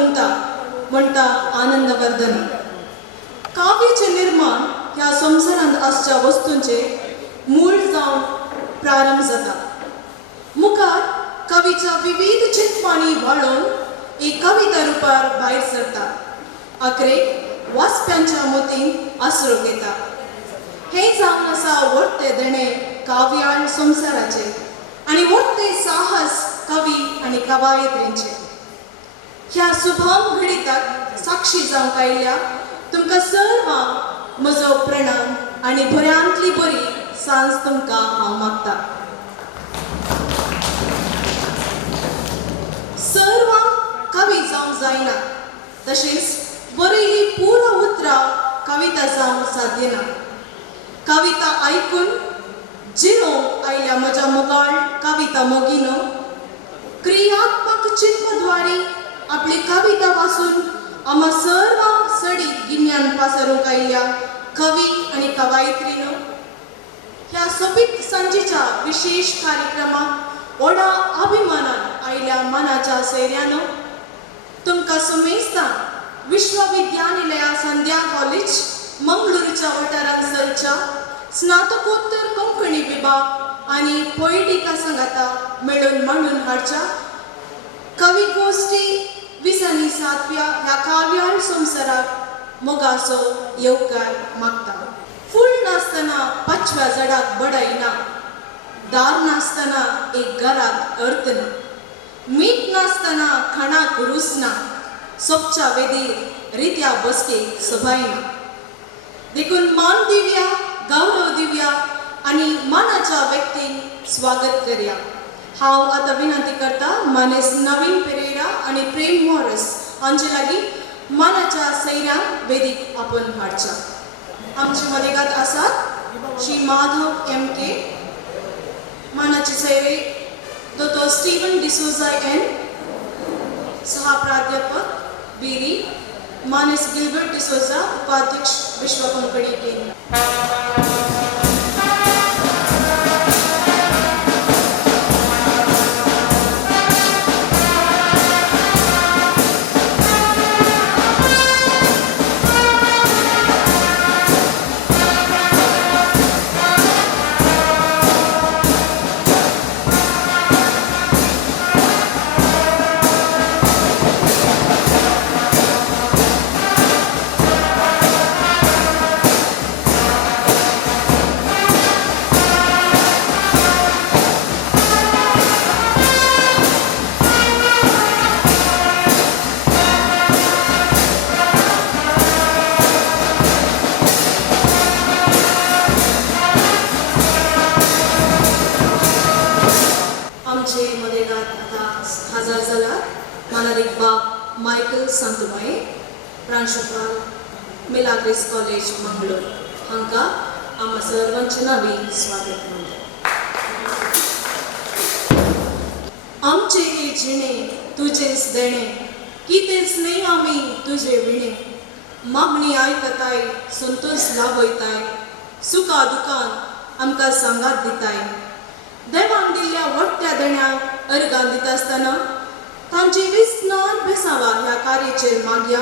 गुंता म्हणटा आनंदवर्धन. काव्याचे निर्माण ह्या संवसारांत आसच्या वस्तूंचे मूळ जावन प्रारंभ जाता. मुखार कवीच्या विविध चिंतवाणी वाळोवन एक कविता रुपार भायर सरता. आखरेक वाचप्यांच्या मतीन आसरो घेता. हे जावन आसा व्हडते देणे काव्याळ संवसाराचे आनी व्हडते साहस कवी आनी कवयित्रींचे. ह्या शुभम घडिताक साक्षी जावंक आयिल्ल्या तुमकां सर्वांक म्हजो प्रणाम आनी बऱ्यांतली बरी सांज तुमकां हांव मागतां. सर्वांक कवी जावंक जायना, तशेंच बरयली पुरो उतरां कविता जावंक साध्य ना. कविता आयकून जिरोवंक आयल्या म्हज्या मोगाळ कविता मोगिनो क्रियात्मक चिंतद्वारे आपली कविता वाचून आम्हा सर्वांक सडीत गिन्यान पासरूंक आयिल्ल्या कवी आनी कवयित्रीनो, ह्या सोबीत सांजेच्या विशेष कार्यक्रमाक व्हडा अभिमानान आयिल्ल्या मनाच्या सैर्यानो, तुमकां सुमेस्तान विश्वविद्यानिलया संध्या कॉलेज मंगळूरच्या वाठारांत चलच्या स्नातकोत्तर कोंकणी विभाग आनी पोएटिका संघाता मेळून मांडून हाडच्या कवी गोष्टी 2007व्या ह्या काव्याळ संवसाराक मोगाचो येवकार मागता. फूल नासतना 5व्या झाडाक बडायना, दार नासतना एक घराक अर्थ ना, मीठ नासतना खाणाक रूच ना, सोबच्या वेदीर रित्या बसकेक सभायना. देखून मान दिवया, गौरव दिवया आनी मानाच्या व्यक्तींक स्वागत करया. हांव आतां विनंती करता मानेस नवीन पेरेरा आनी प्रेम मॉरस हांचे लागीं मानाच्या सैर्यान वेदीक आपोवन हाडच्या. आमचे मदेगात आसात श्री माधव MK, मानाचे सैरे डॉ. स्टीवन डिसोजा N, सहप्राध्यापक बीरी, मानेस गिल्बर्ट डिसोजा, उपाध्यक्ष विश्व कोंकणी केंद्र. हजर जाला मानारिक बाब मायकल सांतुमाये, प्रांशुपाल मिलाग्रिस कॉलेज मंगळूर, हांकां आम्हा सर्वांचे नावी स्वागत म्हणटा. आमचे हे जिणे तुजेच देणे, कितेंच न्ही आमी तुजे विणे, मागणी आयकताय, संतोष लाभयताय, सुखा दुखान आमकां सांगात दिताय. देवान दिल्ल्या व्हडट्या देण्याक अर्गां दिता आसतना तांची विस्नार बेसावा ह्या कार्याचेर मागया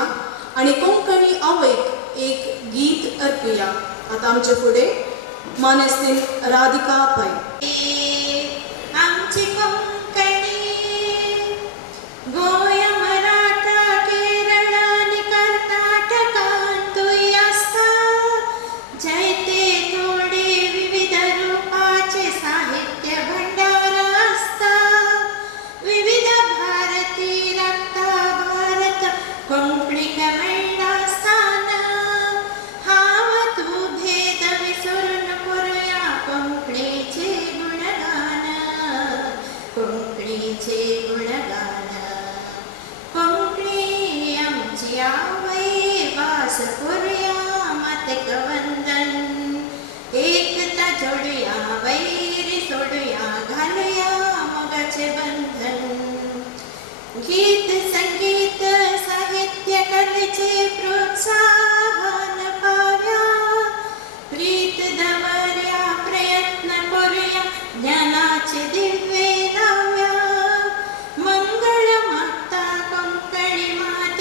आनी कोंकणी आवयक एक गीत अर्पुया. आतां आमचे फुडें मानेस्तीन राधिका पै. आमची कोंकणी गोंय मराठा केरळ आनी कर्नाटकांतूय आसता. जैते थोडे विविध रूपाचे साहित्य भंडार आसता. विविध भारती रक्ता भारत कोंकणीक मेळ्ळा स्थान. हांव तूं भेद विसरून करूया कोंकणीचे गुणगान. कोंकणीचे गुणगान. कोंकणी आमची आवय वास करूया मातेक वंदन. एकता जोडुया वैर सोडुया घालुया मोगाचे बंधन. गीत संगीत साहित्य कलेचे प्रोत्साहन पाव्या. प्रीत दवरया प्रयत्न करूया ज्ञानाचे दिवे लाव्या. मंगळ माता कोंकणी माता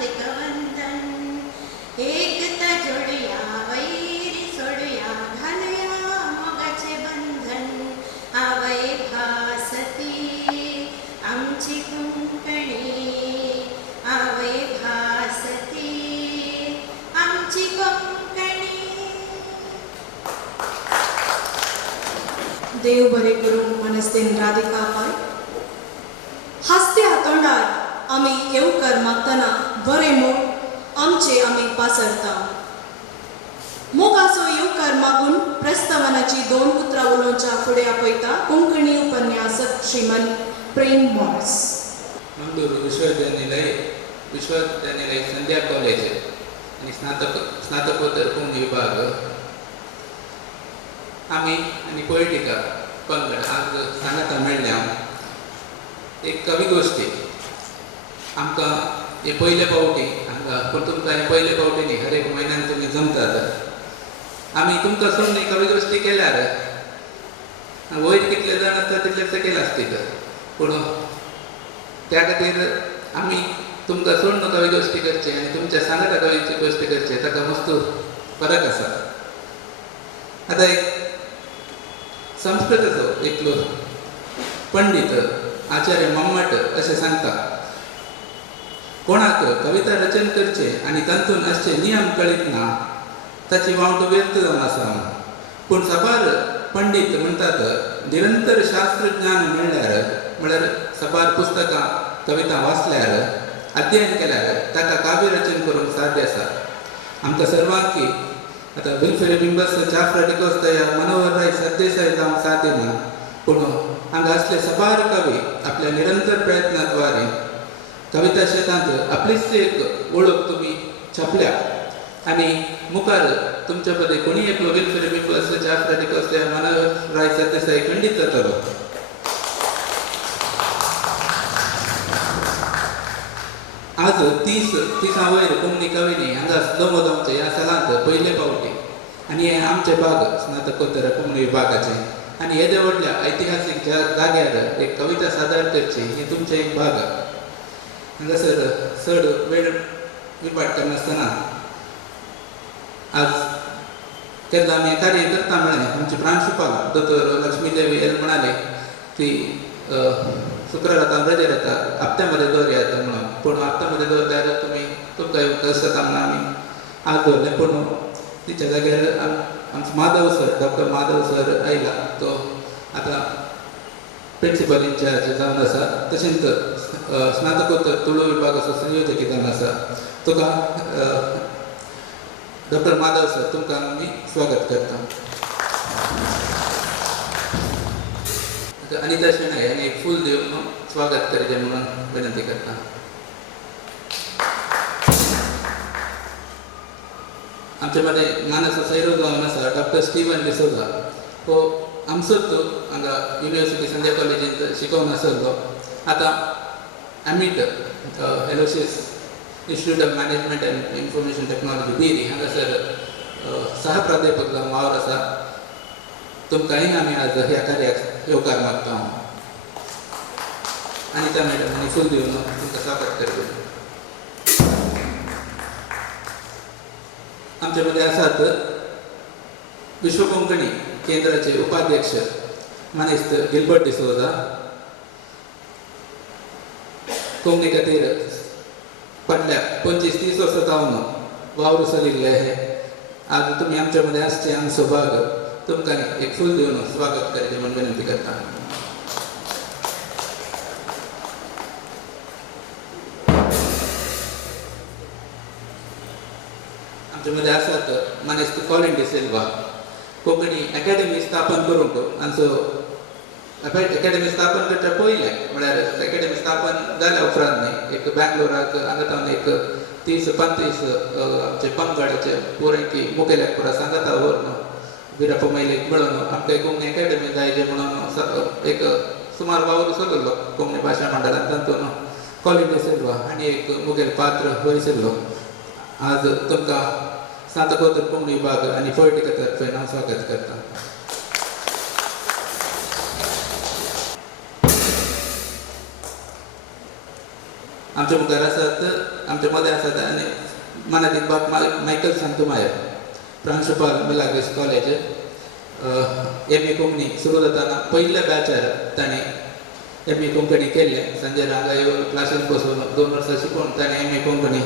मत कवंदन एकता जोडूया वैरी सोडूया घालूया मोगाचे बंधन आवय भासती आमची कुंकणी आवय भासती आमची कोंकणी. देव बरे करूं मनस्तेन राधिका पाय हास्ते हातोंडार आमी येवकार मागतना बरे मोग आमचे आमी पासरता. मोगाचो येवकार मागून प्रस्तावनाची 2 उतरां उलोवच्या फुडें आपयता कोंकणी उपन्यासक श्रीमन प्रेम मॉर्स. मंगळूरू विश्वविद्यानिलय संध्या कॉलेज आणि स्नातकोत्तर कोंकणी विभाग आमी आनी पोएटिका पंगड आज सांगता मेळ्ळ्या एक कवी गोश्टी आमकां हे पयले फावटी हांगा पूण तुमकां हे पयले फावटी न्ही हर एक म्हयन्यान तुमी जमतात आमी तुमकां सोडून ही कवी गोश्टी केल्यार वयर कितले जाण आसता तितले सकयल आसतील पूण त्या खातीर आमी तुमकां सोडून कवी गोश्टी करचे आनी तुमच्या सांगता कवीची गोश्टी करचे ताका मस्त फरक आसा. आतां एक संस्कृताचो एकलो पंडीत आचार्य मम्मट अशें सांगता कोणाक कविता रचन करचे आनी तातूंत असचे नियम कळीत ना ताची वावट व्यर्थ जावन आसा. पूण साबार पंडीत म्हणटात निरंतर शास्त्र ज्ञान म्हळ्यार साबार पुस्तकां कविता वाचल्यार अध्ययन केल्यार ताका काव्य रचन करूंक साध्य आसा. आमकां सर्वांक की आतां विल्फ्रेड बिंबस जाफ्रा डिकोस्ताया मनोहर राय सरदेसाय जावंक साध्य ना पूण हांगा असले साबार कवी आपल्या निरंतर प्रयत्नाद्वारे कविता क्षेत्रांत आपलीच एक वळख तुमी छापल्या आनी मुखार तुमचे मदीं कोणी एकलो विल्फ्रेड बिंबस जाफ्रा डिकोस्ताया मनोहर राय सरदेसाय खंडीत जातलो. आज 30 वयर कोंकणी कवींनी हांगा दमोदमचे ह्या सालांत पयले फावटी आनी हे आमचे भाग स्नातकोत्तर कोंकणी विभागाचे आनी येदे व्हडल्या ऐतिहासीक जाग्यार एक कविता सादर करची ही तुमचे एक भाग. हांगासर चड वेळ विपाट करनासतना आज केन्ना आमी कार्य करता म्हळें आमची प्रांशुपाल दोतोर लक्ष्मीदेवी एल म्हणाले की शुक्रार आतां रजेर येता हप्त्यामध्ये दवरयात म्हणून पूण हप्त्यामध्ये दवरल्यार तुमकां कशें जाता म्हणून आमी आज दवरलें पूण तिच्या जाग्यार आमचो Madhav sir doctor Madhav sir आयला तो आतां प्रिंसिपल इन्चार्ज जावन आसा तशेंच स्नातकोत्तर तुळू विभागाचो संयोजकी जावन आसा. तुका डॉक्टर माधव सर तुमकां आमी स्वागत करता. अनिता शेणाय यांनी एक फूल देऊन स्वागत करचे म्हणून विनंती करता. आमचे मध्ये मानस सैरो जावन आसा डॉक्टर स्टीवन डिसोजा हो आमचोच हांगा युनिवर्सिटी संध्या कॉलेजींत शिकोवन आसलो. आतां emit Aloysius institute of management end information technology बिरी हांगासर सहप्राध्यापक जावन वावर आसा. तुमकांय आमी आज ह्या कार्याक येवकार मागता. अनिता मॅडम आनी फूल दिवन तुमकां स्वागत करता. आमचे मध्ये आसात विश्व कोंकणी केंद्राचे उपाध्यक्ष मानेस्त गिल्बर्ट डिसोजा. कोंकणी खातीर फाटल्या 25-30 वर्सां जावन वावर चलिल्ले हे आज तुमी आमच्या मध्ये आसचे आमचो भाग. तुमकां एक फूल दिवन स्वागत करचें म्हणून विनंती करता. आमच्या मध्ये आसात मानेस्त कॉलिन डिसिल्वा. कोंकणी अकॅडमी स्थापन करूंक आमचो अकॅडमी स्थापन करच्या पयलें म्हळ्यार अकॅडमी स्थापन जाल्या उपरांत न्ही एक बँगलोराक हांगा एक 30-35 आमचे पंगडाचे पुरेकी मुखेल्याक पुरा सांगता व्हरून विरप्पा मैलेक मेळून आमकां एक कोंकणी अकॅडमी जाय जे म्हणून एक सुमार वावर चललो कोंकणी भाशा मंडळांत तातूंत कॉलिन डिसिल्वा आनी एक मुखेल पात्र वयसल्लो. आज तुमकां स्नातकोत्तर कोंकणी विभाग आनी पोएटिका तर्फे हांव स्वागत करता. आमच्या मुखार आसात आमच्या मदें आसात आनी मनात बाब मायकल सांतुमायर प्रांशुपाल मिलाग्रेस कॉलेज MA कोंकणी सुरू जाताना पयल्या बॅचार ताणें MA कोंकणी केल्लें. संजय हांगा येवन क्लासीन बसून 2 वर्सां शिकून ताणें MA कोंकणी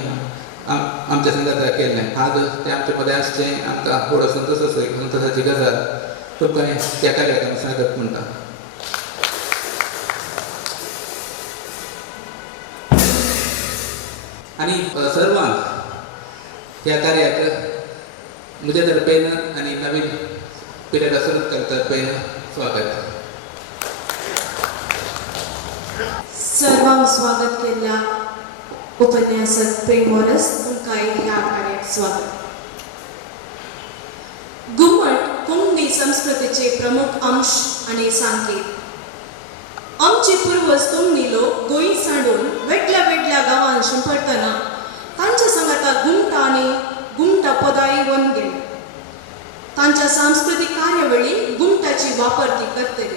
आमच्या संघात केल्लें. आज ते आमचे मदें आसचें आमकां थोडो संतोशाची गजाल. तुमकां त्या कार्याक आमी स्वागत म्हणटा. आनी सर्वांक ह्या कार्याक म्हजे तर्फेन आनी नवीन पिरायेच्या सुरू तर्फेन स्वागत. सर्वांक स्वागत केल्ल्या उपन्यासक प्रेमोरस तुमकांय ह्या कार्याक स्वागत. घुमट कोंकणी संस्कृतीचे प्रमुख अंश आनी संकेत. आमचे पुर्वज कोंकणी लोक गोंय सांडून वेगळ्या वेगळ्या गांवांत शिंपडटना तांच्या संगता घुमटां आनी घुमटां पदांय वन गेली. तांच्या सांस्कृतीक कार्यावळी घुमटाची वापर ती करतली.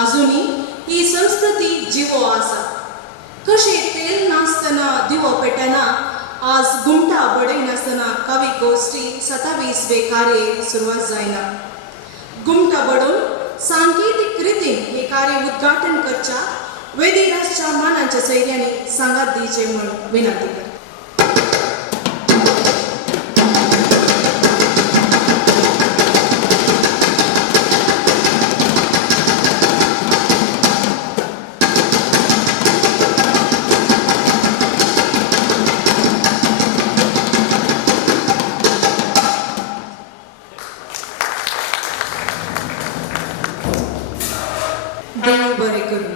आजुनी ही संस्कृती जिवो आसा. कशें तेल नासतना दिवो पेटना, आज घुमटां बडयनासतना कवी गोश्टी 27वे कार्य सुरवात जायना. घुमटां बडोवन सांकेतीक रितीन हे कार्य उद्घाटन करच्या वेदीराजच्या मानाच्या सैर्यांनी सांगात दिवचे म्हणून विनंती करता. देव बरें करूं.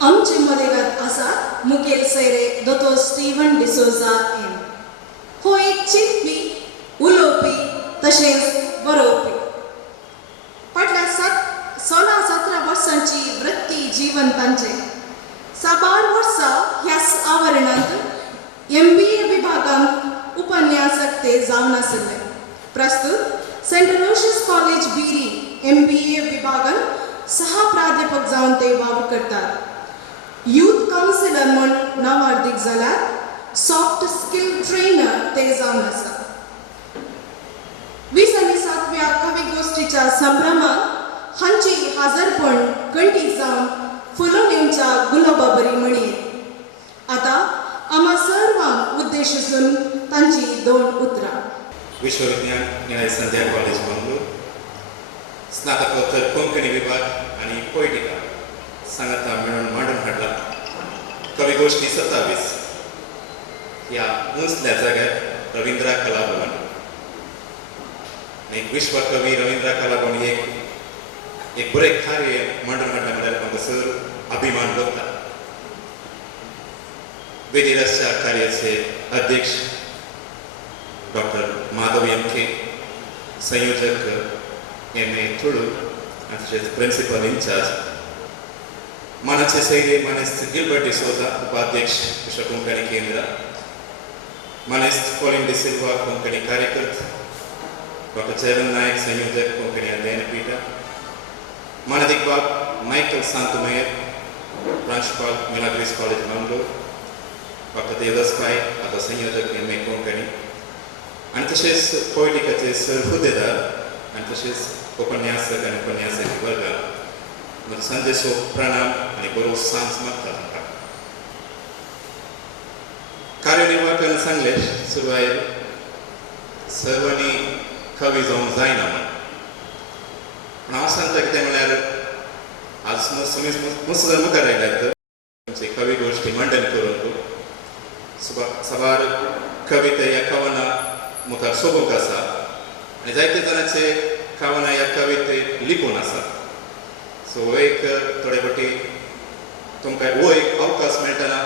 आमचे मदेगात आसात मुखेल सैरे दोतोर स्टीव्हन डिसोजा एम. हो एक चिंतपी, उलोवपी तशेंच बरोवपी. फाटल्या 16-17 वर्सांची वृत्ती जीवन तांचें. 12 वर्सां ह्या आवरणांत MBA विभागांत उपन्यासक ते जावन आशिल्ले. प्रस्तुत सेंट अलोयशियस कॉलेज बिरी MBA विभागांत 6 प्राध्यापक जावन ते वावर करतात. यूथ कावन्सिलर म्हूण नांवार्दीक जाल्यार सॉफ्ट स्किल ट्रेनर ते जावन आसा. 27व्या कवी गोश्टीच्या संभ्रमात हांची हाजरपण घंटी जावन फुलोवन येवच्या गुलाबा बरी म्हणये. आतां आम्हा सर्वांक उद्देशून तांची 2 उतरां. विश्वविज्ञान न्याय संध्या कॉलेज मंगळूर स्नातकोत्तर कोंकणी विभाग आणि पोयटिका सांगता मिळून मांडून हाडला कवी गोष्टी 27 ह्या उंचल्या जाग्यार रवींद्र कला भवन. एक विश्वकवी रवींद्र कला भवन एक बरें कार्य मांडून हाडलें म्हळ्यार म्हाका सर अभिमान भोगता. वेदिरसच्या कार्याचे अध्यक्ष डॉक्टर माधव MK, संयोजक MA तुळू आनी तशेंच प्रिंसिपल इन्चार्ज मानाचे सैरे मानेस्त गिल्बर्ट डिसोजा, उपाध्यक्ष विश्व कोंकणी केंद्र, मानेस्त कॉलिन डिसिल्वा, कोंकणी कार्यकर्ता, डॉक्टर चरण नायक, संयोजक कोंकणी अध्ययन पीठ, मानदिक बाब मायकल सांतुमायर, प्रांशुपाल मिलाग्रेस कॉलेज मंगळूर, डॉक्टर देवदास पाय, आता संयोजक MA कोंकणी, आणि तसेच पोयटिकाचे सर हुद्देदार आणि तसेच उपन्यासक आणि उपन्यासक वर्ग संजय सो प्रणाम आणि बरो सांज मागता. कार्यनिर्वाहकान सांगले सुरवायेर सर्वांनी कवी जावंक जायना म्हण. पूण हांव सांगता कितें म्हळ्यार आज मुसळ मुखार आयल्यात तुमची कवी गोश्टी मंडन करून सवार कविता ह्या कवना मुखार सोबूंक आसा आनी जायते जाणांचे कवना ह्या कवितेक लिपून आसा. सो एक थोडे फावटी तुमकां हो एक अवकाश मेळटना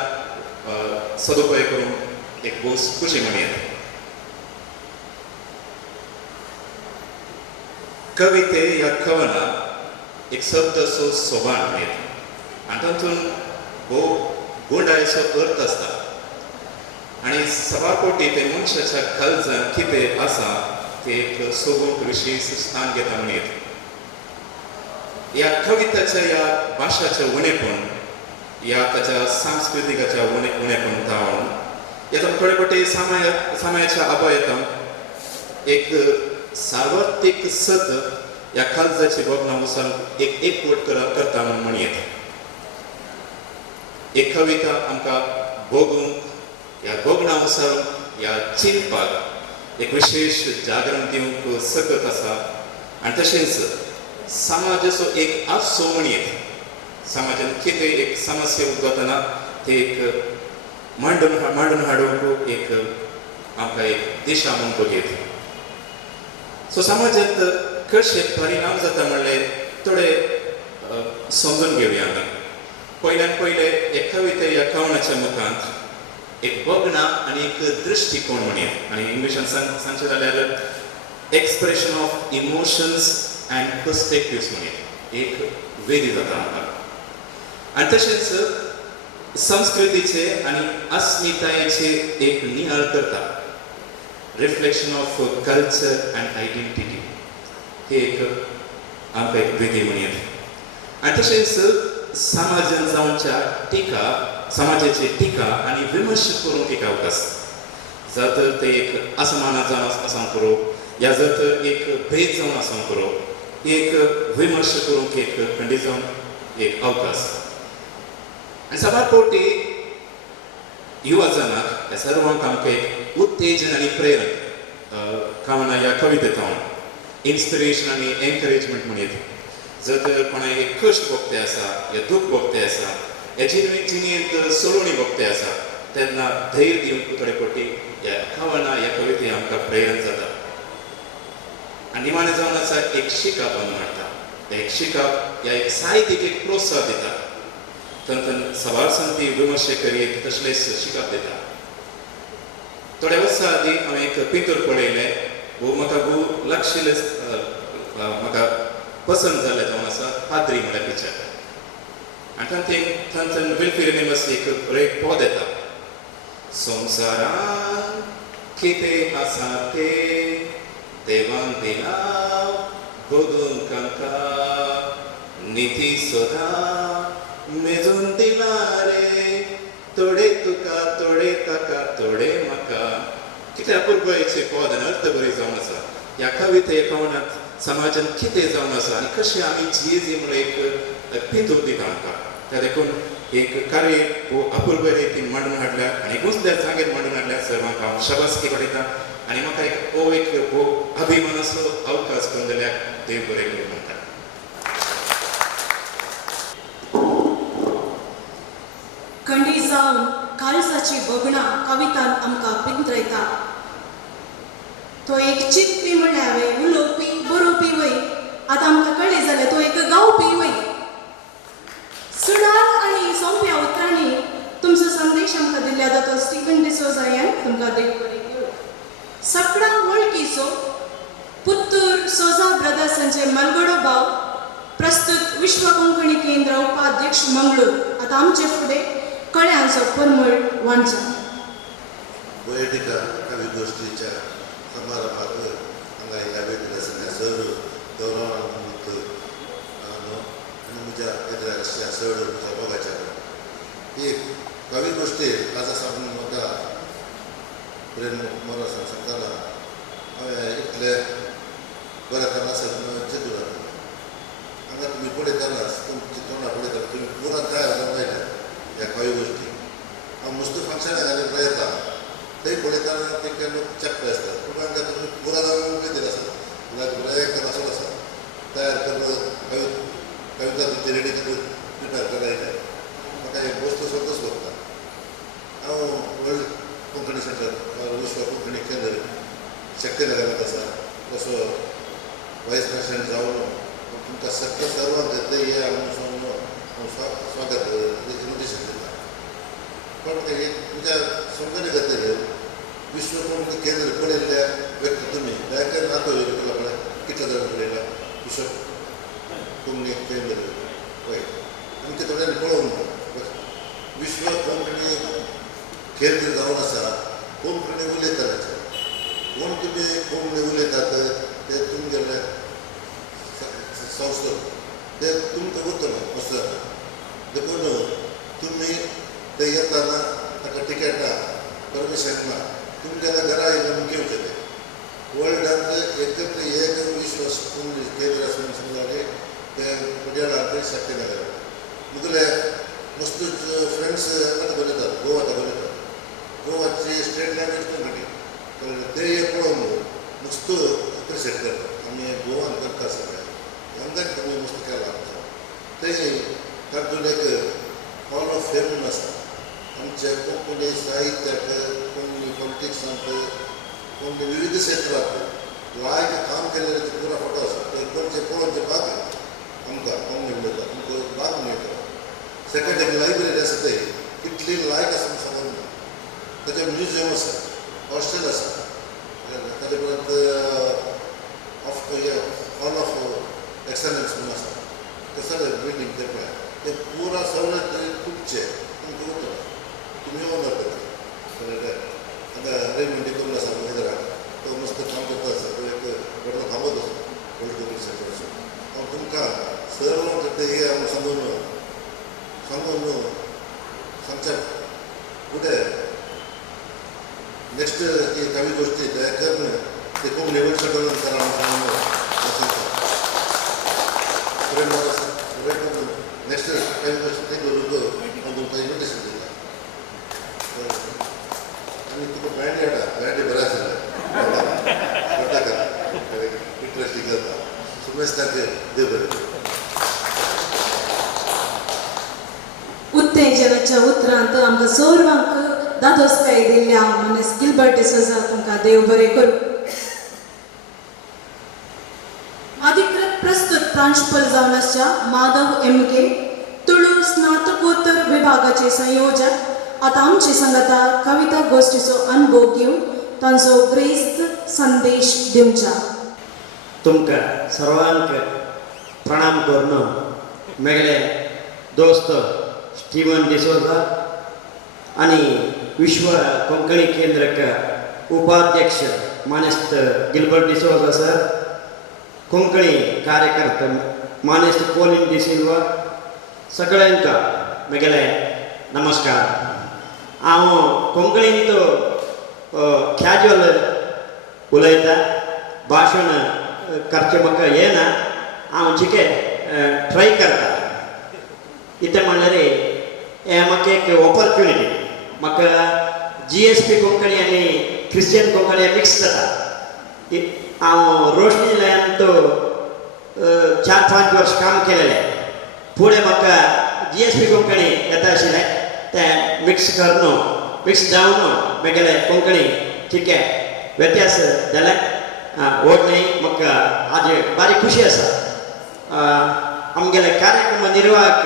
सदुपयोग करून एक खुशी म्हणून येता. कविते ह्या कवनात एक शब्द असो सोबान येता आनी तातूंत भोव गोंडायचो अर्थ आसता आनी सभापोटी ते मनशाच्या काळजांत कितें आसा ते एक सोबूंक विशेश स्थान घेता म्हणून येता. ह्या कविताच्या ह्या भाशाचें उणेपण ह्या ताच्या सांस्कृतिकाच्या उणेपण जावन येता थोडे फावटी समाजाच्या अभयतांत एक सार्वत्रिक सत ह्या काळजाची गोगनां वचून एक एकवट करता म्हणून येता. एक कविता आमकां भोगूंक ह्या गोगनां वचून ह्या चिंतपाक एक विशेष जागरण दिवंक सकत आसा आनी तशेंच समाजाचो एक आसो म्हूण येता. समाजान कितें एक समस्या उद्भवतना ते एक मांडून हाडूंक एक आमकां एक दिशा म्हणून येता. सो समाजांत कशे परिणाम जाता म्हणलें थोडे समजून घेवया आमी. पयल्यान पयले एक कविते ह्या कवनाच्या मुखांत एक बोगणा आनी एक दृश्टिकोण म्हूण येता आनी इंग्लिशान सांगचें जाल्यार एक्सप्रेशन ऑफ इमोशन्स अँड पर्स्पेक्टिव्स म्हूण येता. एक वेदी जाता आमकां आनी तशेंच संस्कृतीचे आनी अस्मितायेचे एक नियाळ करता. Reflection of culture and identity हे एक आमकां एक वेदी म्हूण येता. आनी तशेंच समाजान जावच्या टिका समाजाची टिका आनी विमर्श करूंक एक अवकाश जर तर ते एक असमानात जावन आसां करूं या जर तर एक भेद जावन आसां करूं एक विमर्श करूंक एक खंडी जावन एक अवकाश. आनी सबार पोटी युवा जनाक ह्या सर्वांक आमकां एक उत्तेजन आनी प्रेरक कवना ह्या कवितेंत इन्स्पिरेशन आनी एनकरेजमेंट म्हूण येता. जर तर कोणाक एक कश्ट भोगते आसा या दूख भोगते आसा या जिणेंत सोडवणी भोगते आसा तेन्ना धैर्य दिवंक थोडे फावटी ह्या कवना ह्या कविते आमकां प्रेरण जाता. आनी निमाणें जावन आसा एक शिकाप बंद मारता. एक शिकाप ह्या एक साहित्यीक एक प्रोत्साह दिता. तंतन सवाल संती विमर्श करीत तसलेच शिकाप दिता. थोड्या वर्सां आदीं हांवें एक पितूर पळयलें वो म्हाका खूब लागशिल्लें म्हाका पसंद जालें जावन आसा पाद्री म्हळ्यार पिक्चर आनी तातूंत विल्फ्री नेमस एक पद येता. संवसारांत कितें आसा तें देवान दिला भोगूंक आमकां निधी सदां मेजून दिला रे थोडे तुका थोडे ताका थोडे म्हाका. कितें अपुर्बायेचें पद आनी अर्थ बरी जावन आसा. ह्या कविते कवनांत समाजान कितें जावन आसा आनी कशें आमी जियेजी म्हणून एक पितूर दिता आमकां. त्या देखून एक कार्य अपुर्बे रितीन मांडून हाडल्या आनी घुसल्या जागेर मांडून हाडल्या सर्वांक हांव शाबासकी पडयता आनी म्हाका एक हो एक अभिमानाचो अवकाश करून दिल्याक देव बरें करूं म्हणटा. खंडी जावन काळजाची बोगणां कवितान आमकां पिंजरयता. तो एक चिंतपी म्हणल्यार हांवें उलोवपी बरोवपी वय आतां आमकां कळ्ळें जाल्यार तो एक गावपी वय. सुडार आनी सोंप्या उतरांनी तुमचो संदेश आमकां दिल्ल्या दोतोर स्टीफन डिसोजा ह्यान तुमकां देव बरें करूं. सगळ्यां वळखीचो पुत्तूर सोजा ब्रदर्सांचे मलगडो भाव प्रस्तुत विश्व कोंकणी केंद्र उपाध्यक्ष मंगळूर आतां आमचे फुडें कळ्यांचो परमळ वांचा. गोयटिका कविगोष्ठीच्या समारंभात हांगा ह्या भेटीला सगळ्या सर गौरवान आनी म्हज्या येद्राच्या सर म्हज्या मोगाच्या ही कविगोष्टी ताचा सामून म्हाका प्रेम मोरसान सांगताना हांवें इतले बऱ्या सगळं चिंतून जाता. हांगा तुमी पळयतना तुमची तोंडां पळयतना तुमी पुरान तयार जावन लायल्या ह्या कविगोष्टी. हांव नुस्तें फंक्शनाक घालून येता थंय पळयतना ते काही लोक चक्क असतात पूण हांगा तुमी पुरा जावन उमेदीर आसात जाल्यार एक असो आसा तयार करून कविता तुमची रेडी करून प्रिपेर करायला येता. म्हाका एक गोश्ट संतोश भोगता. हांव वर्ल्ड कोंकणी सेंटर विश्व कोंकणी केंद्र शक्तीनगरांत आसा तसो वायस प्रेसिडेंट जावन तुमकां सगळ्या सर्वांक घेतले हे हांव स्वागत इन्विटेशन दिता. पण तुमच्या समजून घेतले विश्व कोंकणी केंद्र पळयल्ल्या व्यक्ती तुमी जायते नातो केला पळय कितलं जालेला पुषप कोंकणी केंद्र पळय आमच्या थोड्यांनी पळोवन विश्व कोंकणी केंद्र जावन आसा कोंकणी उलयताले कोण तुमी कोंकणी उलयतात ते तुमगेले संस्था ते तुमकां वतलो असो देखून तुमी ते येताना ताका टिकेटां परमिशन ना तुमच्या घरा येऊन घेवचें ते वर्ल्डांत एकत्र एक विश्वास कोंकणी केंद्र आसून समजाले ते पडियाळांत शक्य ना मुगले मस्त फ्रेंड्स आतां बरयतात गोवात बरयतात गोवाची स्टेट लँग्वेज कोंकणी ते एक पळोवन मस्त अप्रिशिएट करतात आमी गोवान करता सगळें यंदा तुमी मस्त केला ते तातूंत एक हॉल ऑफ फेम म्हूण आसा आमच्या कोंकणी साहित्याक कोंकणी पॉलिटिक्सांत कोंकणी विविध क्षेत्रांत लायक काम केलेले पुरा फोटो आसा ते कोणचे पळोवन ते बाग आमकां कोंकणी उलयता तुमकां बाग मेळटा सेकंड एक लायब्ररी आसा थंय कितली लायक आसा म्हूण सांगून ना ताचें म्युजियम आसा हॉस्टेल आसा ताचे परत हॉल ऑफ एक्सलन्स म्हणून आसा ते सगळे बिल्डींग ते पळय ते पुरा सवलत तुमचे तुमकां उरता तुमी ओनर करता आतां रेमंडी करून आसा हैदराबाद तो मस्त काम करता आसा तो एक व्हडलो थांबत आसा पॉलिटिकल सेक्टर आसा हांव तुमकां सर्व ते हे हांव सांगून सांगच्या फुडें नेक्स्ट ती कवी गोष्टी ते करून ते खूब लेवल सेटल करा सांगून सांगता नेक्स्ट कवी गोष्टी ते करूंक हांव तुमकां इन्विटेशन दिता आनी तुका बँड हाडा बँड बरें आसलें करता इंट्रस्टींग जाता सुमेस्ताक देव बरें उत्तेजनाच्या उतरांत आमकां सर्वांक दादोसकाय दिल्ल्या मनीस गिल्बर्ट डिसोजा तुमकां देव बरें करूं. अधिकृत प्रस्तुत प्रांशुपाल जावन आसच्या माधव एम.के. तुळू स्नातकोत्तर विभागाचे संयोजक आतां आमची सांगता कविता गोष्टीचो अनुभव घेवन तांचो ग्रेस्त संदेश दिवचा. तुमकां सर्वांक प्रणाम करून मेगले दोस्त स्टीवन डिसोजा आणि विश्व कोंकणी केंद्रक उपाध्यक्ष मानेस्त गिल्बर्ट डिसोजा सर कोंकणी कार्यकर्ते मानेस्त कोलिन डिसिल्वा सगळ्यांक मेगले नमस्कार. हांव कोंकणीन तो कॅज्युअल उलयता भाशण करचें म्हाका येना हांव जिकें ट्राय करता इतें म्हणल्यार हें म्हाका एक ऑपॉर्च्युनिटी म्हाका GSP कोंकणी आनी क्रिश्चन कोंकणी मिक्स जाता. हांव रोशनी लयान तो 4-5 वर्स काम केलेलें फुडें म्हाका GSP कोंकणी येता आशिल्लें तें मिक्स मिक्स जावन मेगेले कोंकणी चिकें व्यत्यास जालें व्हडलें म्हाका हाजे बारी खुशी आसा. आमगेले कार्यक्रम निर्वाहक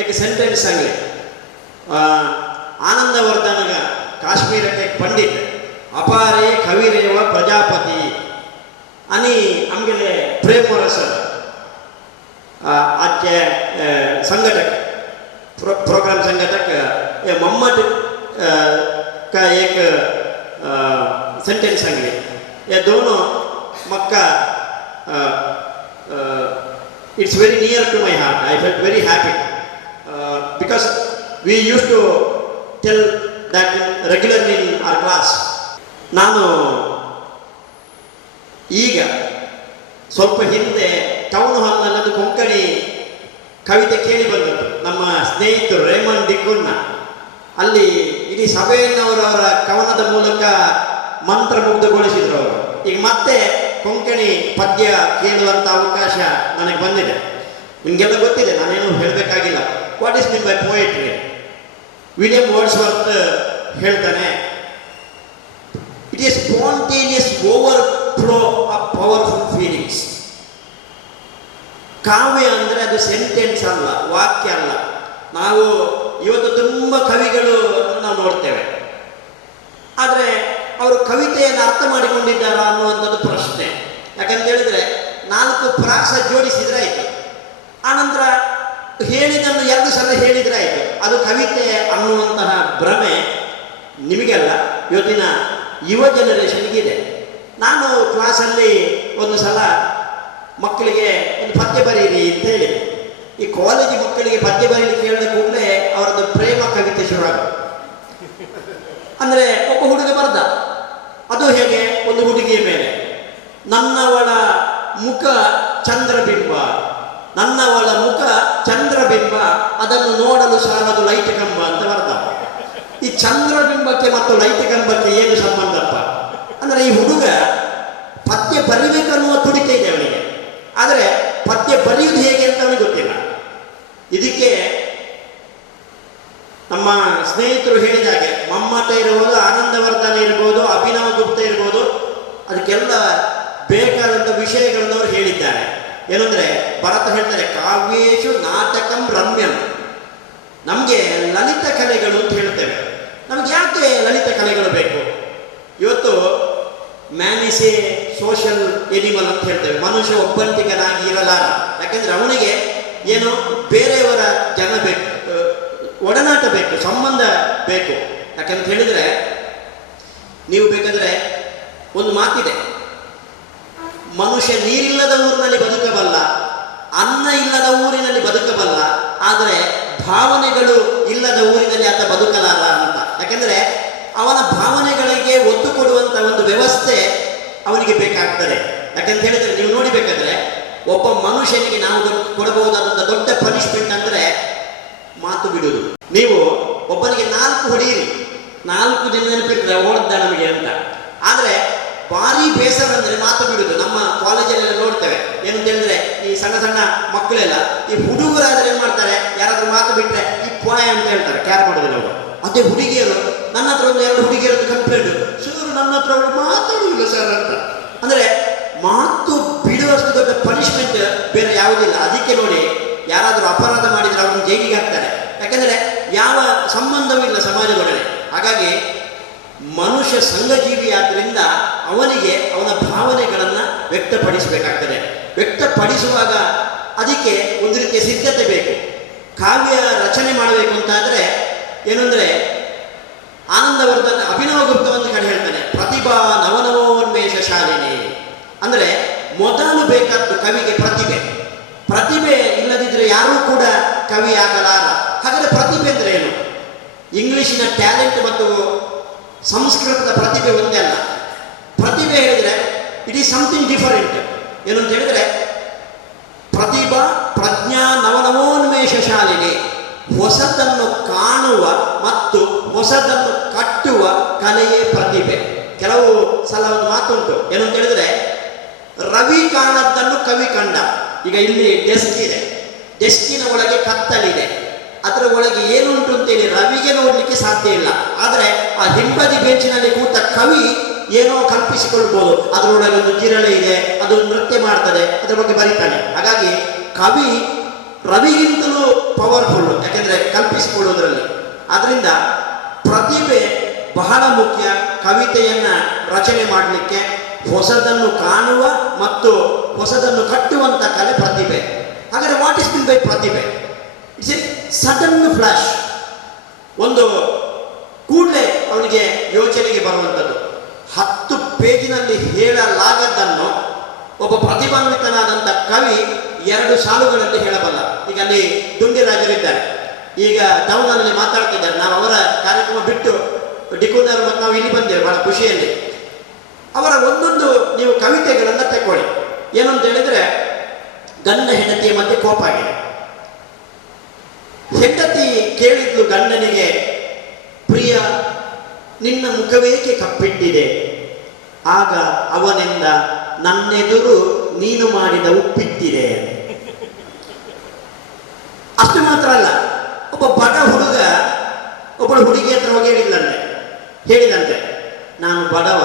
एक सेंटेन्स सांगले आनंदवर्धन काश्मीर एक पंडित अपारे कविरेव प्रजापती आणि आमगेले प्रेमवर सर आजचे संघटक प्रोग्राम संघटक मम्मट का एक सेंटेन्स सांगले हे दोनों म्हाका it's very near to my heart. I felt very happy because we used to tell that regularly in our class. ನಾನು ಈಗ ಸ್ವಲ್ಪ ಹಿಂದೆ ಟೌನ್ ಹಾಲ್ನಲ್ಲಿ ಕೊಂಕಣಿ ಕವಿತೆ ಕೇಳಿ ಬಂದದ್ದು ನಮ್ಮ ಸ್ನೇಹಿತರು ರೇಮಂಡ್ ಡಿಕ್ಕುನ್ನ ಅಲ್ಲಿ ಇಡೀ ಸಭೆಯನ್ನವರವರ ಕವನದ ಮೂಲಕ ಮಂತ್ರಮುಗ್ಧಗೊಳಿಸಿದ್ರು ಅವರು. ಈಗ ಮತ್ತೆ ಕೊಂಕಣಿ ಪದ್ಯ ಕೇಳುವಂಥ ಅವಕಾಶ ನನಗೆ ಬಂದಿದೆ. ನಿಮಗೆಲ್ಲ ಗೊತ್ತಿದೆ, ನಾನೇನು ಹೇಳಬೇಕಾಗಿಲ್ಲ. What is mean by poetry? William Wordsworth ಹೇಳ್ತಾನೆ, it is spontaneous overflow of powerful feelings. ಕಾವ್ಯ ಅಂದರೆ ಅದು ಸೆಂಟೆನ್ಸ್ ಅಲ್ಲ, ವಾಕ್ಯ ಅಲ್ಲ. ನಾವು ಇವತ್ತು ತುಂಬ ಕವಿಗಳು ನಾವು ನೋಡ್ತೇವೆ, ಆದರೆ ಅವರು ಕವಿತೆಯನ್ನು ಅರ್ಥ ಮಾಡಿಕೊಂಡಿದ್ದಾರಾ ಅನ್ನುವಂಥದ್ದು ಪ್ರಶ್ನೆ. ಯಾಕಂತ ಹೇಳಿದ್ರೆ 4 ಪ್ರಾಸ ಜೋಡಿಸಿದ್ರೆ ಆಯಿತು. ಆನಂತರ ಹೇಳಿದನ್ನು 2 ಸಲ ಹೇಳಿದ್ರೆ ಆಯಿತು. ಅದು ಕವಿತೆ ಅನ್ನುವಂತಹ ಭ್ರಮೆ ನಿಮಗೆಲ್ಲ ಇವತ್ತಿನ ಯುವ ಜನರೇಷನ್ಗಿದೆ. ನಾನು ಕ್ಲಾಸಲ್ಲಿ ಒಂದು ಸಲ ಮಕ್ಕಳಿಗೆ ಒಂದು ಪದ್ಯ ಬರೀರಿ ಅಂತ ಹೇಳಿದೆ. ಈ ಕಾಲೇಜು ಮಕ್ಕಳಿಗೆ ಪದ್ಯ ಬರೀಲಿಕ್ಕೆ ಹೇಳಿದ ಕೂಡಲೇ ಅವರದ್ದು ಪ್ರೇಮ ಕವಿತೆ ಶುರುವಾಗುತ್ತೆ. ಅಂದರೆ ಒಬ್ಬ ಹುಡುಗ ಬರ್ದ, ಅದು ಹೇಗೆ, ಒಂದು ಹುಡುಗಿಯ ಮೇಲೆ ನನ್ನವಳ ಮುಖ ಚಂದ್ರಬಿಂಬ, ನನ್ನವಳ ಮುಖ ಚಂದ್ರಬಿಂಬ, ಅದನ್ನು ನೋಡಲು ಸಾಲದು ಲೈಟ್ ಕಂಬ ಅಂತ ಬರ್ದ. ಈ ಚಂದ್ರಬಿಂಬಕ್ಕೆ ಮತ್ತು ಲೈಟ್ ಕಂಬಕ್ಕೆ ಏನು ಸಂಬಂಧಪ್ಪ? ಅಂದರೆ ಈ ಹುಡುಗ ಪದ್ಯ ಬರಿಬೇಕನ್ನುವ ತುಡಿತ ಇದೆ ಅವನಿಗೆ, ಆದರೆ ಪದ್ಯ ಬರೆಯುವುದು ಹೇಗೆ ಅಂತ ಅವನಿಗೆ ಗೊತ್ತಿಲ್ಲ. ಇದಕ್ಕೆ ನಮ್ಮ ಸ್ನೇಹಿತರು ಹೇಳಿದಾಗೆ ಮಮ್ಮಟ ಇರ್ಬೋದು, ಆನಂದವರ್ಧನ ಇರ್ಬೋದು, ಅಭಿನವ ಗುಪ್ತ ಇರ್ಬೋದು, ಅದಕ್ಕೆಲ್ಲ ಬೇಕಾದಂಥ ವಿಷಯಗಳನ್ನು ಅವರು ಹೇಳಿದ್ದಾರೆ. ಏನಂದ್ರೆ ಭರತ ಹೇಳ್ತಾರೆ, ಕಾವ್ಯೇಶು ನಾಟಕಂ ರಮ್ಯಂ. ನಮಗೆ ಲಲಿತ ಕಲೆಗಳು ಅಂತ ಹೇಳ್ತೇವೆ. ನಮ್ಗೆ ಯಾಕೆ ಲಲಿತ ಕಲೆಗಳು ಬೇಕು? ಇವತ್ತು man is A social animal ಅಂತ ಹೇಳ್ತೇವೆ. ಮನುಷ್ಯ ಒಬ್ಬಂಟಿಗನಾಗಿ ಇರಲಾರ. ಯಾಕಂದ್ರೆ ಅವನಿಗೆ ಏನು ಬೇರೆಯವರ ಜನ ಬೇಕು, ಒಡನಾಟ ಬೇಕು, ಸಂಬಂಧ ಬೇಕು. ಯಾಕಂತ ಹೇಳಿದ್ರೆ ನೀವು ಬೇಕಾದ್ರೆ ಒಂದು ಮಾತಿದೆ, ಮನುಷ್ಯ ನೀರಿಲ್ಲದ ಊರಿನಲ್ಲಿ ಬದುಕಬಲ್ಲ, ಅನ್ನ ಇಲ್ಲದ ಊರಿನಲ್ಲಿ ಬದುಕಬಲ್ಲ, ಆದರೆ ಭಾವನೆಗಳು ಇಲ್ಲದ ಊರಿನಲ್ಲಿ ಆತ ಬದುಕಲಾರ ಅಂತ. ಯಾಕೆಂದರೆ ಅವನ ಭಾವನೆಗಳಿಗೆ ಒತ್ತು ಕೊಡುವಂಥ ಒಂದು ವ್ಯವಸ್ಥೆ ಅವನಿಗೆ ಬೇಕಾಗ್ತದೆ. ಯಾಕಂತ ಹೇಳಿದರೆ ನೀವು ನೋಡಿಬೇಕಾದ್ರೆ ಒಬ್ಬ ಮನುಷ್ಯನಿಗೆ ನಾವು ಕೊಡಬಹುದಾದಂಥ ದೊಡ್ಡ ಪನಿಷ್ಮೆಂಟ್ ಅಂದರೆ ಮಾತು ಬಿಡುವುದು. ನೀವು ಒಬ್ಬನಿಗೆ 4 ಹೊಡೆಯಿರಿ, 4 ದಿನ ನೆನಪಿರ್ತದೆ ಓಡ್ದ ನಮಗೆ ಅಂತ. ಆದರೆ ಭಾರಿ ಬೇಸರ ಅಂದರೆ ಮಾತು ಬಿಡುವುದು. ನಮ್ಮ ಕಾಲೇಜಲ್ಲೆಲ್ಲ ನೋಡ್ತೇವೆ. ಏನಂತ ಹೇಳಿದ್ರೆ ಈ ಸಣ್ಣ ಸಣ್ಣ ಮಕ್ಕಳೆಲ್ಲ, ಈ ಹುಡುಗರಾದ್ರೆ ಏನು ಮಾಡ್ತಾರೆ, ಯಾರಾದ್ರೂ ಮಾತು ಬಿಟ್ಟರೆ ಈ ಪೋಯ ಅಂತ ಹೇಳ್ತಾರೆ, ಕ್ಯಾರ್ ಮಾಡೋದಿಲ್ಲ ಅವರು. ಅದೇ ಹುಡುಗಿಯರು, ನನ್ನ ಹತ್ರ ಒಂದು 2 ಹುಡುಗಿಯರದ್ದು ಕಂಪ್ಲೇಂಟ್, ಸರ್ ನನ್ನ ಹತ್ರ ಅವರು ಮಾತಾಡುವುದಿಲ್ಲ ಸರ್ ಅಂತ. ಅಂದರೆ ಮಾತು ಬಿಡುವಷ್ಟು ದೊಡ್ಡ ಪನಿಷ್ಮೆಂಟ್ ಬೇರೆ ಯಾವುದಿಲ್ಲ. ಅದಕ್ಕೆ ನೋಡಿ, ಯಾರಾದರೂ ಅಪರಾಧ ಮಾಡಿದರೆ ಅವನು ಜೈಲಿಗೆ ಹಾಕ್ತಾರೆ. ಯಾಕಂದರೆ ಯಾವ ಸಂಬಂಧವೂ ಇಲ್ಲ ಸಮಾಜದೊಡನೆ. ಹಾಗಾಗಿ ಮನುಷ್ಯ ಸಂಘಜೀವಿ ಆದ್ದರಿಂದ ಅವನಿಗೆ ಅವನ ಭಾವನೆಗಳನ್ನು ವ್ಯಕ್ತಪಡಿಸಬೇಕಾಗ್ತದೆ. ವ್ಯಕ್ತಪಡಿಸುವಾಗ ಅದಕ್ಕೆ ಒಂದು ರೀತಿಯ ಸಿದ್ಧತೆ ಬೇಕು. ಕಾವ್ಯ ರಚನೆ ಮಾಡಬೇಕು ಅಂತಾದರೆ ಏನಂದರೆ, ಆನಂದವರ್ಧನ ಅಭಿನವ ಗುಪ್ತ ಒಂದು ಕಡೆ ಹೇಳ್ತಾನೆ, ಪ್ರತಿಭಾ ನವನವೋನ್ಮೇಷ ಶಾಲಿನಿ. ಅಂದರೆ ಮೊದಲು ಬೇಕಾದ್ದು ಕವಿಗೆ ಪ್ರತಿಭೆ. ಪ್ರತಿಭೆ ಇಲ್ಲದಿದ್ದರೆ ಯಾರೂ ಕೂಡ ಕವಿ ಆಗಲಾರ. ಹಾಗಾದರೆ ಪ್ರತಿಭೆ ಅಂದರೆ ಏನು? ಇಂಗ್ಲಿಷಿನ ಟ್ಯಾಲೆಂಟ್ ಮತ್ತು ಸಂಸ್ಕೃತದ ಪ್ರತಿಭೆ ಒಂದೇ ಅಲ್ಲ. ಪ್ರತಿಭೆ ಹೇಳಿದರೆ ಇಟ್ ಈಸ್ ಸಮಥಿಂಗ್ ಡಿಫರೆಂಟ್. ಏನು ಅಂತ ಹೇಳಿದರೆ, ಪ್ರತಿಭಾ ಪ್ರಜ್ಞಾ ನವನವೋನ್ಮೇಷ ಶಾಲಿನಿ, ಹೊಸದನ್ನು ಕಾಣುವ ಮತ್ತು ಹೊಸದನ್ನು ಕಟ್ಟುವ ಕಲೆಯೇ ಪ್ರತಿಭೆ. ಕೆಲವು ಸಲ ಒಂದು ಮಾತುಂಟು, ಏನು ಅಂತ ಹೇಳಿದರೆ, ರವಿ ಕಾಣದ್ದನ್ನು ಕವಿ ಕಂಡ. ಈಗ ಇಲ್ಲಿ ಡೆಸ್ಕ್ ಇದೆ, ಡೆಸ್ಕಿನ ಒಳಗೆ ಕತ್ತಲಿದೆ, ಅದರ ಒಳಗೆ ಏನುಂಟು ಅಂತೇಳಿ ರವಿಗೆ ನೋಡಲಿಕ್ಕೆ ಸಾಧ್ಯ ಇಲ್ಲ. ಆದರೆ ಆ ಹಿಂಬದಿ ಬೆಂಚಿನಲ್ಲಿ ಕೂತ ಕವಿ ಏನೋ ಕಲ್ಪಿಸಿಕೊಳ್ಬೋದು, ಅದರೊಳಗೆ ಒಂದು ಜಿರಳೆ ಇದೆ, ಅದು ನೃತ್ಯ ಮಾಡ್ತದೆ, ಅದರ ಬಗ್ಗೆ ಬರೀತಾನೆ. ಹಾಗಾಗಿ ಕವಿ ರವಿಗಿಂತಲೂ ಪವರ್ಫುಲ್, ಯಾಕೆಂದರೆ ಕಲ್ಪಿಸಿಕೊಳ್ಳುವುದರಲ್ಲಿ. ಆದ್ದರಿಂದ ಪ್ರತಿಭೆ ಬಹಳ ಮುಖ್ಯ. ಕವಿತೆಯನ್ನು ರಚನೆ ಮಾಡಲಿಕ್ಕೆ ಹೊಸದನ್ನು ಕಾಣುವ ಮತ್ತು ಹೊಸದನ್ನು ಕಟ್ಟುವಂಥ ಕಲೆ ಪ್ರತಿಭೆ. ಹಾಗಾದರೆ ವಾಟ್ ಇಸ್ ಮೀನ್ ಬೈ ಪ್ರತಿಭೆ? It's A sudden flash. ಒಂದು ಕೂಡಲೇ ಅವನಿಗೆ ಯೋಚನೆಗೆ ಬರುವಂಥದ್ದು. 10 ಪೇಜಿನಲ್ಲಿ ಹೇಳಲಾಗದ್ದನ್ನು ಒಬ್ಬ ಪ್ರತಿಭಾನ್ವಿತನಾದಂಥ ಕವಿ 2 ಸಾಲುಗಳಲ್ಲಿ ಹೇಳಬಲ್ಲ. ಈಗ ಅಲ್ಲಿ ದುಂಡಿರಾಜರಿದ್ದಾರೆ, ಈಗ ಟೌನಲ್ಲಿ ಮಾತಾಡ್ತಿದ್ದಾರೆ. ನಾವು ಅವರ ಕಾರ್ಯಕ್ರಮ ಬಿಟ್ಟು ಡಿಕೋನರ್ ಮತ್ತು ನಾವು ಇಲ್ಲಿ ಬಂದೇವೆ ಬಹಳ ಖುಷಿಯಲ್ಲಿ. ಅವರ ಒಂದೊಂದು ನೀವು ಕವಿತೆಗಳನ್ನು ತಗೊಳ್ಳಿ. ಏನು ಅಂತ ಹೇಳಿದರೆ, ಗಂಡ ಹೆಂಡತಿಯ ಮಧ್ಯೆ ಕೋಪ ಆಗಿದೆ. ಹೆಂಡತಿ ಕೇಳಿದ್ಲು ಗಂಡನಿಗೆ, ಪ್ರಿಯ ನಿನ್ನ ಮುಖವೇಕೆ ಕಪ್ಪಿಟ್ಟಿದೆ? ಆಗ ಅವನಿಂದ, ನನ್ನೆದುರು ನೀನು ಮಾಡಿದ ಉಪ್ಪಿಟ್ಟಿದೆ. ಅಷ್ಟು ಮಾತ್ರ ಅಲ್ಲ, ಒಬ್ಬ ಬಡ ಹುಡುಗ ಒಬ್ಬಳು ಹುಡುಗಿ ಹತ್ರ ಹೋಗಿ ಹೇಳಿದಂತೆ, ನಾನು ಬಡವ,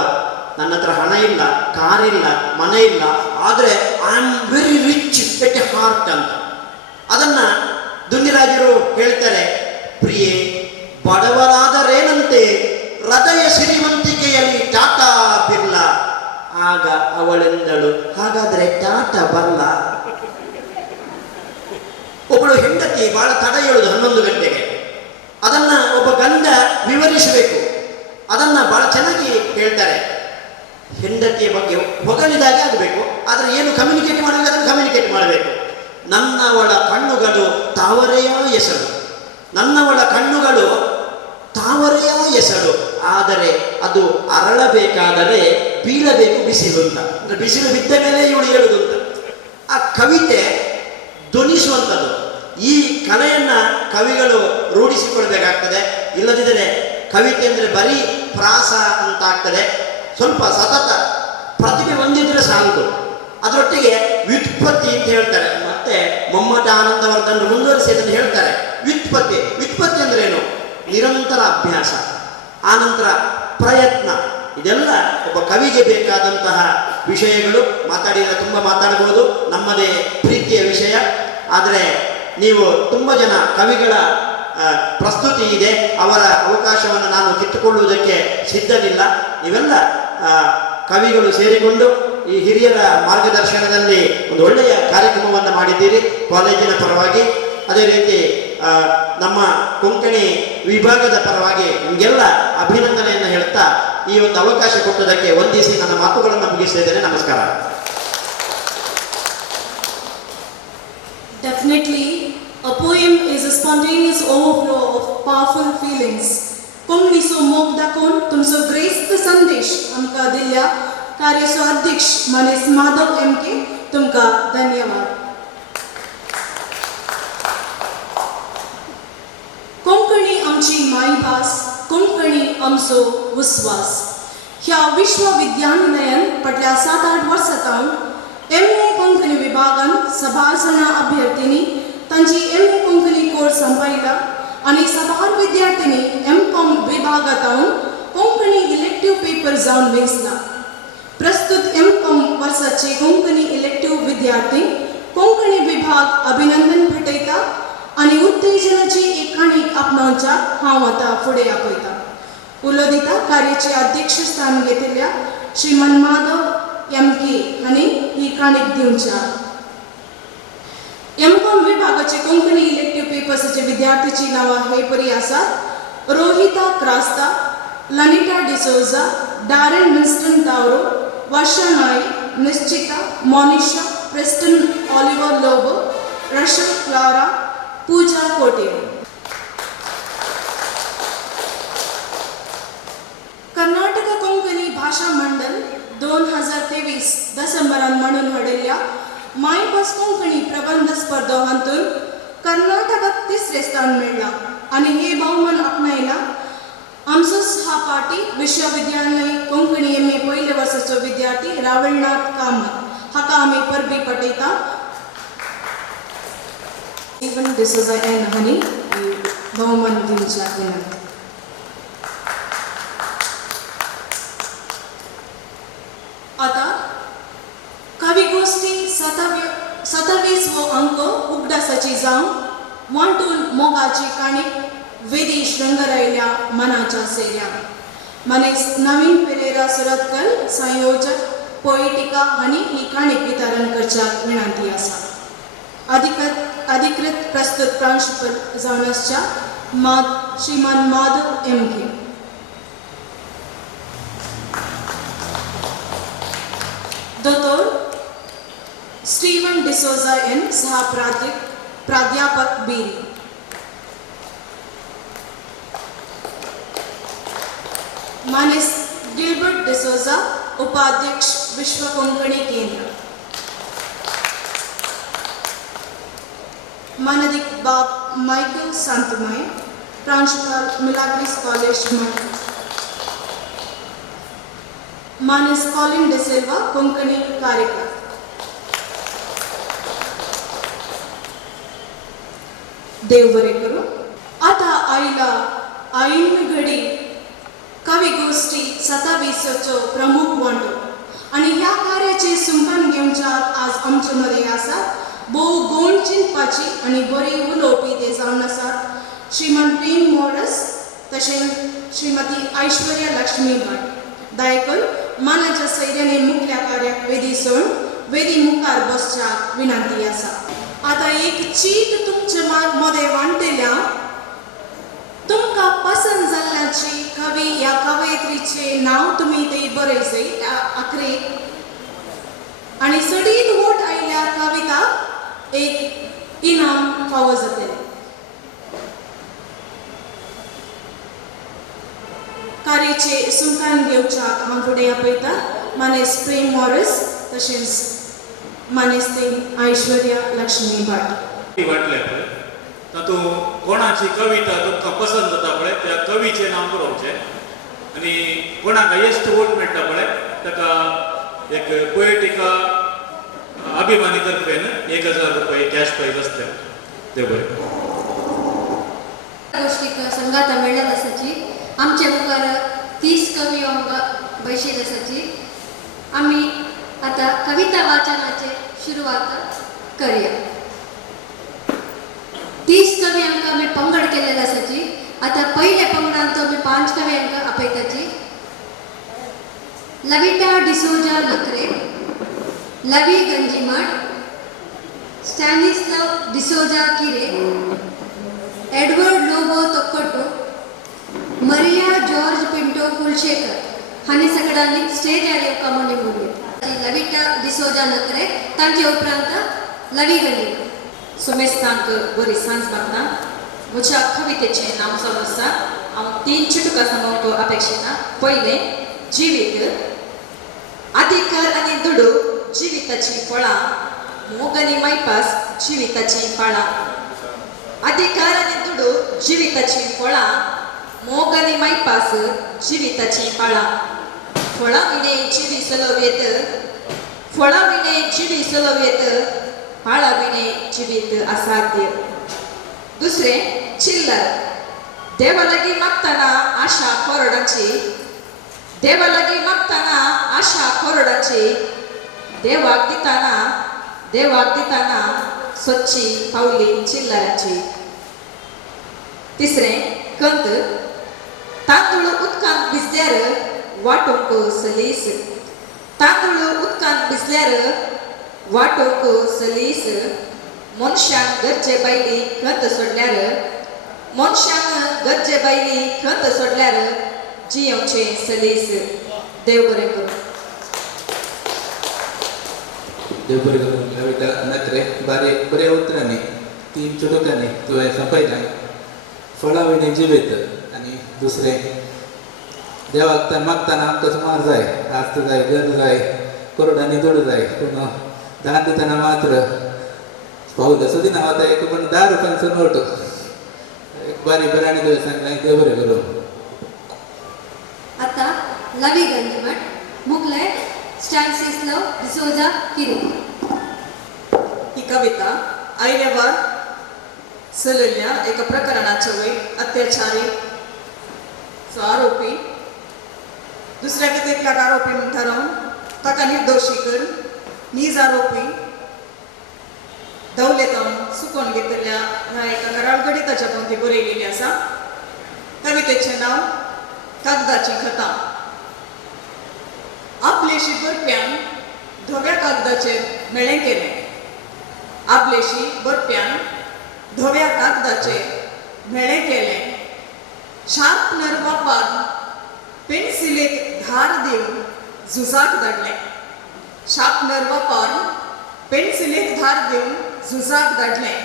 ನನ್ನ ಹತ್ರ ಹಣ ಇಲ್ಲ, ಕಾರಿಲ್ಲ, ಮನೆ ಇಲ್ಲ, ಆದರೆ I am very rich at a heart ಅಂತ. ಅದನ್ನು ದುಂಡಿರಾಜರು ಹೇಳ್ತಾರೆ, ಪ್ರಿಯೆ ಬಡವರಾದರೇನಂತೆ ಹೃದಯ ಸಿರಿವಂತಿಕೆಯಲ್ಲಿ ಟಾಟಾ ಬಿರ್ಲಾ. ಆಗ ಅವಳೆಂದಳು, ಹಾಗಾದ್ರೆ ಟಾಟ ಬರಲ್ಲ. ಒಬ್ಬಳು ಹೆಂಡತಿ ಬಹಳ ತಡ ಹೇಳುದು 11 ಗಂಟೆಗೆ. ಅದನ್ನ ಒಬ್ಬ ಗಂಡ ವಿವರಿಸಬೇಕು. ಅದನ್ನ ಬಹಳ ಚೆನ್ನಾಗಿ ಹೇಳ್ತಾರೆ. ಹೆಂಡತಿಯ ಬಗ್ಗೆ ಹೊಗಳಿದಾಗ ಆಗಬೇಕು, ಆದರೆ ಏನು ಕಮ್ಯುನಿಕೇಟ್ ಮಾಡಬೇಕು ಅದನ್ನು ಕಮ್ಯುನಿಕೇಟ್ ಮಾಡಬೇಕು. ನನ್ನವಳ ಕಣ್ಣುಗಳು ತಾವರೆಯ ಎಸಳು, ನನ್ನವಳ ಕಣ್ಣುಗಳು ತಾವರೆಯ ಎಸಳು, ಆದರೆ ಅದು ಅರಳಬೇಕಾದರೆ ಬೀಳಬೇಕು ಬಿಸಿಲು ಅಂತ. ಅಂದ್ರೆ ಬಿಸಿಲು ಬಿದ್ದ ಮೇಲೆ ಇವಳು ಹೇಳುದುಂಟ. ಆ ಕವಿತೆ ಧ್ವನಿಸುವಂಥದ್ದು. ಈ ಕಲೆಯನ್ನ ಕವಿಗಳು ರೂಢಿಸಿಕೊಳ್ಬೇಕಾಗ್ತದೆ. ಇಲ್ಲದಿದ್ದರೆ ಕವಿತೆ ಅಂದರೆ ಬರೀ ಪ್ರಾಸ ಅಂತ ಆಗ್ತದೆ. ಸ್ವಲ್ಪ ಸತತ ಪ್ರತಿಭೆ ಹೊಂದಿದ್ರೆ ಸಾಲದು. ಅದರೊಟ್ಟಿಗೆ ವ್ಯುತ್ಪತ್ತಿ ಅಂತ ಹೇಳ್ತಾರೆ. ಮತ್ತೆ ಮಮ್ಮಟ ಆನಂದವರ್ಧನ್ ಮುಂದುವರಿಸಿ ಅದನ್ನು ಹೇಳ್ತಾರೆ. ವ್ಯುತ್ಪತ್ತಿ ಅಂದ್ರೆ ಏನು? ನಿರಂತರ ಅಭ್ಯಾಸ, ಆನಂತರ ಪ್ರಯತ್ನ. ಇದೆಲ್ಲ ಒಬ್ಬ ಕವಿಗೆ ಬೇಕಾದಂತಹ ವಿಷಯಗಳು. ಮಾತಾಡಿದರೆ ತುಂಬ ಮಾತಾಡಬಹುದು, ನಮ್ಮದೇ ಪ್ರೀತಿಯ ವಿಷಯ. ಆದರೆ ನೀವು ತುಂಬ ಜನ ಕವಿಗಳ ಪ್ರಸ್ತುತಿ ಇದೆ, ಅವರ ಅವಕಾಶವನ್ನು ನಾನು ಕಿತ್ತುಕೊಳ್ಳುವುದಕ್ಕೆ ಸಿದ್ಧನಿಲ್ಲ. ನೀವೆಲ್ಲ ಕವಿಗಳು ಸೇರಿಕೊಂಡು ಈ ಹಿರಿಯರ ಮಾರ್ಗದರ್ಶನದಲ್ಲಿ ಒಂದು ಒಳ್ಳೆಯ ಕಾರ್ಯಕ್ರಮವನ್ನು ಮಾಡಿದ್ದೀರಿ ಕಾಲೇಜಿನ ಪರವಾಗಿ. ಅದೇ ರೀತಿ ನಮ್ಮ ಕೊಂಕಣಿ ವಿಭಾಗದ ಪರವಾಗಿ ನಿಮಗೆಲ್ಲ ಅಭಿನಂದನೆಯನ್ನು ಹೇಳ್ತಾ ಈ ಒಂದು ಅವಕಾಶ ಕೊಟ್ಟದಕ್ಕೆ ವಂದಿಸಿ ನನ್ನ ಮಾತುಗಳನ್ನು ಮುಗಿಸಿದ್ದೇನೆ. ನಮಸ್ಕಾರ. Definitely, a poem is a spontaneous overflow of powerful feelings. Konkani so मोग दाखोवन तुमचो ग्रेस्त संदेश आमकां दिल्या कार्यचो अध्यक्ष मनीस माधव MK, तुमकां धन्यवाद. कोंकणी आमची मायभास, कोंकणी आमचो विश्वास. ह्या विश्वविद्यानिलयान फाटल्या 7-8 वर्सां सावन MA कोंकणी विभागान 16 जाणां अभ्यर्थींनी तांची MA कोंकणी कोर्स संपयला आणि 16 विद्यार्थ्यांनी MCOM विभागात कोंकणी इलेक्टिव्ह पेपर जावन वेंचला. प्रस्तुत MCOM वर्साचे कोंकणी इलेक्टिव्ह विद्यार्थी कोंकणी विभाग अभिनंदन भेटयता आणि उत्तेजनाची एक काणीक आपणावच्याक हांव आतां फुडें आपयता. उलो दिता कार्याचे अध्यक्ष स्थान घेतिल्ल्या श्रीमान माधव MK हांणी ही काणीक दिवच्या. MCOM विभागाचे कोंकणी इलेक्टिव्ह पेपर्सचे विद्यार्थीची नावां हे परी आसात: रोहिता क्रास्ता, लनिता डिसोजा, डॅरेन मिन्स्टन तावरो, वर्षा नाईक, निश्चिता, मोनिशा, प्रेस्टन ऑलिवर लोबो, रशल क्लारा, पूजा कोटेर. कर्नाटक कोंकणी भाषा मंडळ 2023 डिसेंबरान म्हणून हाडिल्ल्या मायभास कोंकणी प्रबंध स्पर्धो हातून कर्नाटकाक 3रे स्थान मेळ्ळा आणि हे बहुमान आपणायला आमचो सहपाठी विश्वविद्यालय कोंकणी MA पयले वर्साचो विद्यार्थी रावळनाथ कामत, हाका आमी परबी पटयता. स्टीवन डिसोजा हांणी बहुमान दिवच्याक विनंती. आता कविगोष्ठी 27वो अंक उगडासाची जावन वांटून मोगाची काणीक वेदी श्रृंगारयल्या मनाच्या सेऱ्या. मनीस नवीन पेरेरा सुरतकर संयोजक पोएटिका हांणी ही काणीक वितरण करच्याक विनंती आसा. अधिकृत प्रस्तुत प्रांशुपाल जावन आसच्या श्रीमान माधव MK. दोतोर स्टीवन डिसोजा N, सह प्राध्यापक बीरी. मानिस गिल्बर्ट डिसोजा, उपाध्यक्ष विश्व कोंकणी केंद्र. मानदिक बाब माइकल सांतमय, प्रांशुपाल मिलाग्रिस कॉलेज मठ. मानिस कॉलिन डिसिल्वा, कोंकणी कार्यक्रम. देव बरे करू. आता आईन घडी कविगोष्ठी 27चो प्रमुख वांटो आणि ह्या कार्याचे सुंपण घेवच्याक आज आमचे मदीं आसात भोव गोंड चिंतपाची आणि बरी उलोवपी ते जावन आसात श्रीमान प्रेम मोरस, तशेंच श्रीमती ऐश्वर्या लक्ष्मी भट. दायकल मानाच्या सैर्याने मुखल्या कार्याक वेदी सोड वेदी मुखार बसच्याक विनंती आसा. आता एक चीट तुमचे मध्ये वांटलेल्या तुमकां पसंत जाल्ल्याची कवी या कवयित्रीचे नाव तुम्ही ते बरयचंय आखरेक आणि सडीत वोट आयल्या कविताक एक इनाम फावो जातलें. कार्याचे सुमकान घेवच्याक हांव फुडें आपयता मानेस प्रेम मॉरिस तशेंच मानेस ते ऐश्वर्या लक्ष्मी भट. वाटले पळय तातूंत कोणाची कविता तुमकां पसंत जाता पळय त्या कवीचें नांव बरोवचें आनी कोणाक हायेस्ट वोट मेळटा पळय ताका एक पोएटिका अभिमानी तर्फेन 1000 रुपये कॅश प्राइज आसता. देव बरें. गोष्टीक संगाता मेळत आसाची आमचे मुखार 30 कवी आमकां बैशीत आसाची. आमी आतां कविता वाचनाचे सुरवात करया. 30 कवी आमकां आमी पंगड केलेले आसाची. आतां पयल्या पंगडांत आमी 5 कवी आमकां आपयताची. लविटा डिसोजा नकरे, लवी गंजीमठ, स्टॅनिस्लाव डिसोजा किरे, एडवर्ड लोबो तोक्कोटो, मरिया जॉर्ज पिंटो कुलशेकर हांणी सगळ्यांनी स्टेजार येवपाक म्हणून बोलयता. लविटा डिसोजा नकरे तांचे उपरांत लवी गंजीमठ. सुमेस्तांक बरी सांज मागता. म्हज्या कवितेचें नांव जावन आसा. हांव 3 चुटुकां सांगूंक अपेक्षिता. पयलें जिवीत. अधिकार आनी दुडू जिविताची फळां, मोग आनी मायपास जिविताची फळां. अधिकार आनी दुडू जिविताची फळां, मोग आनी मायपास जिविताची फळां. फळां विणे जिवी सलवेत, फळां विणे जिवी सलवेत, फाळा विणे जिवीत असाध्य. दुसरें चिल्लर. देवा लागीं मागतना आशा कोरडाची, देवा लागीं मागतना आशा कोरडाची, देवाक दिताना स्वच्छी पावली चिल्लराची. तिसरें कंत. तांदूळ उदकांत भिजल्यार वाटोवंक सलीस, तांदूळ उदकांत भिजल्यार वाटोवंक सलीस. मनशांक गरजे बायली खंत सोडल्यार, मनशांक गरजे बायली खंत सोडल्यार जियोवचें सलीस. देव बरें करूं. देव बरें करूं. कविता नकरे बरे उतरांनी 3 चुटुकांनी तुवें संपयलें. फळां विणे जिवेत आनी दुसरें देवाक मागतना आमकां सुमार जाय, आस्त जाय, घर जाय, कोरडांनी दोड जाय, पूण दान दितना मात्र पावलं सुद्धा ना. आता एक पण 10 रुपयांचं नोट एक बारी बराणी देव सांगलाय. देव बरें करूं. आता लवी गंजीमठ मुखले स्टॅनिस्लाव डिसोजा किरे. ही कविता आयल्यावर चलयल्ल्या एका प्रकरणाच्या वयर अत्याचारी आरोपी दुसऱ्या कितेंतल्याक आरोपी म्हूण थारावन ताका निर्दोशी कर नीज आरोपी दवलेतावन सुकोवन घेतिल्ल्या ह्या एका कराळगडिताच्या भोंवती बरयलेली आसा. कवितेचें नांव कागदाची कथा. आपलेशी बरप्यान धव्या कागदाचेर मेळें केलें. आपलेशी बरप्यान धव्या कागदाचेर मेळें केलें. शार्पनर वापरून पेन्सिलेक धार दिवन झुजाक धाडलें. शार्पनर वापरून पेन्सिलेक धार दिवन झुजाक धाडलें.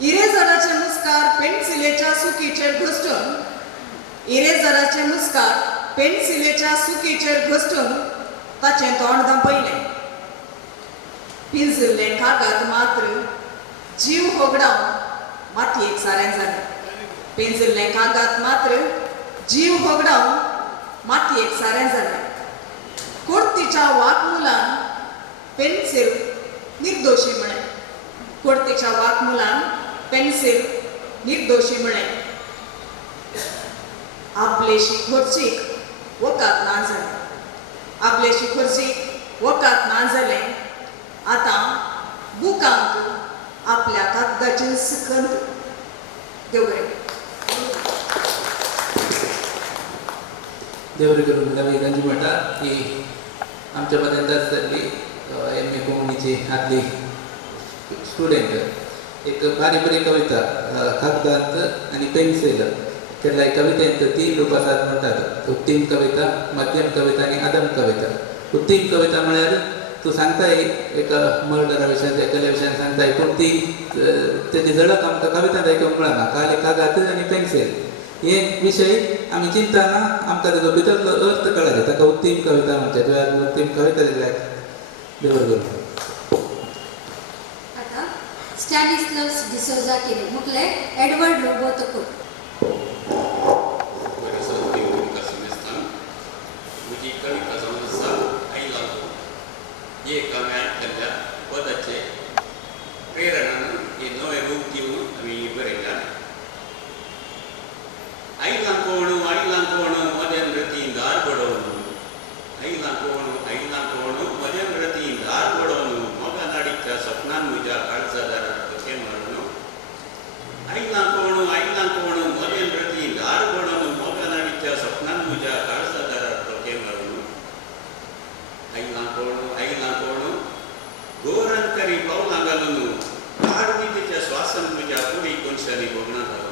इरेजराचे मुस्कार पेन्सिलेच्या सुकीचेर घुसटून, इरेजराचे मुस्कार पेन्सिलेच्या सुकीचेर घुसटून ताचें तोंड धांपयलें. पिंजिल्लें कागद मात्र जीव होगडावन मातयेक सारें जालें. पिंजिल्लें कागद मात्र जीव होगडावन मातयेक सारें जालें. कोर्तीच्या वाकमुलान पेन्सिल निर्दोशी म्हळें. कोर्तीच्या वाकमुलान पेन्सिल निर्दोशी म्हळें. आपलेशी खोर्चीक वकात ना जालें. आपलेशी खोर्चीक वकात ना जालें. आतां बुकांक आपल्या कागदाचेर सकंद. देव बरें. देवरे करून नवी गंजीमठ ही आमच्या पर्यंत जाल्ली MA कोंकणीची आदली स्टुडंट एक बारी बरी कविता कागदांत आनी पेन्सिल केल्ल्या कवितेंत 3 रूप आसात म्हणटात. उत्तीम कविता, मध्यम कविता आनी अदम कविता. उत्तीम कविता म्हळ्यार तूं सांगताय एक मर्डरा विशयान एकल्या विशयान सांगताय पूण ती तेजी झळक आमकां कवितांत आयकूंक मेळना. खाली कागद आनी पेन्सिल हे विशय आमी चिंतना आमकां तेजो भितरलो अर्थ कळटा. ताका उत्तीम कविता म्हणटात. तुवें उत्तीम कविता दिल्याक देवर करूं. आता स्टॅनिस्लस डिसोजा किरे मुकले एडवर्ड लोबो तोकोट. म्हजी कविता जावन आसा आयला हे काम्या पदाचे प्रेरणान हे नवे रूप दिवन आमी बरयला. आयला कोण मदेंद्र तीन दार बडोवन आयला कोण मदेंद्र तीन दार बडोवन मोगा नाडीच्या स्वप्नान म्हज्या काळजा दारार कशें मरण. आयला कोण मदेंद्र तीन दार बडोवन मोगा नाडीच्या स्वप्नान म्हज्या काळजा दारार कशें मरण. आयला कोण गोरान करी पावलां घालून झाड विजेच्या श्वासान म्हज्या कुडी कोनशांनी भोगणां घालून.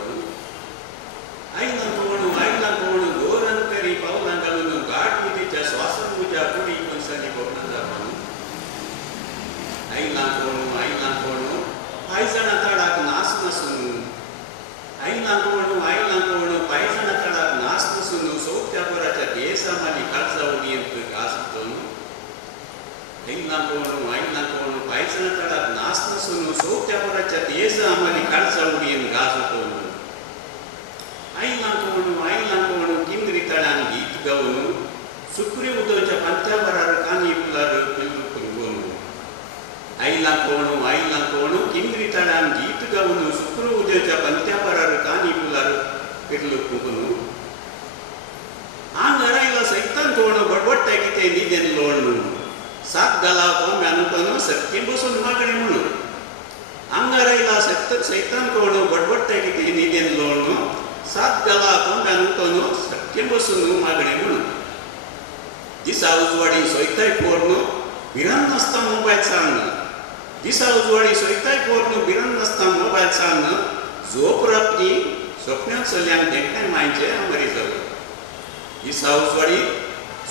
आयला कोण गोरान करी पावलां घालून गाठ विजेच्या श्वासान म्हज्या कुडी कोनशांनी भोगणां घालून. आयला कोण पायजणां तडाक नास नासून. आयला कोण पायजणां तडाक नास नासून सोपत्या पोराच्या देसा माली काळजा उडयेंत घासतून. आयला कोण पायजणां तडाक नास नासून सोपत्या पोराच्या देसा माली काळजा उडयेंत घासतून. आयला कोण किंगरी तळान गीत गावन सुक्री उदोच्या पंत्या बरार कानी फुलार पिल्लू कुरगून. आयला कोण किंगरी तळान गीत गावन सुक्रू उदोच्या पंत्या बरार कानी फुलार पिल्लू कुगून. आंगरायला सैतान कोण बडबडटाय कितें निदेन लोण. सात घाला कोंब्यान तो सक्की बसून मागणे म्हणून. आंगारायला सैतान कोण बडबडटाय कितें निदेन लोण. सात घाला कोंब्यान तो सक्की बसून मागणे म्हणून. दिसा उजवाडी सोयताय पोरन भिरान नासता मोबायल चाळण. दिसा उजवाडी सोयताय पोरन भिरान नासता मोबायल चाळण. झोप रापणी स्वप्नांत चल्यांक देखणे मायचे आमरी जालो. दिसा उजवाडी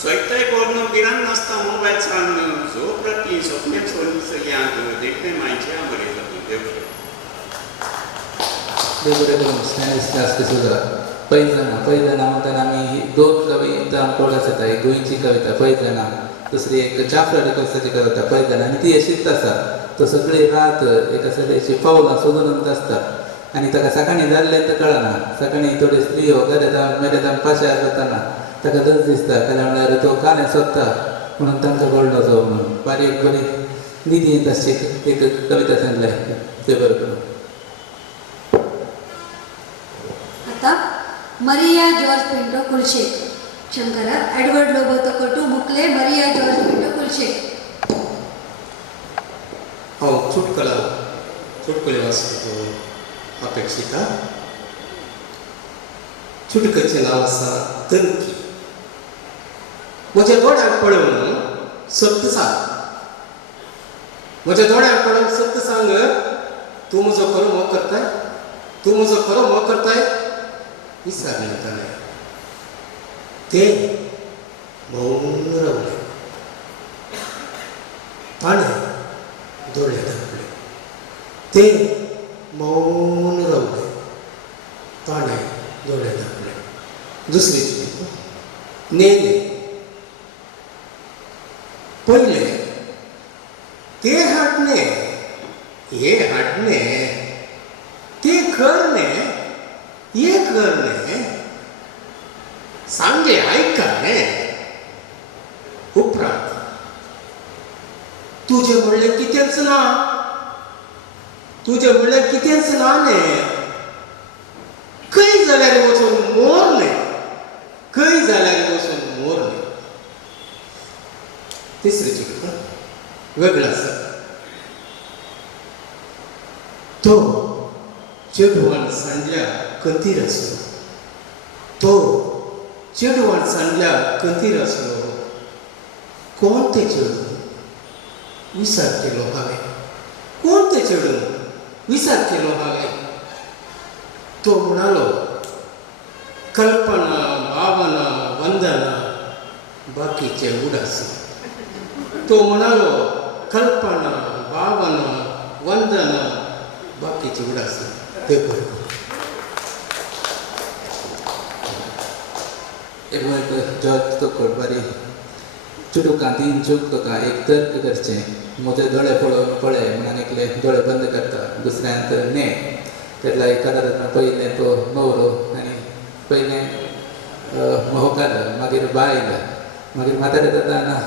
सोयताय पोरन भिरान नासता मोबायल चाळण. झोप रापणी स्वप्नांत चल्यांक देखणे मायचे आमरी जालो. देवरे करून स्टॅनिस्लस डिसोजा पैजना म्हणटाना आमी 2 कविता आमकां वळख येता. एक गोंयची कविता पैजना, दुसरी एक जाफर डिकोस्ताची कविता पैजना. आनी ती अशीच आसा. तो सगळी रात एका सगळ्याची पावलां सोदून आसता आनी ताका सकाळीं जाल्लें तें कळना. सकाळीं थोडी स्त्रियो घरे जावन मेरे जावन पाशार जाताना ताका दस दिसता. केल्या म्हणल्यार तो काने सोदता म्हणून तांकां कळलो तो म्हणून. बारीक बरी न्हिदी येता अशी एक कविता सांगल्या देवर करून. आता मरिया जॉर्ज पिंटो कुलशेकर. शंकरा एडवर्ड लोबो तोकोटू मुकले मरिया जॉर्ज पिंटो कुलशेकर. हांव चुटकुले वाचूंक अपेक्षिता. चुटकेचें नांव आसा तनकी. म्हज्या दोळ्यांक पळोवन सत्य सांग. म्हज्या दोळ्यांक पळोवन सत्य सांग. तूं म्हजो खरो मोग करताय. तूं म्हजो खरो मोग करताय. विचारलें ताणें. तें मौन रावलें. ताणें दोळे धांपले. तें मौन रावलें. ताणें दोळे धांपले. दुसरी नेले पयलें तें हाडणें हें हाडणें. तें करणें हें करणें. सांगे आयकणें. उपरांत तुजें म्हणलें कितेंच ना. तुजें म्हणलें कितेंच ना न्ही. खंय जाल्यार वचून मोरलें. खंय जाल्यार वचून मोरलें. तिसरी चुटको वेगळो आसा. तो चेडवान सांडल्या कतीर आसूं. तो चेडवाडसांतल्या कंदीर आसलो कोण तें चेडूं विचार केलो हांवें कोण तें चेडूं विचार केलो हांवें तो म्हणालो कल्पना भावना वंदना बाकीचे उडास तो म्हणालो कल्पना भावना वंदना बाकीचे उडास ते बरोबर एडवर्ड जॉर्ज तो कोटबारी चुडूकां तीन चूक तुका एक तर्क करचें म्हजे दोळे पळोवन पळय म्हणून एकले दोळे बंद करता दुसऱ्यांत ने तेन्ना एका जाता पयलें तो न्हवरो आनी पयलें मोहकार मागीर बायल मागीर म्हातारे जाता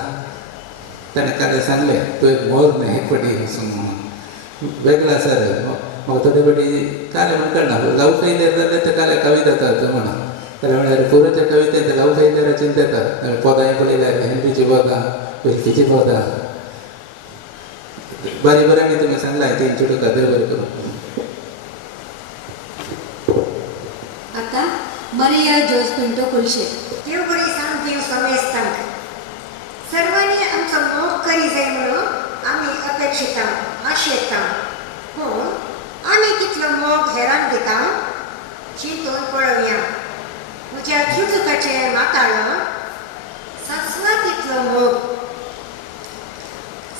ताणें काले सांगलें तूं एक मोर न्हय एक फावटी वचून म्हणून वेगळो आसा रे म्हाका थोडे फावटी काले म्हण कळना लाव फेलियर जालें ते काले कविता जाता म्हणून जाल्यार म्हळ्यार पुराच्या कवितेंत लाव फेलियरा चिंतेता पदां पळयल्यार हिंदीची पदां वेल्कीची पदां बरी बऱ्यांनी तुमी सांगलां तीन चुडूकां देव बरें करूं आता मरिया जॉर्ज पिंटो कुलशेकर देव बरी सांग देव समेस्तांक सर्वांनी आमचो मोग करी जाय म्हणून आमी अपेक्षिता आशेता पूण आमी कितलो मोग हेरांक दिता चिंतून पळोवया म्हज्या चुडुकाचे माताळो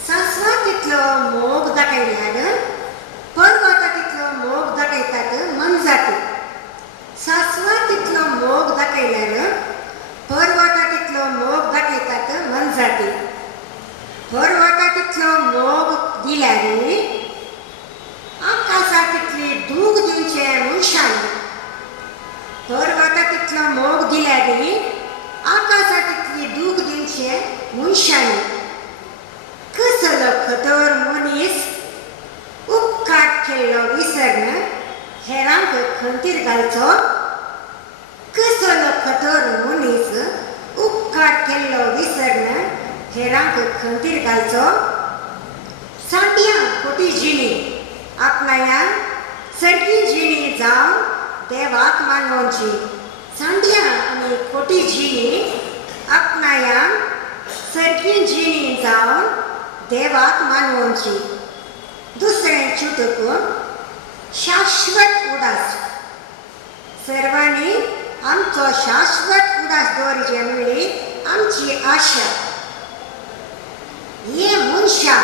सासवा तितलो मोग दाखयल्यार परवता तितलो मोग दाखयतात मनजाती सासवा तितलो मोग दाखयल्यार परवता तितलो मोग दाखयतात मनजाती परवता तितलो मोग दिल्यार आकाशा तितली दूग दिवचे मनशांनी परवता तितलो मोग दिल्यार आकाशा तितली दूग दिवचे मनशांनी कसलो खतर मनीस उपकार केल्लो विसरण हेरांक खंतीर घालचो कसलो खतर मनीस उपकार केल्लो विसरण हेरांक खंतीर घालचो सांट्या खोटी जिणी आपणाया सरकी जिणी जावन देवाक मानवची सांट्या आनी खोटी जिणी आपणाया सरकी जिणी जावन देवाक मानवची दुसरें चुटूक शाश्वत उदास सर्वांनी आमचो शाश्वत उदास दवरचे म्हणली आमची आशा हे मनशा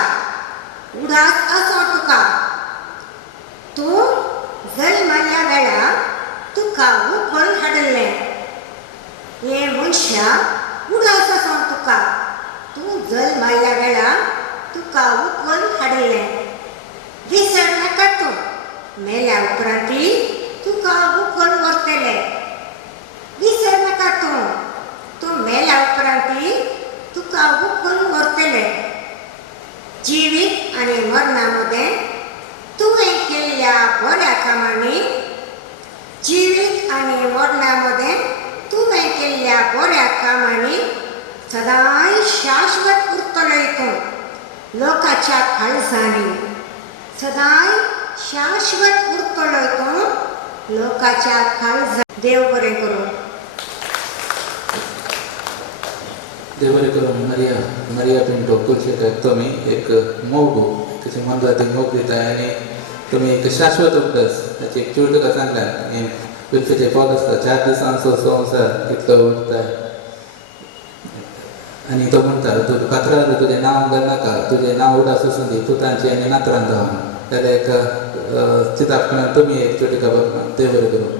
उदास असो तुका तूं जल्मल्या वेळा तुका उखल हाडलें हे मनशा उदास असो तुका तूं जल्मल्या वेळा तुका उखल हाडलें विसर नाका तूं मेल्या उपरांती तुका उखल व्हरतले विसर नाका तूं मेल्या उपरांती तुका उखल व्हरतले जिवीत आनी मरणा मदें तुवें केल्ल्या बऱ्या कामांनी जिवीत आनी मरणा मदें तुवें केल्ल्या बऱ्या कामांनी सदांय शाश्वत उरतलोय तूं लोकाच्या काळजांनी सदांय शाश्वत उरतलोय तूं लोकाच्या काळजांनी देव बरें करूं देव बरें करूं मरिया पिंटो कुलशेकर तुमी एक मोग कशें मनजाती मोग दिताय आनी तुमी एक शाश्वत उपदस ताची एक चूड तुका सांगल्यार आनी पिलफेचें पद आसता 4 दिसांचो संवसार कितलो उरताय आनी तो म्हणटा तूं कातरार तुजें नांव घालनाका तुजें नांव उडास वचून दी पुतांचें आनी नातरां जावन जाल्यार एक चितापणान तुमी एक चुटिका बघना देव बरें करूं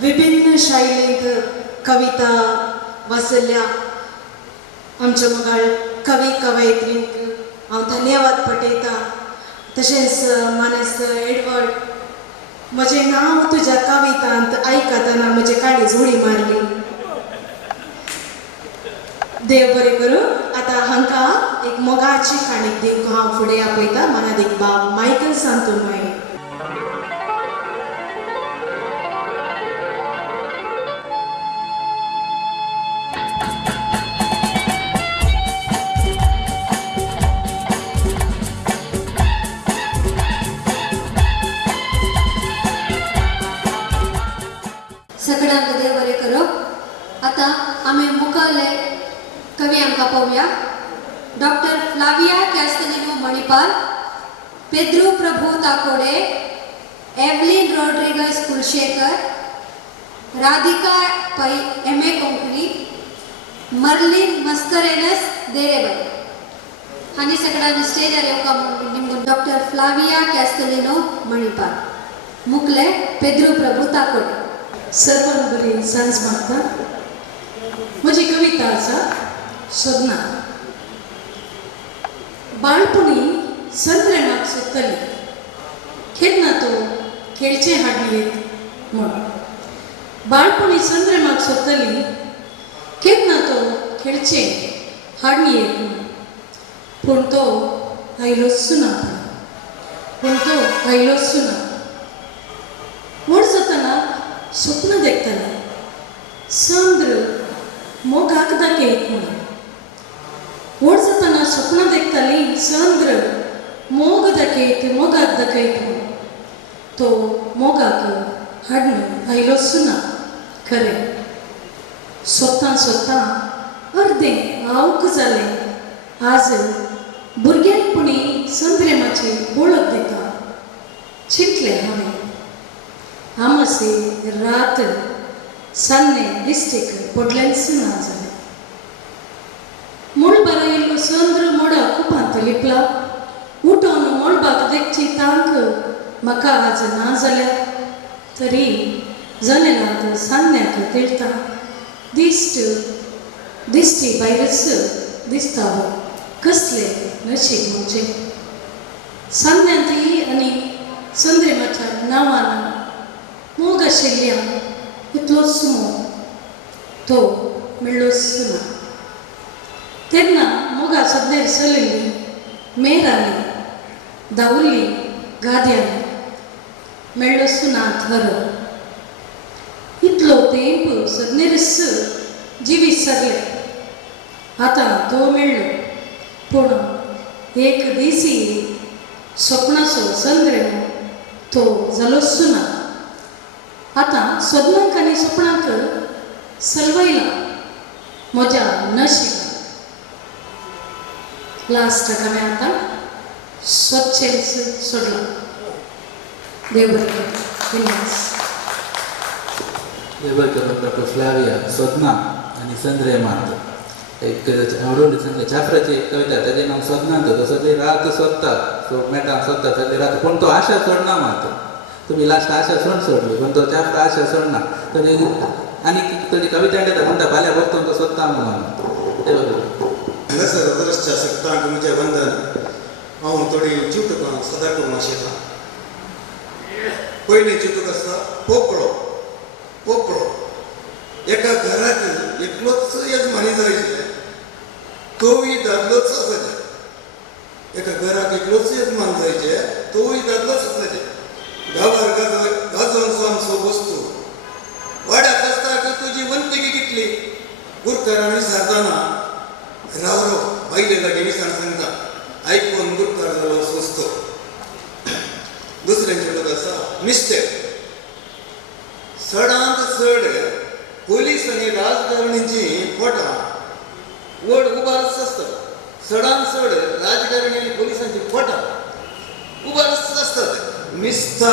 विभिन्न शैलींत कविता वाचल्या आमच्या मगाळ कवी कवयित्रींक हांव धन्यवाद पटयता तशेंच मानस एडवर्ड म्हजें नांव तुज्या कवितांत आयकतना म्हजे काळीज उडी मारली देव बरें करूं आतां हांकां एक मोगाची काणीक दिवंक हांव फुडें आपयता मनात एक बाब मायकल सांतोमय सगळ्यांक देव बरें करूं मालिका पाहूया. डॉक्टर फ्लाविया कॅस्टलिनो मणिपाल, पेद्रो प्रभू ताकोडे, एव्हलिन रॉड्रिगस कुलशेखर, राधिका पै एम.ए. कोंकणी, मर्लिन मस्करेनस देरेबाई हानी सगळ्यांनी स्टेजर येवका निमून डॉक्टर फ्लाविया कॅस्टलिनो मणिपाल, मुखले पेद्रो प्रभू ताकोडे. सर्वांक बरी सांज मागता. म्हजी कविता आसा सोदना. बाळपणी संत्रेमाक सोदतली, केन्ना तो खेळचे हाडलीत म्हण. बाळपणी संत्रेमाक सोदतली, केन्ना तो खेळचे हाडलीत म्हण. पूण तो आयलोच ना. पूण तो आयलोच ना. व्हड जातना स्वप्न देखतली, संद्र मोगाक दाखयत म्हणून. व्हड जातना स्वप्न देखतली, संद्र मोगाक दाखयत म्हणून. तो मोगाक हाडून आयलोच ना. खरें स्वता अर्दें आवक जालें. आज भुरग्यांपणी संत्रेमाची वळख दिता. चिंतलें हांवें, आमासे रात सान्नें दिसतेक पडलेंच ना जालें. मोळबार आयिल्लो संद्र मोडा कुपांत लिपला. उठोन मोळबाक देखची तांक म्हाका आज ना जाल्या. तरी जनेलांत सान्न्याक तिळटा. दिसती भायरच दिसता हो कसलें नशीब म्हजें. सान्न्यांती आनी संद्रेमाच्या नांवान मोग आशिल्ल्या इतलोच मोग तो मेळ्ळोच ना. तेन्ना मोगा सदनेर चलिल्ली मेरांनी धांवुल्ली गाद्यांनी मेळ्ळोच ना थर. इतलो तेंप सदनेरच जिवीत सरले. आतां तो मेळ्ळो, पूण एक दिसी स्वप्नाचो संद्रेम तो जालोच ना. आतां सदनांक आनी स्वप्नांक सलवयला म्हज्या नशिबान. लास्टाक हांवें आतां स्वच्छेच सोडलां. देव बरें करूं. देव करून डॉक्टर फ्लाविया सोदना आनी संद्रेमांत एक आवडून सांगले छात्राची एक कविता. ताचें नांव सोदनांत. तो सगळी रात सोदता, मेटां सोदता सगळी रात. पूण तो आशा सोडना मात. तुम्ही लास्ट आशा सोडली, पण तो छात्र आशा सोडना. आनी ताची कविता म्हणटा फाल्यां परतून तो सोदता म्हणून. देव करूं. हांगासर वरसच्या सप्तांक म्हजें वंदन. हांव थोडी चिवटकां सदां करूंक शिकता. पयलीं चिवटूक आसता पोपळो. एका घराक एकलोच यजमानी जायचे, तोय दादलोच आसाचे. एका घराक एकलोच यजमान जायचे, तोय दादलोच आसाचे. गांवार गाजोवन सोन वस्तू वाड्यात आसता तुजी वंतिकी कितली. गुरकारान विचारतना राव बायले लागी विचार सांगता. आयकून गुरकार जालो सोंसतो. दुसऱ्यांचे लोक आसा मिस्टेक. चडांत चड पोलीस आनी राजकारणींची पोटां व्हड उबारच आसतात. चडांत चड राजकारणी आनी पोलिसांची पोटां उबारच आसतात. मिस्ता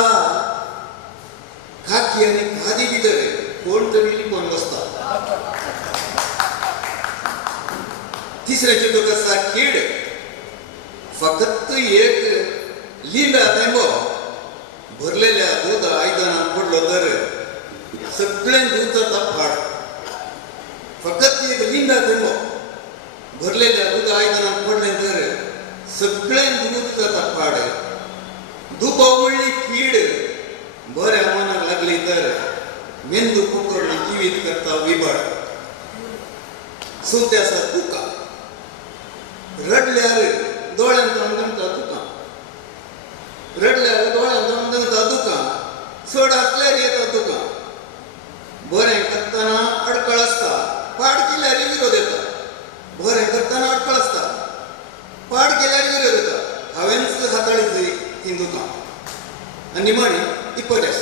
खाकी आनी खादी भितर कोण तरी लिपोवन बसता. तिसऱ्याचे लोक आसा कीड. फकत एक लिंबा तेंबो भरलेल्या दूद आयदनांत पडलो तर सगळें दूद जाता फाड. फकत एक लिंबा तेंबो भरलेल्या दूद आयदनांत पडलें तर सगळें दूद जाता फाड. दुबो म्हणली कीड बऱ्या मनाक लागली तर मेंदू पोकर्ण जिवीत करता विबड. चवथें आसा तुका. रडल्यार दोळ्यांत अंगमता तुका. रडल्यार दोळ्यांत अंगमता तुका. चड आसल्यार येता तुका. बरें करतना अडकळ आसता, पाड केल्यार विरोध येता. बरें करतना अडकळ आसता, पाड केल्यार विरोध येता. हांवेंच हाताळी ती दुकां. आनी निमाणी इपरस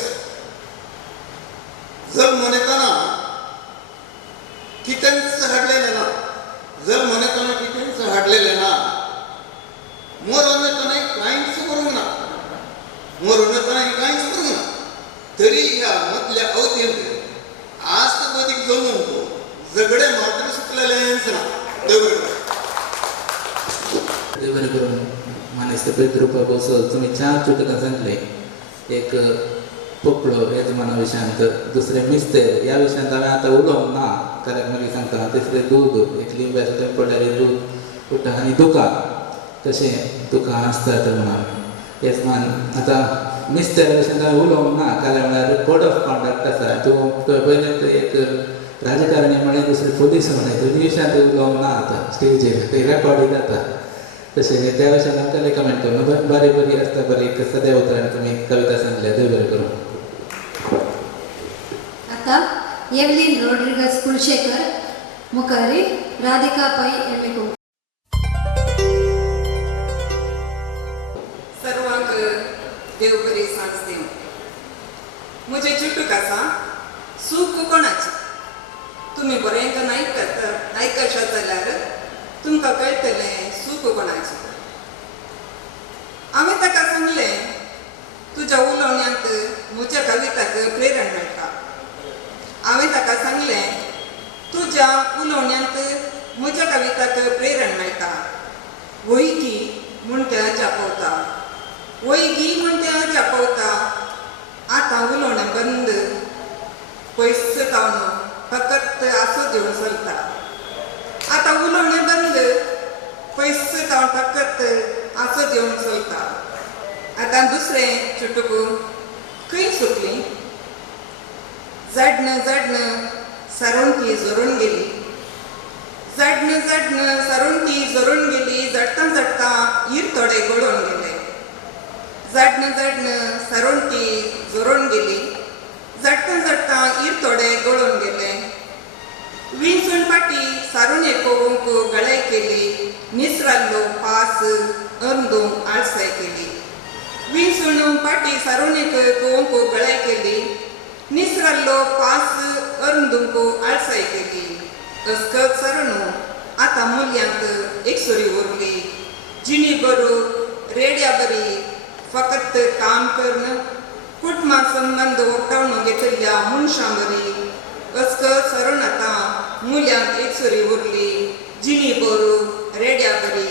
जग मनयतना कितेंच हाडलेलें ना. जग मनयतना मरून कांयच करूंक ना तरी ह्या मदल्या अवधेंत आज मदीक जमून झगडे मात्र सुटलेलेंच ना. देव बरें करून मानेस्त पेद्रुपा बसो तुम्ही 4 चुटकां सांगले. एक पोपळो येजमाना विशयांत, दुसरें मिस्तेर ह्या विशयांत हांवें आतां उलोवंक ना कारण मागीर सांगता. तिसरें दूद, एक लिंब्याचो तेंप पडल्यार दूद उरता आनी दुकां तशें दुकां आसतात म्हणून येजमान. आतां मिस्तेरा विशयांत हांवें उलोवंक ना कारण म्हळ्यार कोड ऑफ कॉन्डक्ट आसा. तूं पयलें एक राजकारणी म्हळें दुसरें पुलीस म्हळें दोनी विशयांत उलोवंक ना आतां स्टेजीर ते रेकॉर्डींग जाता. तशें त्या विशयान आमकां कमेंट करून बरी बरी आसता. बरी एक सद्या उतरान तुमी कविता सांगल्या. देव बरें करून. आता एवलिन रॉड्रिगस कुलशेकर मुखारी राधिका पै एम.ए. सर्वांक देव बरी सांज दिवं. म्हजें चुटूक आसा सूख कोणाची. तुमी बरें करून आयकशात जाल्यार तुमकां कळटलें सूख कोणाची. हांवें ताका सांगलें तुज्या उलोवण्यांत म्हज्या कविताक प्रेरण मेळटा. हांवें ताका सांगलें तुज्या उलोवण्यांत म्हज्या कविताक प्रेरण मेळटा. वैगी म्हूण त्या जापवता, वैगी म्हूण त्या जापवता. आतां उलोवणें बंद पयस जावन फकत आसो दिवन चलता. आतां उलोवणें बंद पयस जावन फकत आसो दिवन चलता. आतां दुसरें चुटूक खंय सुटली. जडन जडन सारून ती जोरून गेली. जडन जडन सारून ती जोरून गेली. जडटा जडटा हीर थोडे गळून गेले. जडन जडन सारून ती जोरून गेली. जडटा जडटा हीर थोडे गळून गेले. विंचून फाटी सारून पळोवंक गळाय केली. निसराल्लो पास अरुंदूंक आळसाय केली. विंचून फाटी सारून पळोवंक गळाय केली. निसराल्लो पास अरुंदूंक आळसाय केली. अस्कत सारणू आतां मुल्यांक एक सुरी उरली. जिणी बरो रेड्या बरी फकत काम करन कुटुंबा संबंद ओटावून घेतल्या मनशां बरी. अस्कत सारून आतां मुल्यांक एक सुरी उरली. जिणी बरो रेड्या बरी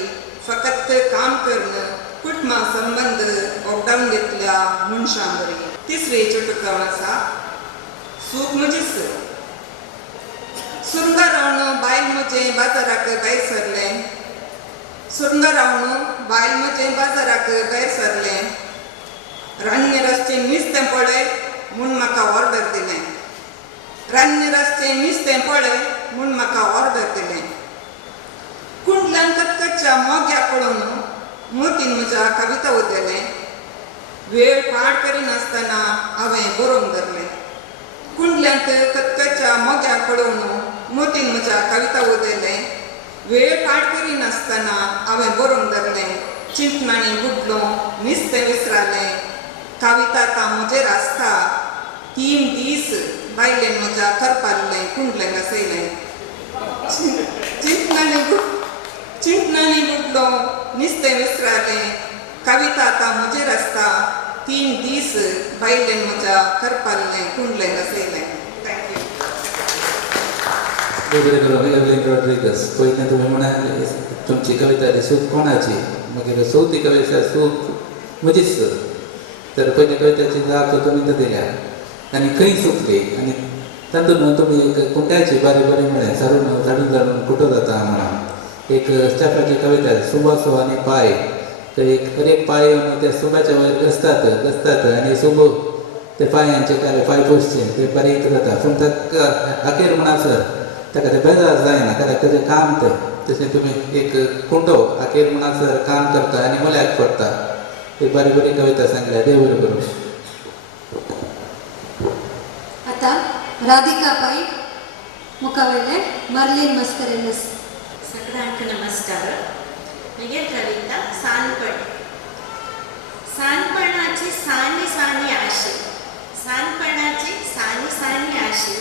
फकत काम करन कुटुंबा संबंद ओटावून घेतल्या मनशां बरी. तिसरी चुटूक जावन आसा सूख म्हजीच. सुरंगा रावन बायल म्हजें बाजाराक भायर सरलें. सुरंगा रावन बायल म्हजें बाजाराक भायर सरलें. रान्य रस्त्यान नुस्तें पळय म्हूण म्हाका ऑर्डर दिलें. रान्य रस्त्यान नुस्तें पळय म्हूण म्हाका ऑर्डर दिलें. कुंडल्यान कचकच्या मोग्या पळोवन मोतीन म्हज्या कविता उदेलें. वेळ पाड करिनासतना हांवें बरोवंक धरलें. कुंडल्यांत कचकच्या मोग्या पळोवन मोतीन म्हज्या कविता उदेलें. वेळ पाड करिनासतना हांवें बरोवंक धरलें. चिंतनांनी बुडलो नुस्तें विसरालें. कविता आतां म्हजेर आसता. 3 दीस बायलेन म्हज्या करपालें कुंडलें घासयलें. चिंतनांनी बुडलो नुस्तें विसरालें. कविता आतां म्हजेर आसता. 3 दीस बायलेन म्हज्या करपालें कुंडलें घासयलें. बरें करून एवलिन रॉड्रिगस. पयलीं तुमी म्हणाले तुमची कविता सूख कोणाची. मागीर चवथी कविता सूख म्हजीच. तर पयल्या कवितेची जाप तुमी तो दिल्या आनी खंय सुकली आनी तातूंत तुमी एक कुंड्याची बारी बरी म्हळें सारून झाडून झाडून कुठो जाता म्हणून. एक चाफ्याची कविता सुबासो आनी पाय. तर एक पाय येवन त्या सुबाच्या वयर घसतात आनी सुबो ते पांयांचे पांय पोसचे ते बारीक जाता. पूण ताका अखेर म्हणसर ताका ते बेजार जायना कारण तेजें काम तें. तशें तुमी एक कुंडो अखेर म्हणसर काम करता आनी मल्याक पडटा. एक बारी बरी कविता सांगल्या. देव बरें करूं. आता राधिका पै मुखावेले मार्लिन मस्करेनस. सगळ्यांक नमस्कार. म्हगे कविता सानपण. सानपणाची सानी सानी आशी. सानपणाची सानी सानी आशी.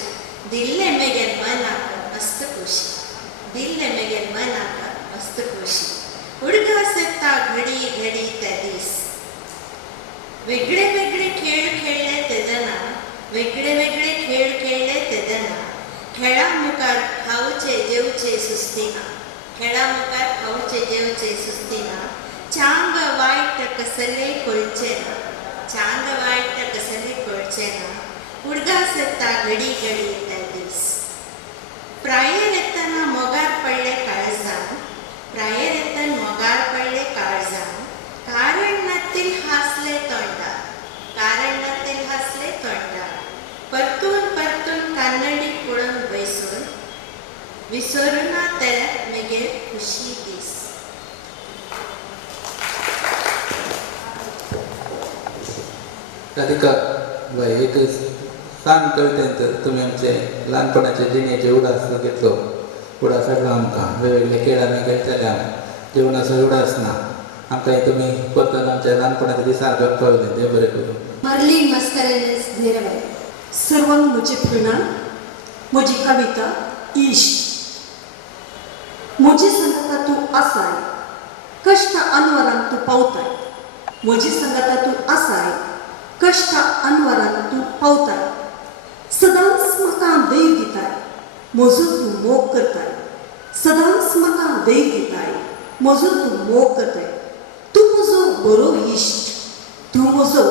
दिल्ले मेगेन मनाक मस्त खुशी. दिल्ले मेगेन मनाक मस्त खुशी. उडगा सेता घडी घडी त्या दीस. वेगळे वेगळे खेळ खेळले तेदना वेगळे वेगळे खेळ खेळले तेदना खेळा मुखार खाऊचे जेवचे सुस्तीना खेळा मुखार खाऊचे जेवचे सुस्तीना चांग वाईट कसले कळचे ना चांग वाईट कसले कळचे ना उडगास येता घडी घडी येता दिवस प्रायर येताना मोगार पडले काळजान प्रायर येतान मोगार पडले काळजान कारणातील हासले तोंडा कारणातील हासले तोंडा परतून परतून कान्नडी पळून बैसून विसरुना ते मेगे खुशी दीस राधिका बाई एक सांग कवितेनंतर तुम्ही आमचे लहानपणाचे जिणेचे उडास घेतलो उडास हाडलो आमकां वेगवेगळे खेळांनी खेळटले जेवणाचो उडास ना आमकां तुम्ही परतून आमच्या लहानपणाच्या दिसा जगपावले देव बरें करूं. मर्लिन मस्करेनेस धीरबाई. सर्वांक म्हजे प्रणाम. म्हजी कविता इश्ट. म्हजी संगता तूं आसाय कश्ट अनवरान तूं पावताय म्हजी संगता तूं आसाय कश्ट अनवरान तूं पावताय सदांच म्हाका दैव दिताय म्हजो तूं मोग करताय सदांच म्हाका दैव दिताय म्हजो तूं मोग करताय तूं म्हजो बरो इश्ट तूं म्हजो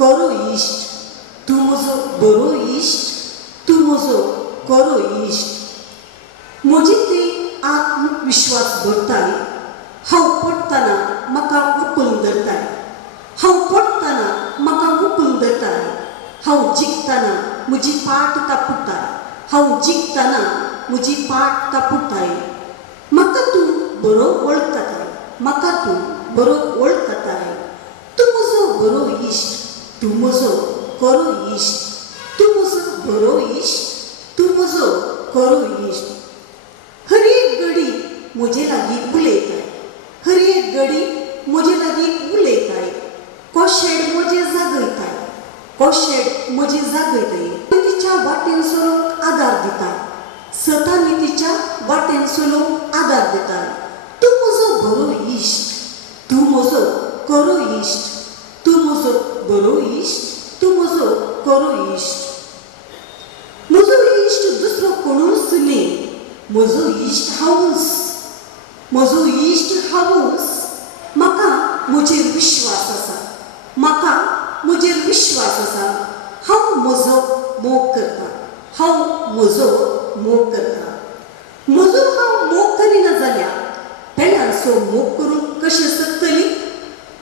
करो इश्ट तूं म्हजो बरो इश्ट तूं म्हजो करो इश्ट म्हजी ती आत्मविश्वास भरताय हांव पडटना म्हाका उखलून धरताय हांव पडटना म्हाका उखलून धरताय हांव जिखतना म्हजी पाट तापुडटाय हांव जिखतना म्हजी पाट तापुडटाय म्हाका तूं बरो वळखताय म्हाका तूं बरो वळखताय तूं म्हजो बरो इश्ट तूं म्हजो करो इश्ट तूं म्हजो बरो इश्ट तूं म्हजो करो इश्ट हर एक घडी म्हजे लागीं उलयताय हर एक घडी म्हजे लागीं उलयताय कोशेड म्हजे जागयताय कोशेड म्हजे जागयताय तिच्या वाटेन चलोवंक आदार दिताय सतांनी तिच्या वाटेन चलोवंक आदार दिताय तूं म्हजो बरो इश्ट तूं म्हजो करो इश्ट तूं म्हजो बरो इश्ट तूं म्हजो करो इश्ट म्हजो इश्ट दुसरो कोणूच न्ही म्हजो इश्ट हांवूच म्हजो इश्ट हांवूच म्हाका म्हजेर विश्वास आसा म्हाका म्हजेर विश्वास आसा हांव म्हजो मोग करतां हांव म्हजो मोग करतां म्हजो हांव मोग करिना जाल्यार पेल्याचो मोग करूंक कशें शकतली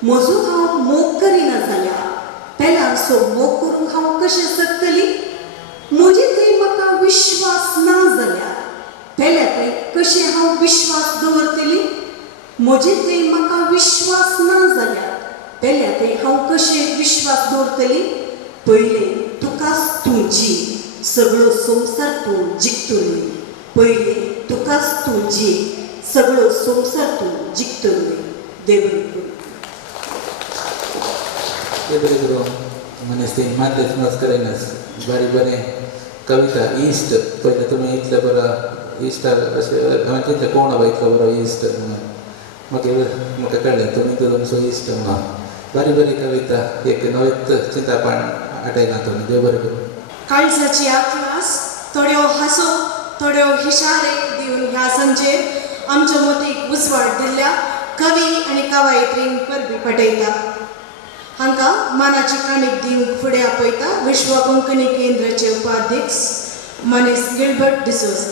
म्हजो हांव मोग करिना जाल्यार पेल्याचो मोग करूंक हांव कशें शकतली म्हजे थंय म्हाका विश्वास ना जाल्यार पेल्या थंय कशें हांव विश्वास दवरतली म्हजे थंय म्हाका विश्वास ना जाल्यार पेल्या थंय हांव कशें विश्वास दवरतली पयलें तुकाच तूं जी सगळो संवसार तूं जिखतली पयलें तुकाच तूं जी सगळो संवसार तूं जिखतली देव बरें करूं. देव बरें करूं. मनीस ती मातलेच मस्करेनस बरी बरें कविता इश्ट पयलें तुमी इतलें बरो इश्टाक अशें हांवें चिंतलें कोण बाबा इतलो बरो इश्ट म्हाका कळ्ळें तुमी तुमचो इश्ट म्हणून बरी बरी कविता एक नवेच चिंतापण हाडयला तुमी देव बरें करूं. काळजाची आत्मास थोड्यो हासो थोड्यो इशारे दिवन ह्या संजेर आमच्या मतीक उजवाड दिल्ल्या कवी आनी कवयित्रींक परबी पटयता. हांकां मानाची काणीक दिवंक फुडें आपयता विश्व कोंकणी केंद्राचे उपाध्यक्ष मनीस गिल्बर्ट डिसोजा.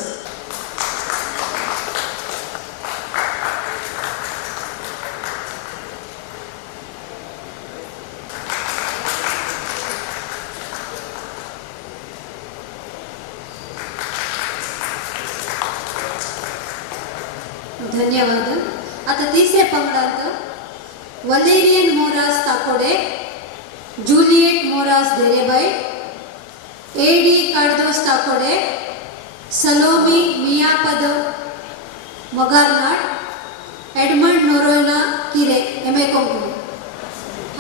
धन्यवाद. आता तिसऱ्या पंगडांत वलेरियन मोरास ताकोडे, जुलिएट मोरास धेरेबाई, एडी कार्दोस ताकोडे, सलोमी मियापद मोगारनाड, एडमंड नोरोयना किरे एम.ए. कोंकणी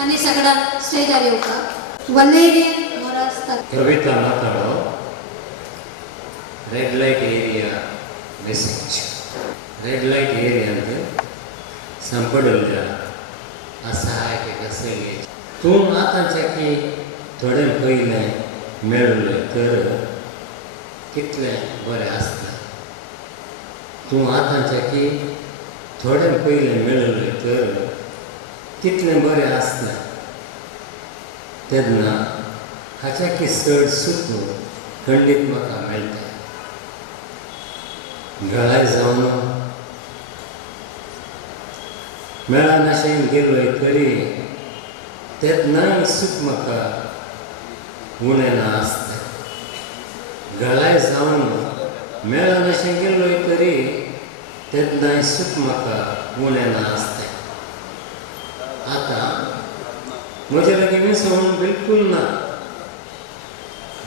आनी सगळ्यांक स्टेजार येवपाक वलेरियन मोरास ताकोडे. कविता माताडो red light area message red light एरियांत संपडल्या असहाय कसले तूं आतांच्या की थोडे पयलें मेळ्ळें तर कितलें बरें आसता. तूं आतांच्या की थोडे पयलें मेळ्ळें तर कितलें बरें आसता. तेन्ना हाच्या की चड सूख खंडीत म्हाका मेळटा. गळाय जावन मेळनाशें गेलोय तरी तेन्नाय सूख म्हाका उणें ना आसता. गळाय जावन मेळनाशें गेलोय तरी तेन्नाय सूख म्हाका उणें ना आसता. आतां म्हजे लागीं विसवण बिलकूल ना.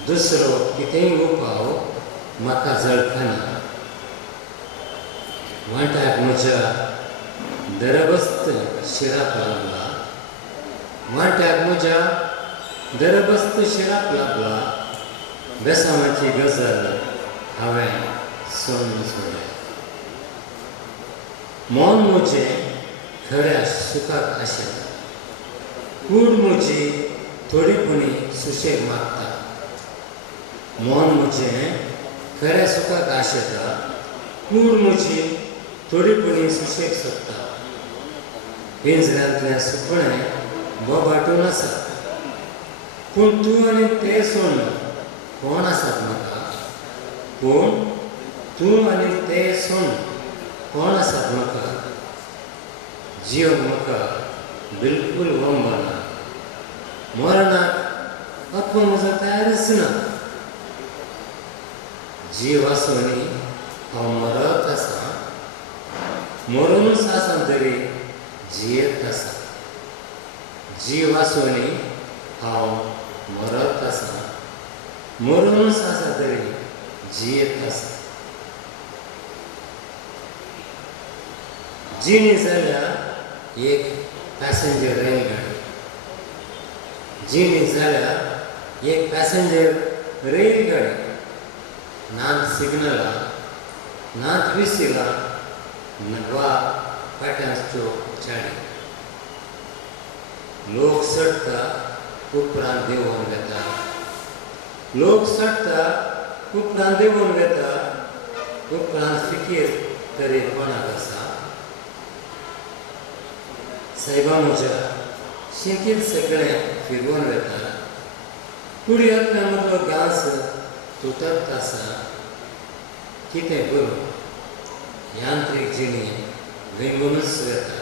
दुसरो कितेंय उपाव म्हाका जळखना. वाट्याक म्हज्या दरबस्त शिराक लागला. वाट्याक म्हज्या दरबस्त शिराक लागला. बेसांवाची गजाल हांवें सोडून सोडलें. मोन म्हजें खऱ्या सुखाक आशिल्लें. कूड म्हजी थोडीपणी सुशेग मागता. मोन म्हजें खऱ्या सुखाक आशेता. कूड म्हजी थोडीपणी सुशेग सोदता. पिंजऱ्यांतलें सुकणें बोबाटून आसा. पूण तूं आनी तें सोडून कोण आसात म्हाका. पूण तूं आनी तें सोडून कोण आसात म्हाका. जियोक म्हाका बिलकूल वंबना. मरणाक आत्मा म्हजो तयारच ना. जीव आसुनी हांव मरत आसा. मरूनच आसा तरी जियेत आसा. जीव आसुनी हांव मरत आसा. मरूनच आसा तरी जियेत आसा. जिणी जाल्यार एक पॅसेंजर रेलगाडी. जिणी जाल्यार एक पॅसेंजर रेलगाडी. नात सिग्नलां, नात विसिलां वा पाट्यांच्यो चाळी. लोक चडटा उपरांत देंवोवन घेता. लोक चडटा उपरांत देंवोवन घेता. उपरांत फिकीर तरी कोणाक आसा. सायबा म्हज्या शिंकीत सगळें फिरवून वेता. कुडयांतल्यान म्हजो घास तुटत आसा. कितें करूं. यांत्रीक जिणी वेंगूनच वेता.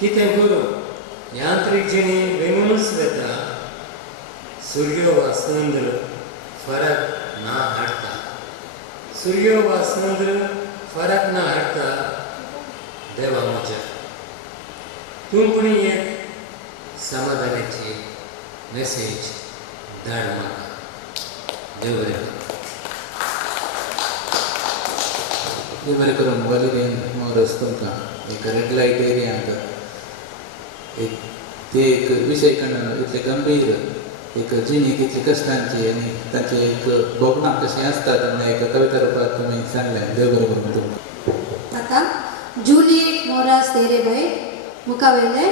कितें करूं. यांत्रीक जिणी वेंगूनच वेता. सूर्य वा चंद्र फरक ना हाडटा. सूर्य वा चंद्र फरक ना हाडटा. देवा म्हज्या तूं कोणी एक समाधानाची मेसेज धाड म्हाका. देव बरें करूं. देव बरें करूं. वालिदेन मोरस तुमकां एक रेड लायट एरियांत एक ते एक विशय कळना. इतले गंभीर एक जिणी कितली कश्टांची आनी तांचे एक भोगणां कशीं आसतात म्हणून एक कविता रुपांत तुमी सांगलें. देव बरें करूं तुमकां. आतां जूलियट मोरास तेरेबाई मुखावेले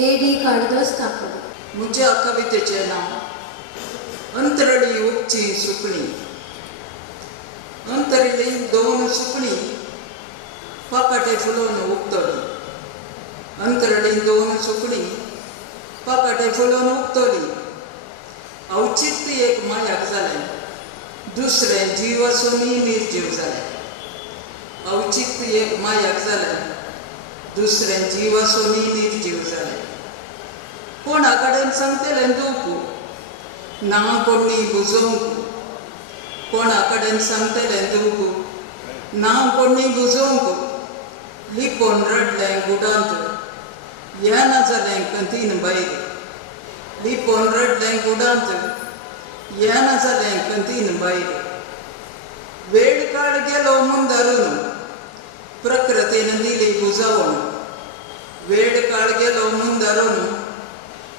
ए.डी. काळिदास काकोडे. म्हज्या कवितेचें नांव अंतरळी उगची सुकणी. अंतरळी दोन सुकणी पाकाटे फुलोवन उगतली. अंतरळी दोन सुकणी पाकाटे फुलोवन उगतली. औचित्य एक मायाक जालें. दुसरें जीव आसूनय निर्जीव जालें. औचित्य एक मायाक जालें. दुसरें जीव आसूनय निर्जीव जालें. कोणा कडेन सांगतलें दूख ना कोणी बुजोवंक. कोणा कडेन सांगतलें दूख ना कोणी बुजोवंक. लिपोवन रडलें गुडांत येना जालें कंतीन भायर. लिपोवन रडलें गुडांत येना जालें कंतीन भायर. वेळ काळ गेलो मुंदरून प्रकृतीन दिली बुजावण. वेळ काळ गेलो मुंदरून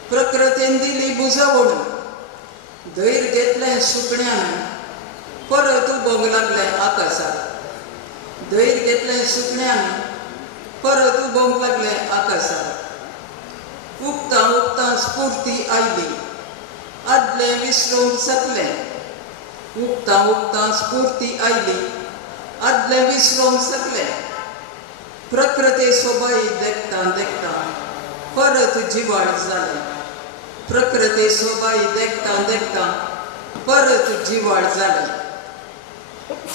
प्रकृतीन दिली बुजावण. धैर्य घेतलें सुकण्यान परत उबोंक लागलें आकाशात. धैर्य घेतलें सुकण्यान परत उबोंक लागलें आकाशात. स्फूर्ती आयली आदले विसरूंक सकलें उगता उगता स्फूर्ती आयली आदले विसरूंक सकलें प्रकृती सोबाई देखता देखता परत जिवाळ जालें प्रकृती सोबाई देखता देखता परत जिवाळ जालें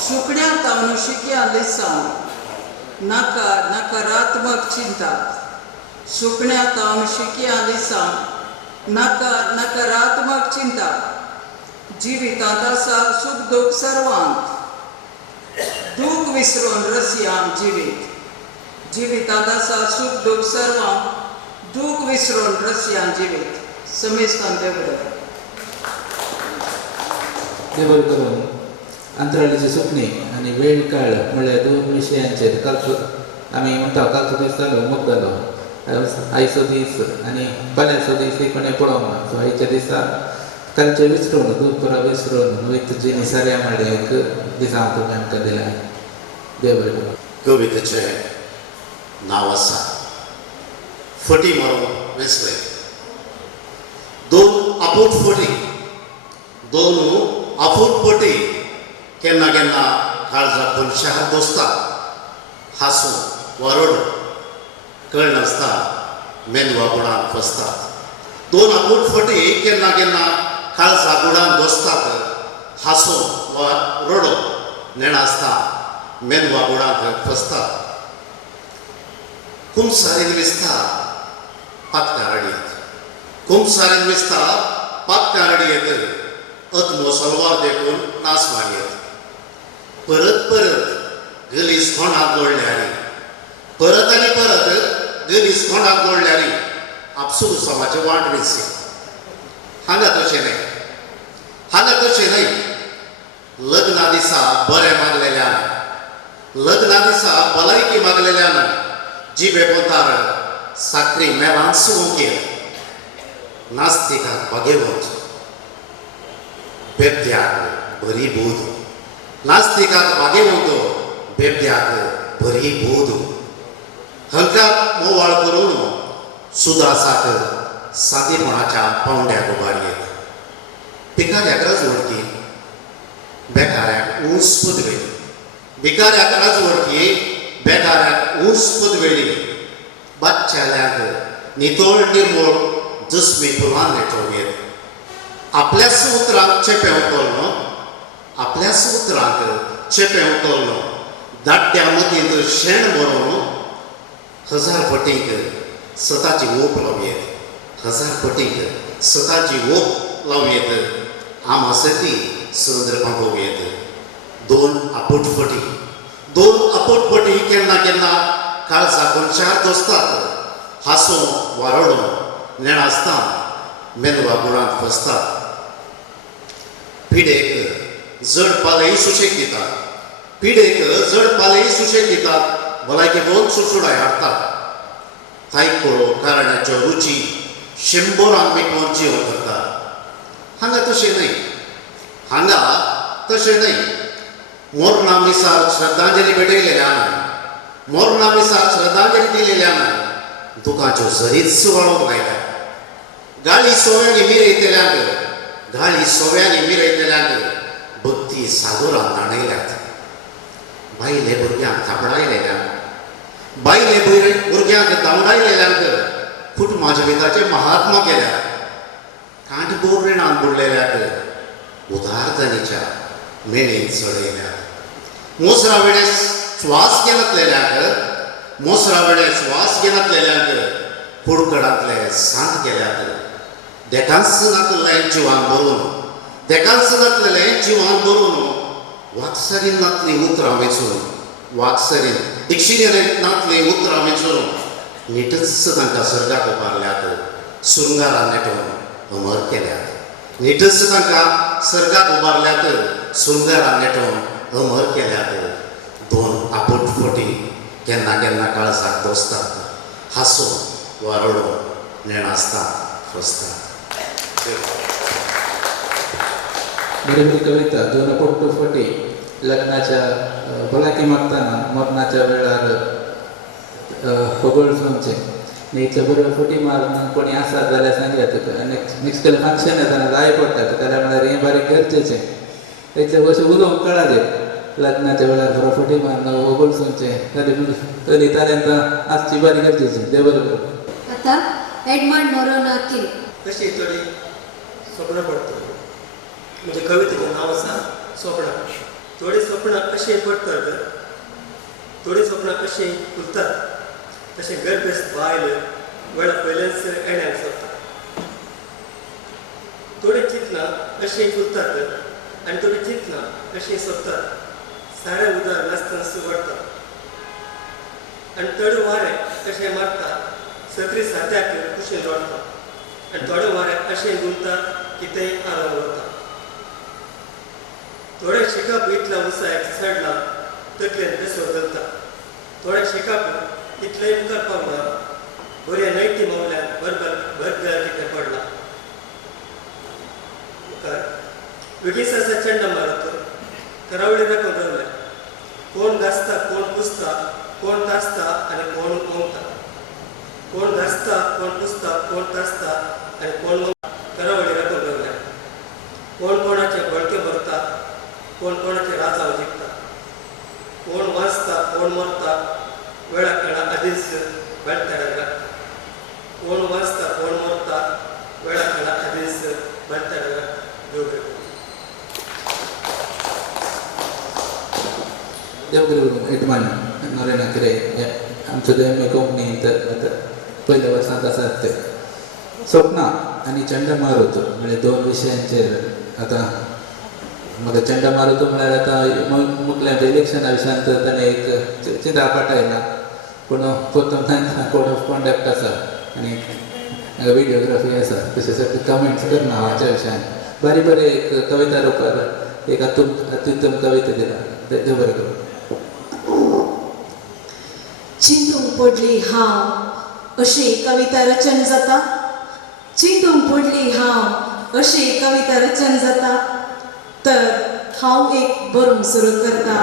सुकण्या तावन शिक्या लिसांव नाका नकारात्मक चिंता सुकण्या तावन शिक्या लिसांव नाका नकारात्मक चिंता जिवितांत आसा सुख दूख सर्वांक दूख विसरून रसिया जिवीत जिवितांत आसा सुख दूख सर्वांक दूख विसरून रसिया जिवीत समेस्तान देवर करून अंतराळीची सुकणी आणि वेळ काळ म्हणल्यार दोन विशयांचेर कालचो आमी म्हणटा कालचो दीस जालो मोग जालो आयचो दीस आनी फाल्यांचो दीस एक कोणें पळोवंक ना सो आयच्या दिसा कालचें विसरून दुपरा विसरून वयत जिनी साऱ्या माड्याक दिसा तुमी आमकां दिला देवर करून कवितेचें नांव आसा फटी मारून वेचले दोन आपूट फटी दोन आपूट फटी केन्ना केन्ना काळजाक शार दोसतात हांसूं वरडून कळनासता मेंदवा गुणान फसतात दोन आपूट फटी केन्ना केन्ना काळजा गुणान दोसतात हांसूं वा रडून नेणासता मेंदवा गुणान फसतात खूब सारेन दिसता पातकाराडीत खूब सारेन दिसता पातकाराडीत अत्मोसलवार देखून नास मारयत परत परत गलीस खोंडाक जोडल्यारी परत आनी परत गलीस खोंडाक जोडल्यारी आपसूक वाट वेचली हांगा तशें न्हय लग्ना दिसा बरें मागलेल्यान लग्ना दिसा भलायकी मागलेल्यान जिबे पोंतार साखरी मेलांत सुगूंक येत नास्तिकाक भाग्यवंत बेब्द्याक बरी बोध नास्तिकाक भाग्यवंत बेब्द्याक बरी बोध हंकार मोवाळ करून सुदासाक सादेपणाच्या पावंड्याक उबारयेत पिकाऱ्याक राजवडकी बेकाऱ्याक ऊंच पदवेली भिकाऱ्याक राजवडकी बेकाऱ्याक ऊंच पदवेली बादशाल्यांक नितळ निर्मळ जसमी फुलां नेटोवयेत आपल्याच उतरांक चेपेवतलो आपल्याच उतरांक चेपेवतलो दाट्ट्या मतींत शेण भरून हजार फटींक स्वताची ओप लावयेत हजार फटींक स्वताची ओप लावयेत आमासती समुद्र पांपोवयेत दोन आपूट फटी केन्ना केन्ना काळजाकून शार दोसतात हांसूं वा रडून नेणासता मेंदवा गुणांत फसतात पिडेक जड पालय सुशेग दितात पिडेक जड पालय सुशेग दितात भलायकी दोन सुडसुडाय हाडतात तायको कारणाच्यो रुची शंबरान मिटवून जीव करतात हांगा तशें न्हय मोरणा मिसार श्रद्धांजली भेटयलेल्यान मोरणा मिसार श्रद्धांजली दिलेल्यान दुखाच्यो झरीच सुवाळोवंक लायल्या गाळी सोव्यांनी मिरयतल्यांक भक्ती सागोरान न्हाणयल्यात बायले भुरग्यांक थापडायलेल्यान बायले भुरग्यांक धांवडायलेल्यांक कुटुंबा जिविताचे महात्मा केल्यात कांठ बोर्रेणान बुडलेल्याक उदारधनीच्या मेळीन चडयल्यात मोसरा वेळेस श्वास घेनातलेल्यांक कुडकडांतले सांत केल्यात देखांसनातलें जिवान भरून वाकसरीनातलीं उतरां वेचून डिक्शनरीनातलीं उतरां वेचून नीटच तांकां सर्गाक उबारल्यात सुरंगारान नेटोवन अमर केल्यात नीटच तांकां सर्गाक उबारल्यात सुरंगारान नेटोवन अमर केल्यात दोन आपूट फटी केन्ना केन्ना काळजाक दोसतात हांसून वा रडून नेणासता फसतात बरी कविता दोन आपूट फटी लग्नाच्या भलायकी मागताना मरणाच्या वेळार खबळ सोंचे इतलं बरोबर फुटी मारून कोणी आसात जाल्यार सांगया तुका नेक्स्ट केलं फंक्शन येताना जाय पडटा जाल्यार म्हळ्यार हें बारीक गरजेचें इतलें कशें उलोवंक कळालें लग्नाच्या वेळार बरो फुटी मारणं हो बोलसूंचें तरी ताल्यांत आसची बारी गरजेची देव बरोबर. आता एडमंड नोरोना किल कशी थोडी स्वप्न पडतात म्हणजे कवितेचं नाव आसा स्वप्नां. थोडी स्वप्नां कशी पडतात थोडी स्वप्नां कशी फुलतात तशें गर्भेस्त बायल वेळा पयलेच येण्याक सोदता. थोडी चिंतनां कशी फुलतात आनी थोडी चिंतनां कशी सोदतात. सारें उदक नासतना सुवडटा आनी थोडे वारें कशें मारता सत्री सात्याक कुशीन रोडटा आनी थोडे वारें अशें गुंतात कितेंय आराम वता. थोडे शिकाप इतल्या उसाक चडला तकलेन बेसो घालता. थोडे शिकाप इतलें मुखार पावना बऱ्या नैती मावल्यान भरभर कितें पडला. मुखार विगिसाचा चंडा मारतो करावळी दाखोवन रावले. कोण घासता कोण पुसता कोण तासता आनी कोण ओंगता. कोण घासता कोण पुसता कोण तासता आनी कोण करावळी दाखोवन रावले. कोण कोणाचे बळके भरता कोण कोणाचे राजाव जिखता. कोण वाचता कोण मरता वेळा खेळा आदींच बेळटाड्याक लागता. कोण वाचता कोण मरता वेळा खेळा आदींच बेळटाड्याक लागता. देव बरें देव एडमंड नोरोना कितें आमचो एम.ए. कंपनी आतां पयल्या वर्सांत आसात ते स्वप्नां आनी चंडमारुत म्हणजे दोन विशयांचेर आतां म्हाका चंडमारुत म्हळ्यार आतां मुखल्यांच्या इलेक्शना विशयान ताणें एक चिंता पाठयला पूण प्रथम तांकां कोड ऑफ कॉन्डक्ट आसा आनी विडियोग्राफी आसा तशें सगळे कमेंट्स करना हाच्या विशयान. बारीक बरें एक कविता रुपार एक अत्युत्तम कविता दिला. देव बरें करूं. चिंतूंक पडली हांव अशी कविता रचन जाता. चिंतूंक पडली हांव अशी कविता रचन जाता तर हांव एक बरोवंक सुरू करता.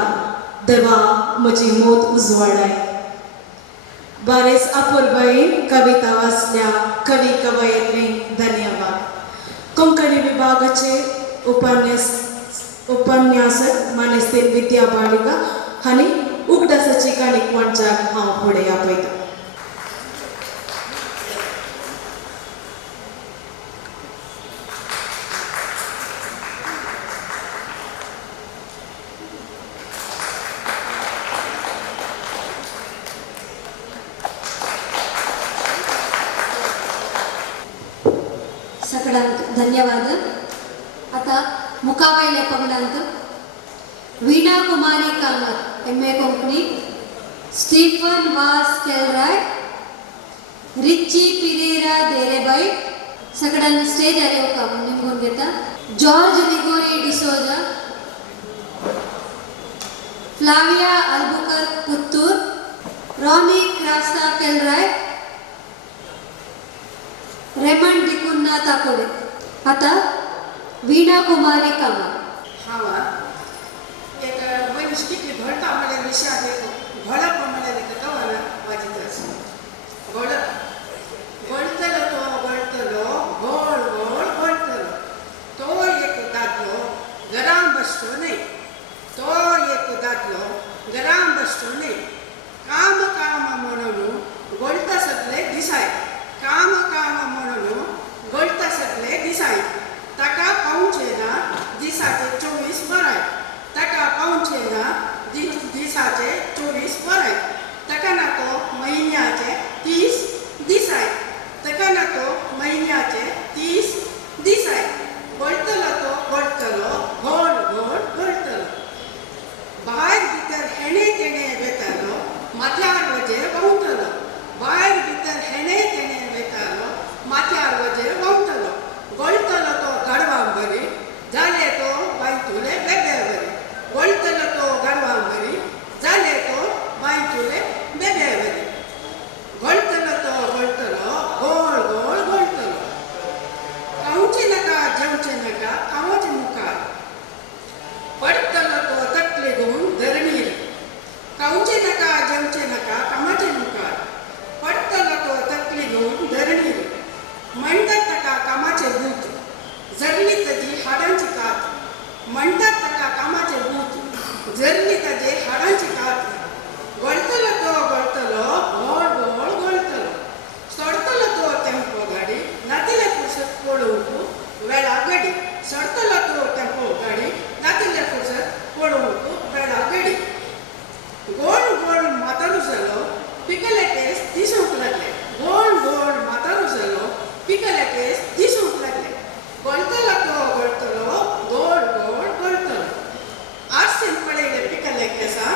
देवा म्हजी मोत उजवाडाय. बारेस अपूर्बायेन कविता वाचल्या कवी कवयित्रींक धन्यवाद. कोंकणी विभागाचे उपन्यासक मानेस्तेर विद्या बाळिगा आनी उगडासाची काणीक वांचाक हांव फुडें आपयतां. सगळ्यांक धन्यवाद. आता मुखावयल्या पंगडांत वीणा कुमारी कामत एम.ए. कोंकणी, स्टीफन वास केलराय, रिची पिरेरा देरेबाई सगळ्यांनी स्टेजार येवपाक निमून घेता. जॉर्ज लिगोरी डिसोजा, फ्लाविया अल्बुकर पुत्तूर, रॉनी क्रास्ता केलराय, रेमंड डिकुन्ना ताकोडे. आता वीणा कुमारी कामत. हांव एक मनीस कितली घडटा म्हळ्यार विशयाक एक घडप म्हळ्यार एक कवाला वाचित आसा. घडतलो तो घडतलो घोड घोड घडतलो. तो एक दादलो घरां बसतो न्हय. तो एक दादलो घरां बसतो न्हय. काम काम म्हणून घडटा सगळे दिसाय. काम काम म्हणून घडटा सगळे दिसाय. ताका पावचे ना दिसाचे 24 वराय. ताका पावचे ना दिसाचे 24 वराय. ताका ना तो म्हयन्याचे 30 म्हणटात ताका कामाचें भूत जरली ताजे हाडांची कात गळतलो तो गळतलो गोड गोड गळतलो सोडतलो तो टेम्पो गाडी नातिले फुरसत पळोवंक वेळा गडी सोडतलो तो टेम्पो गाडी नातिले फुरसत पळोवंक वेळा गडी गोड गोड म्हातारो जालो पिकले केस दिसूंक लागले गोड गोड म्हातारो जालो पिकले केस दिसूंक लागले गळतलो तो गळतलो गोड गोड गळतलो आरसेन पळयले पिकले केसां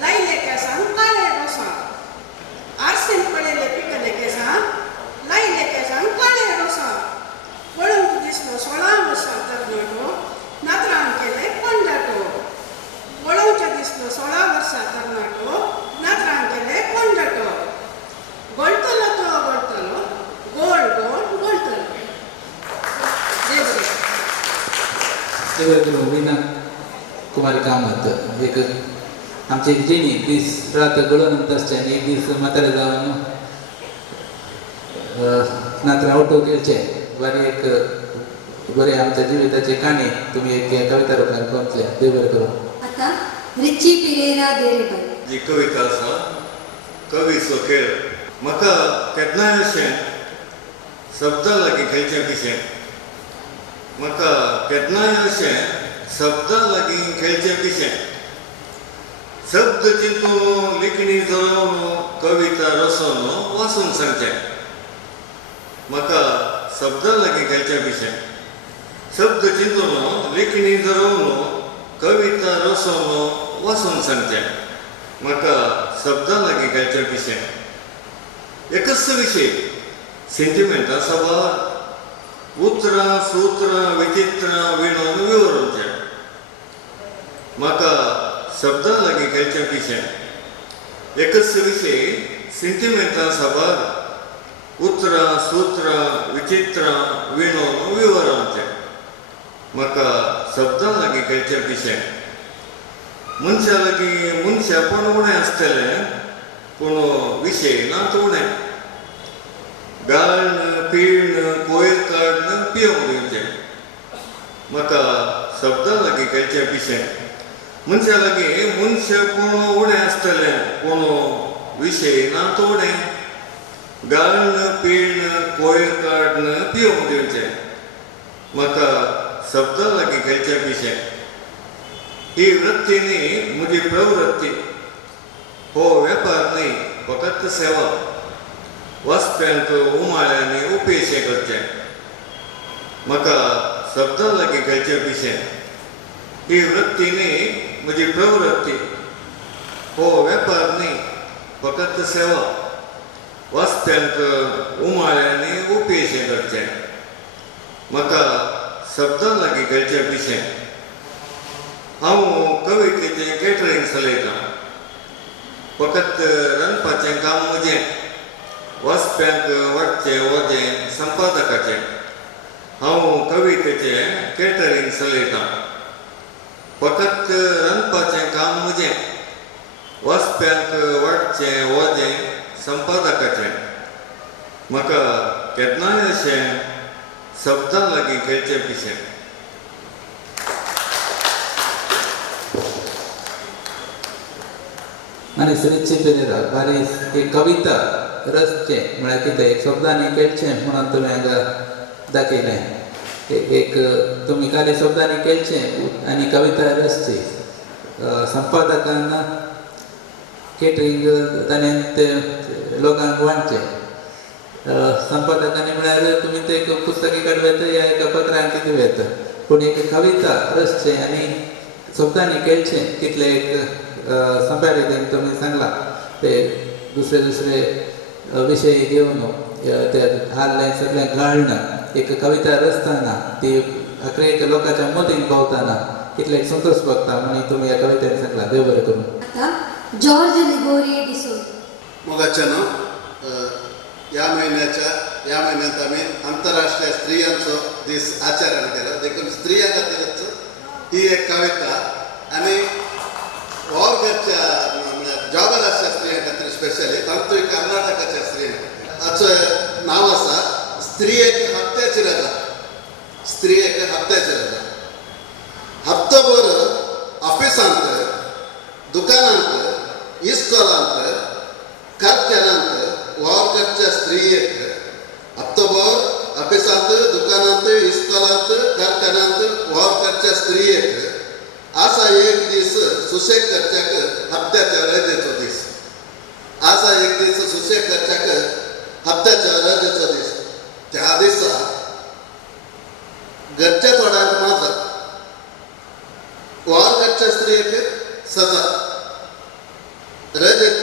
लायले केसां काळे रोसां आरसेन पळयले पिकले केसां लायले केसां काळे रोसां पळोवंक दिसलो 16 वर्सां तरणाटो नातरान केले कोंडाटो पळोवचें दिसलो 16 वर्सां तरणाटो नातरान केले कोंडाटो गळतलो तो गळतलो गोड गोड गळतलो देव विना कुमारी कामत एक आमची एक जिणी दीस रात गळून आसचे आनी एक दीस म्हातारे जावन नातरां ऑटो केलचे बरी एक बरे आमच्या जिविताची काणी तुमी एक कविता रुपान कोंतल्या देव बरें करूं आता रिची पिरेरा देरेबाई जी कविता आसा कवीचो खेळ म्हाका केन्नाय अशें शब्दां लागीं खेळचें पिशें म्हाका केन्नाय अशें शब्दां लागीं खेळचें पिशें शब्द चिंतून लिखणी जळोवन कविता रचोन वाचून सांगचें म्हाका शब्दां लागीं खेळचें पिशें शब्द चिंतून लिखणी जळोवन कविता रचोन वाचून सांगचें म्हाका शब्दां लागीं खेळचें पिशें एकच विशय सेंटिमेंटा सवार उतरां सुत्रां विचित्रां विणून विवरूंचें म्हाका शब्दां लागीं खेळचें पिशें एकच विशय सेंटिमेंटा सवार उतरां सुत्रां विचित्रां विणून विवरूंचें म्हाका शब्दां लागीं खेळचें पिशें मनशा लागीं मनशापण उणें आसतलें पूण विशय नात उणें गाळण पिळण कोयर काडण पियोंक दिवचें म्हाका शब्दां लागीं खेळचें पिशें मनशा लागीं मनशापण उणें आसतलें पूण विशय नात उणें गाळण पिळण कोयर काडण पियोंक दिवचें म्हाका शब्दां लागीं खेळचें पिशें ही वृत्ती न्ही म्हजी प्रवृत्ती हो वेपार न्ही फकत सेवा वाचप्यांक उमाळ्यांनी उपेशें करचें म्हाका शब्दां लागीं खेळचें पिशें ही वृत्ती न्ही म्हजी प्रवृत्ती हो वेपार न्ही फकत सेवा वाचप्यांक उमाळ्यांनी उपेशें करचें म्हाका शब्दां लागीं खेळचें पिशें हांव कवितेचें कॅटरिंग चलयतां फकत रांदपाचें काम म्हजें वाचप्यांक वाडचें वजें संपादकाचें हांव कवितेचें कॅटरिंग चलयतां फकत रांदपाचें काम म्हजें वाचप्यांक वाडचें वजें संपादकाचें म्हाका केन्नाय अशें शब्दां लागीं खेळचें पिशें आनी रिची पेरेरा बारी एक कविता रचचें म्हळ्यार कितें एक शब्दांनी खेळचें म्हणून तुवें हांगा दाखयलें एक तुमी खाली शब्दांनी खेळचें आनी कविता रचची संपादकान कॅटरिंग ताणें तें लोकांक वांटचें संपादकांनी म्हळ्यार तुमी तें एक पुस्तकी काडवेत या एका पत्रांक कितें वेत पूण एक कविता रचचें आनी शब्दांनी खेळचें तितलें एक सोंप्या रितीन तुमी सांगला ते दुसरे दुसरे विशय घेवन ते हाल्लें सगळें घालणं एक कविता रचतना ती आखरेक लोकांच्या मतीन पावतना कितलें संतोश भोगता म्हणून तुमी ह्या कवितेन सांगला देव बरें करूं आता जॉर्ज लिगोरी डिसोजा मोगाच्यान ह्या म्हयन्यांत आमी आंतरराष्ट्रीय स्त्रियांचो दीस आचरण केलो देखून स्त्रियां खातीरच ही एक कविता आनी वावरच्या जॉगर आसच्या स्त्रियां खातीर स्पेशली तातूंय कर्नाटकाच्या स्त्रियां खातीर हाचो नांव आसा स्त्री एक हप्त्याची रजा स्त्री एक हप्त्याची रजा दुकानांत इस्कॉलांत कारखान्यांत वावर करच्या स्त्रियेक हप्तोभर ऑफिसांत दुकानांत इस्कॉलांत कारखान्यांत वावर करच्या स्त्रियेक असा एक दीस सुशेग करच्याक हप्त्याच्या रजेचो दीस. असा एक दीस सुशेग करच्याक हप्त्याच्या रजेचो दीस. त्या दिसा घरच्या थोड्यांक माझा वावर करच्या स्त्रियेक सजा. रजेत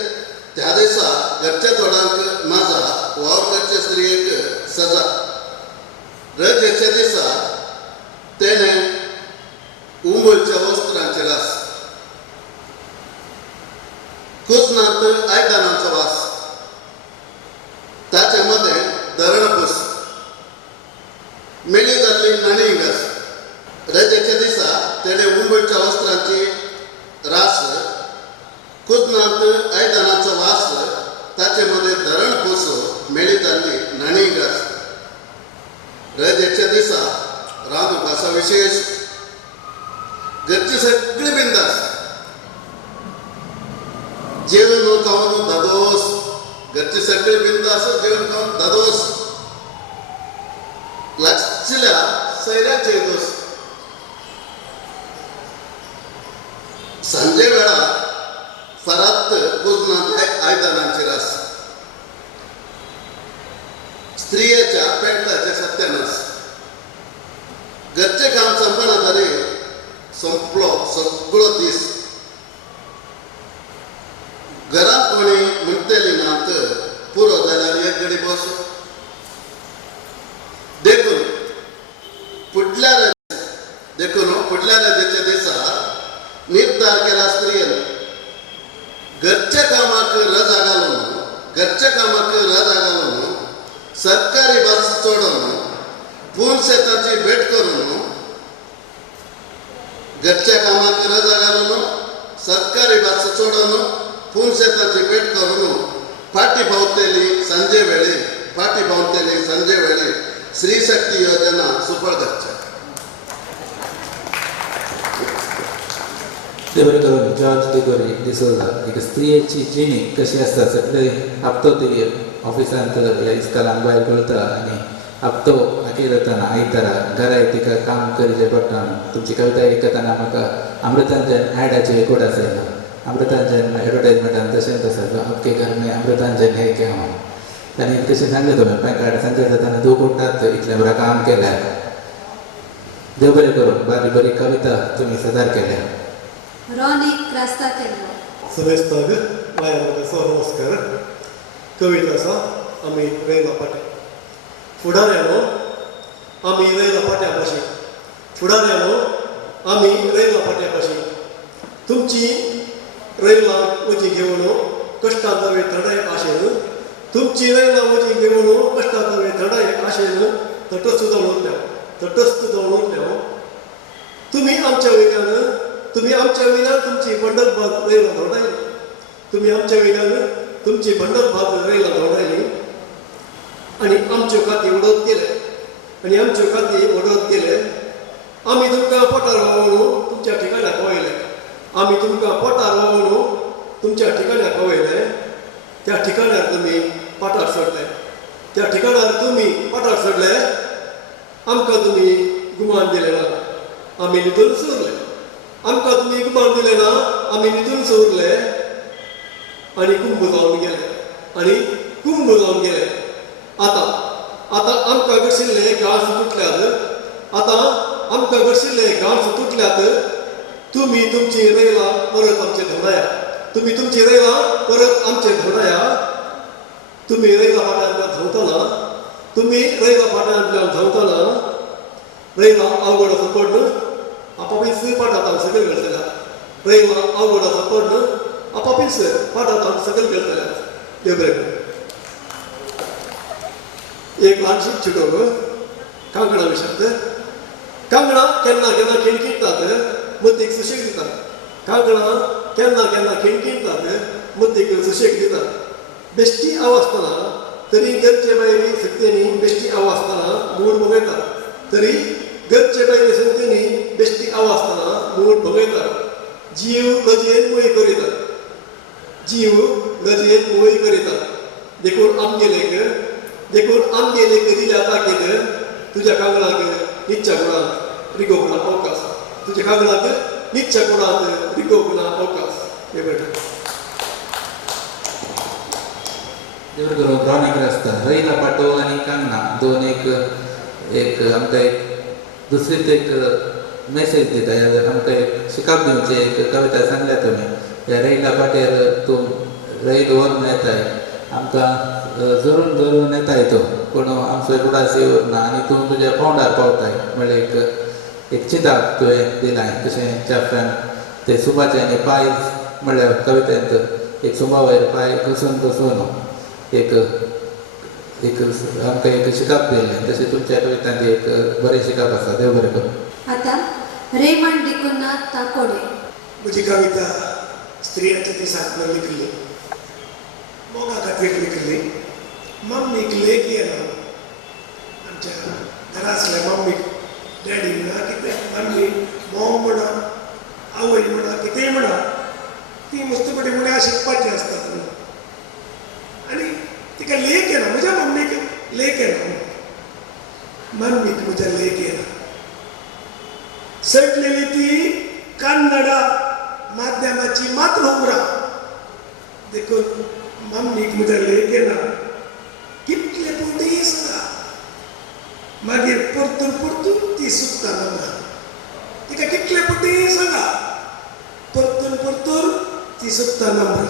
त्या दिसा घरच्या थोड्यांक माझा वावर करच्या स्त्रियेक सजा. रजेच्या दिसा तेणे उंबरच्या वस्त्रांचे रास, कुजनांत आयदनांचो वास, ताचे मध्ये दरणपूस, मेली जाल्ली नाणींगस. रजेच्या दिसा तेणे उंबरच्या वस्त्रांची रास, कुजनांत आयदनांचो वास, ताचे मध्ये दरणपूस, मेली जाल्ली नाणींगस. रजेच्या दिसा रांदूंक आसा विशेष. घरची सगळी बिंदास, जेवण खावन धादोस. घरची सगळी बिंदास, जेवण खावन धादोस. लागशिल्ल्या सैऱ्याचे दोस. सांजे वेळा फरात कुजनांत आयदनांचे रास. स्त्रियेच्या पेंटाचे सत्यानाश. घरचे काम संपना तरी संपलो सगळो दीस. घरांत कोणी म्हणटली नात पुरो जाल्यार एक घडी बस. देखून फुडल्या रजेच्या दिसा निर्धार केला स्त्रियेन घरच्या कामाक रजा घालून सरकारी बस सोडून पूण शेताची भेट करून घरच्या कामाक रजा घालून सरकारी बस सोडून पूण शेताची भेट करून फाटी पावतेली सांजे वेळी स्त्री शक्ती योजना सुफळ करच्या. ते बरें करून जॉर्ज डिगोरी डिसोजा एक स्त्रियेची जिणी कशी आसता सगळे हप्तो ती ऑफिसांत इस्कॉलांत भायर करता आनी हप्तो दाखयत जातना आयतारा घरा तिका काम करचें पडटा. तुमची कविता आयकतना म्हाका अमृतांजन ॲडाचें कोड आसलेलो. अमृतांजन एडवर्टायजमेंटान तशेंच आसा जो आपके घर में अमृतांजन है क्या म्हणून. ताणें तशें सांगलें तुवें पॅन कार्ड सांजे जाताना दूख उठटात इतलें बरें काम केल्यार. देव बरें करून बारीक बारीक कविता तुमी सादर केल्या. रॉनिक क्रास्ता केल्लो. समेस्ताक वायामध्ये नमस्कार. कविता आसा आमी रयला पाट्या. फुडाऱ्यानो आमी रयला पाट्या पाशी. फुडाऱ्यानो आमी रयला पाट्या पाशी. तुमची रयला वजी घेवन कश्टांतवे थडाय आशेन. तुमची रयला वजी घेवन कश्टांतवे थडाय आशेन तटस्थ जावन उरल्या. तुम्ही आमच्या वयल्यान तुमची बंडल भात रयला धोडायली. तुम्ही आमच्या वयल्यान तुमची बंडल भात रयला धोडायली आनी आमच्यो खाती उडोवप केले. आमी तुमकां पोटार व्हांवून तुमच्या ठिकाण्याक वयले. त्या ठिकाणार तुम्ही पाठार सोडले. आमकां तुम्ही गुमान दिले ना. आमी न्हिदून सोरले. आनी कुंभ जावन गेले. आतां आमकां घडशिल्ले तुटल्यात. तुम्ही तुमची रयला परत आमचे धोडाया. तुम्ही रयला फाट्यांतल्यान धांवतना रयला अवघड असो पडन आपापीस पाठांत सकयल घडतल्या. रयला अवघड असो पडन आपापीस पाठांत सकयल घडतल्या. देव बरें करूं. एक ल्हानशी चिटोक कांकणा विशयांत. कांकणां केन्ना केन्ना खिणकिणटात, मतीक सुशेग दितात. बेश्टी आवासतना तरी घरचे बायली सक्तींनी बेश्टी आवासतना मूड भोगयतात. जीव लजेन मोही करीतात. देखून आमगे लेख दिल्या ताकीद तुझ्या कांगणाक निच्च्या गुणात रिगोपणा अवकाश तुझ्या कांगणात निच्च्या गुणात रिगोपणा अवकाश हे बेटा देवर करून क्रॉनिक आसता रईला पाटो आनी कांगना दोन एक आमकां एक दुसरीच एक मेसेज दिता आमकां एक शिकाप दिवचे एक कविता सांगल्या तुमी ह्या रईला पाटेर तूं रईल व्हरून येताय आमकां जरून येताय तो पूण आमचो उडास येवना आनी तूं तुज्या पोंडार पावताय म्हणल्यार एक चिंताक तुवें दिलाय तशें चाफ्यान ते सुबाचे आनी पाय म्हणल्यार कवितेंत एक सुबा वयर पाय घुसून एक आमकां एक शिकाप दिलें तशें तुमच्या कवितांत एक बरें शिकाप आसा देव बरें करूं आता रेमंड डिकुनाथ ताकोडे म्हजी कविता स्त्रियांच्या दिसाक लिखली मोगा खातीर लिखली मम्मीक लेख येना आमच्या घरांतल्या मम्मीक डॅडी म्हणा कितें मम्मी मोव म्हणा आवय म्हणा कितेंय म्हणा ती मस्तपणी म्हळ्यार शिकपाची आसतात आनी तिका लेख येना म्हज्या मम्मीक लेख येना मम्मीक म्हज्या लेख येना सटलेली ती कन्नडा माध्यमाची मातृभाषा देखून मम्मीक म्हज्या लेख येना कितले पुर्तुगीज सांगा मागीर परतून ती सुकता नम्र तिका कितले पुर्तुगीज सांगा परतून ती सुकता नम्र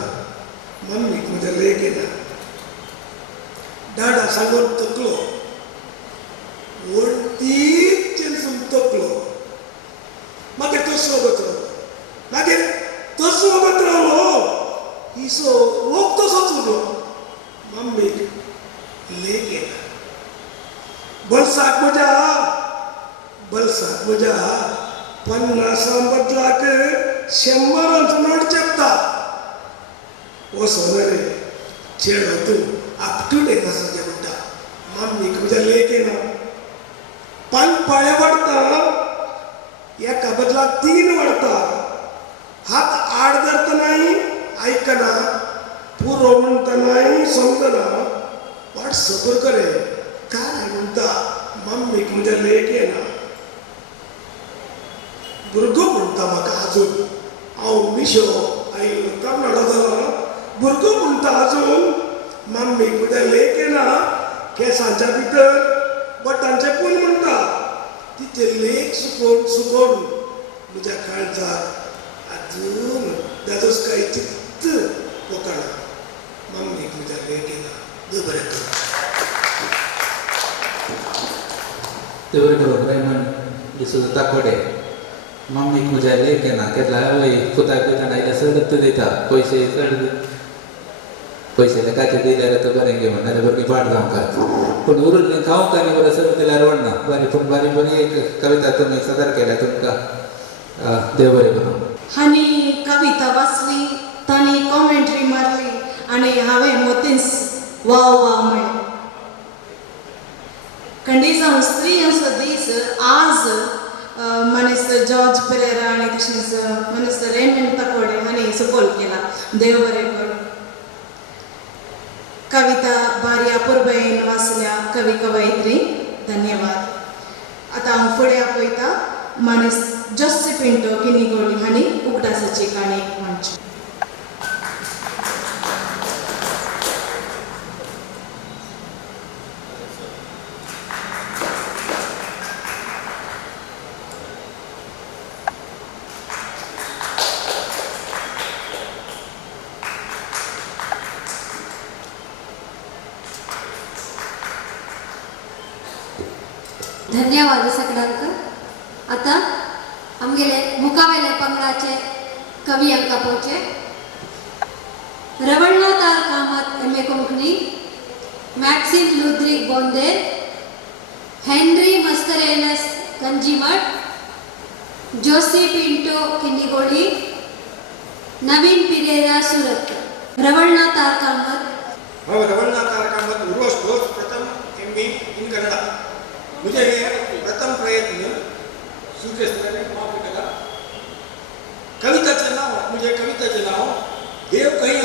मम्मीक म्हज्या लेख येना डाडा सांगून तकलो वणटीत चिंचून तकलो मागीर तसो वगत रावलो इसो लोक तसोच उरलो मम्मीक लेख येना बलसाक म्हज्या 50 बदलाक 100 नोट चेपता ओ सोनरे चेडो तूं अप टू डेट आसा म्हणटा मम्मीक म्हज्या लेख येना 5 पाळ्या वाडटा एका बदलाक 3 वाडटा हात आड धरतनाय आयकना पुरो म्हणटनाय समजना वाट सबर करे काय म्हणटा मम्मीक म्हज्या लेख येना भुरगो म्हणटा म्हाका आजून हांव मिशो आयलो कन्नडा जाला भुरगो म्हणटा आजून मम्मीक म्हज्या लेख येना केंसांच्या भितर बटांचे पूल म्हणटा तिचे लेख सुकोवन म्हज्या काळजाक अजून दादोस काय चित्त पोकळा मम्मीक म्हज्या लेख येना देव बरें करूं देव बरें करूं रेमंड डिसूजा ताकोडे मम्मीक म्हज्या लेख येना केन्ना आवय पुताक दितना आयल्या चड दिता पयशे लेकाचे दिल्यार तो बरें घेवन नाल्यार भुरगीं पाट जावंक पूण उरिल्लें खावंक आनी बरें सर दिल्यार व्हडना बरी एक कविता तुमी सादर केल्या तुमकां देव बरें करूं हांणी कविता वाचली तांणी कॉमेंट्री मारली आनी हांवें मोतींच वाव म्हणलें खंडी जावन स्त्रियांचो दीस आज मनीस जॉर्ज पेरेरा आनी तशेंच मनीस रेमंड ताकोडे हांणी सपोल केला देव बरें करूं कविता बारी अपूर्वेन वाचल्या कवी कवयित्री धन्यवाद आता हांव फुडें आपयता मनीस जस्सी पिंटो किनिगोळी हांणी उगडासाची काणी म्हणची धन्यवाद सगळ्यांक आता आमगेले मुखावेले पंगडाचे कवी हांकां पोवचे Ravalnath R Kamat MA. Konkani Maxim Ludrick Bondel Henry Mascarenhas Kanjimath Josie Pinto Kinnigoli Naveen Pereira Surat Ravalnath R Kamat हांव रवळनाथ आर कामत उर्वश प्रथम एम.ए. इन कन्नडा मुझे प्रथम प्रयत्न सुकेस्ताने माफ केला कविताचे नाव देव खंय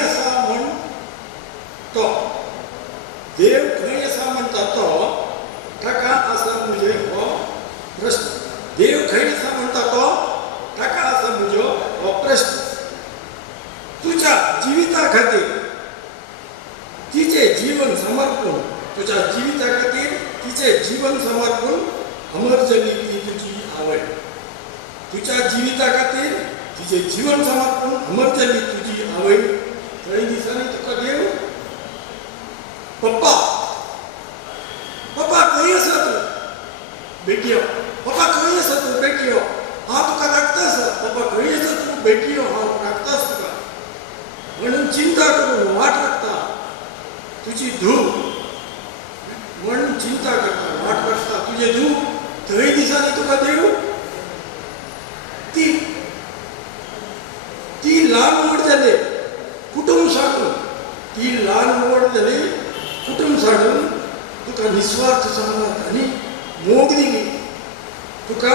आसा म्हण तो देव खंय आसा म्हणटा तो ताका आसा म्हजे हो प्रश्न. देव खंय आसा म्हणटा तो ताका आसा म्हजो हो प्रश्न. तुझ्या जिविता खातीर तिचे जीवन समर्पण, तुझ्या जिविता खातीर तिचे जीवन समर्पण अमर जाली ती तुजी आवय. तुझ्या जिविता खातीर तिचे जीवन समर्पण अमर जाली तुजी आवय. थंय दिसांनी तुका देव पप्पा पप्पा खंय आसा तूं बेटयो, पप्पा खंय आसा तूं बेटयो, हांव तुका राखतास. पप्पा खंय आसा तूं बेटयो, हांव राखतास तुका म्हणून चिंता करून वाट लागता. तुजी धूव म्हणून चिंता करता, वाट लागता तुझे धूव. थंय दिसांनी तुका देव ती ल्हान व्हड जाले कुटुंब साडून, ती ल्हान व्हड जाली कुटुंब साडून तुका निस्वार्थ सांगात आनी मोग दिली. तुका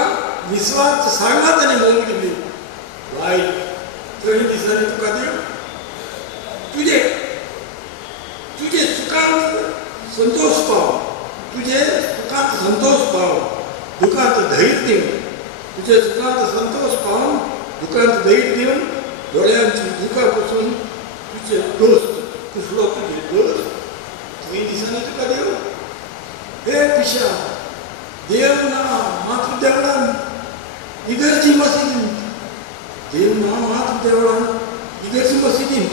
निस्वार्थ सांगात आनी मोग दिली. बाय थंय दिसांनी तुका देव तुझे तुझे सुखांत संतोष पाव, तुझे सुखांत संतोष पाव, दुखांत धैर्य दिवन. तुझे सुखांत संतोष पावन दुखांत धैर्य दिवन दोळ्यांची दुखां पासून तुझे दोस्त कुसलो तुझे दोस्त. थंय दिसांनी तुका देव हे पिशा देव ना मात्र देवळान इगर्जी मशिदीन, देव ना मात्र देवळान इगर्जी मशिदीन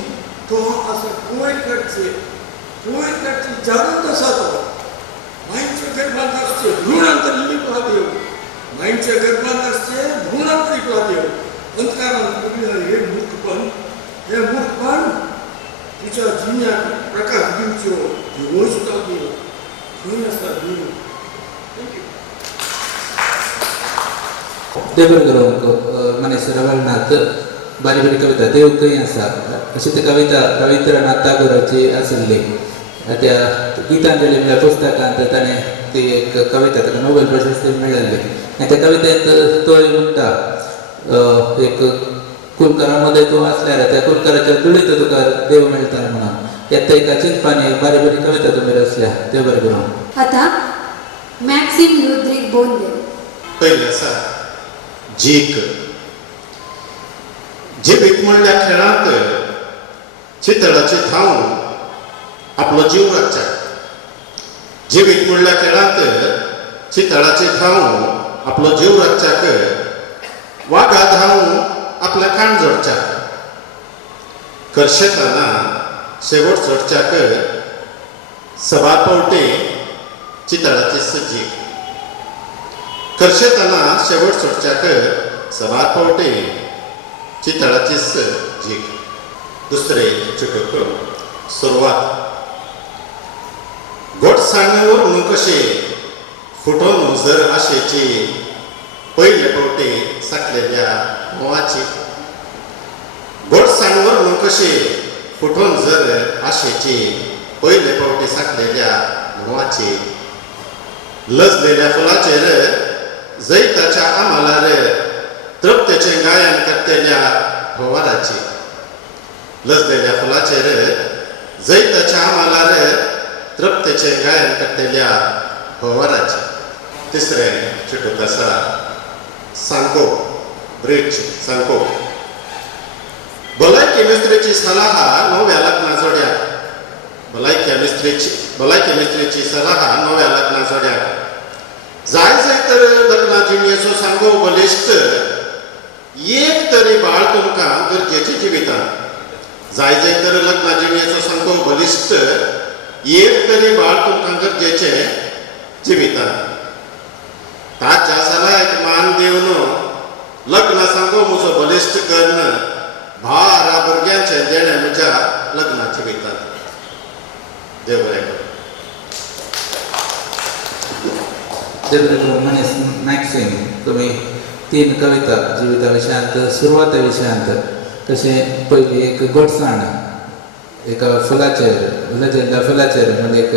तो आसा कुंवरकडचे जाणून आसा तो. मायच्या गर्भांत आसचे भ्रूणांतरी लिपला देव, मायच्या गर्भांत आसचे भ्रूणांतरी लिपला देव. अंतकारांत पडलेलं हे मूर्खपण तुझ्या जिण्याक प्रकाश दिवच्यो ह्यो सुद्दां देव खंय आसा देव. देवर करूंक मनीस रवळनाथ बारी बारी कविता देव खंय आसा अशी ती कविता रवींद्रनाथ टागोराची आशिल्ली. त्या गीतांजली ह्या पुस्तकांत ताणें ती एक कविता ताका नोबेल प्रशस्ती मेळिल्ली. आनी त्या कवितेंत तो म्हणटा एक कुलकरामध्ये तूं आसल्यार त्या कुलकराच्या दुडीत तुका देव मेळटा म्हणून. येता एका चिंतपानी एक बारी बारी कविता तुमी रचल्या. देव बरें करूं. आता मॅक्सिम लुद्रिक बोंदे. पयलें आसा जीक. जिवीत म्हणल्या खेळांत चितळाची थावन आपलो जीव राखच्याक. जिवीत म्हणल्या खेळांत चितळाची थावन आपलो जीव राखच्याक, वागा धांवन आपल्या कान जोडच्याक, करशेताना शेवट जोडच्याक सबार पावटी चितळाची सजीक. करशेताना शेवट सोडच्याक सबार पावटी चितळाची जीक. दुसरे चुटूक सुरवात. गोडसाणेवर न्हू कशे फुटोन जर आशेची पयले पावटी साकलेल्या मोवाची. गोडसाणेवर न्हू कशे फुटोन जर आशेची पयले पावटी साकलेल्या मोवाची. लजलेल्या फुलाचेर जैताच्या आमालार तृप्तेचे गायन करतेल्या भोवाराची. लजलेल्या फुलाचेर जैताच्या आमालार तृप्तेचे गायन करतेल्या भोवाराची. तिसरे चुटूक आसा सांको ब्रिज. सांको. भलायकी मिस्त्रीची सलाह नव्या लग्ना जोड्याक. भलायकी मिस्त्रीची सलाह नव्या लग्ना जोड्याक. जाय तर लग्ना जिणेचो सांगो बलिश्ट एक तरी बाळ तुमकां गरजेची जिवितांत. जाय तर लग्ना जिणेचो सांगो बलिश्ट एक तरी बाळ तुमकां गरजेचे जिवितांत. ताच्या सलायक मान दिवन लग्न सांगो म्हजो बलिश्ट कर्ण भारा भुरग्यांचे देणे म्हज्या लग्ना जिवितांत. देव बरें करूं. मनीस मॅक्सिम तुमी 3 कविता जिविता विशयांत सुरवाते विशयांत तशें पयली एक गोडसाण एका फुलाचेर लजेंडा फुलाचेर म्हणून एक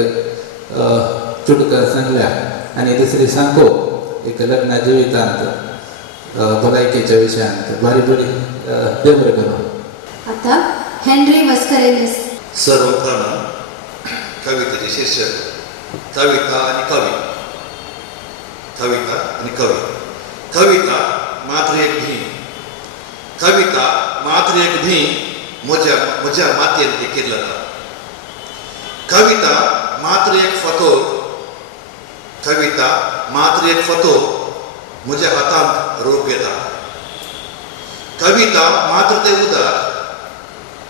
चुटका सांगल्या आनी दुसरी सांको एक लग्ना जिवितांत भलायकेच्या विशयांत बारी बरी. देव बरें करूं. आता हेनरी मस्करेनिस. सर्वप्रथम कवितेचे शीर्षक कविता आणि कवी. कविता आणि कवी. कविता मात्र एक धी. कविता मात्र एक धी म्हज्या म्हज्या मातयेन ती केल्लता. कविता मात्र एक फतोर. कविता मात्र एक फतोर म्हज्या हातांत रोप येता. कविता मात्र ते उदार.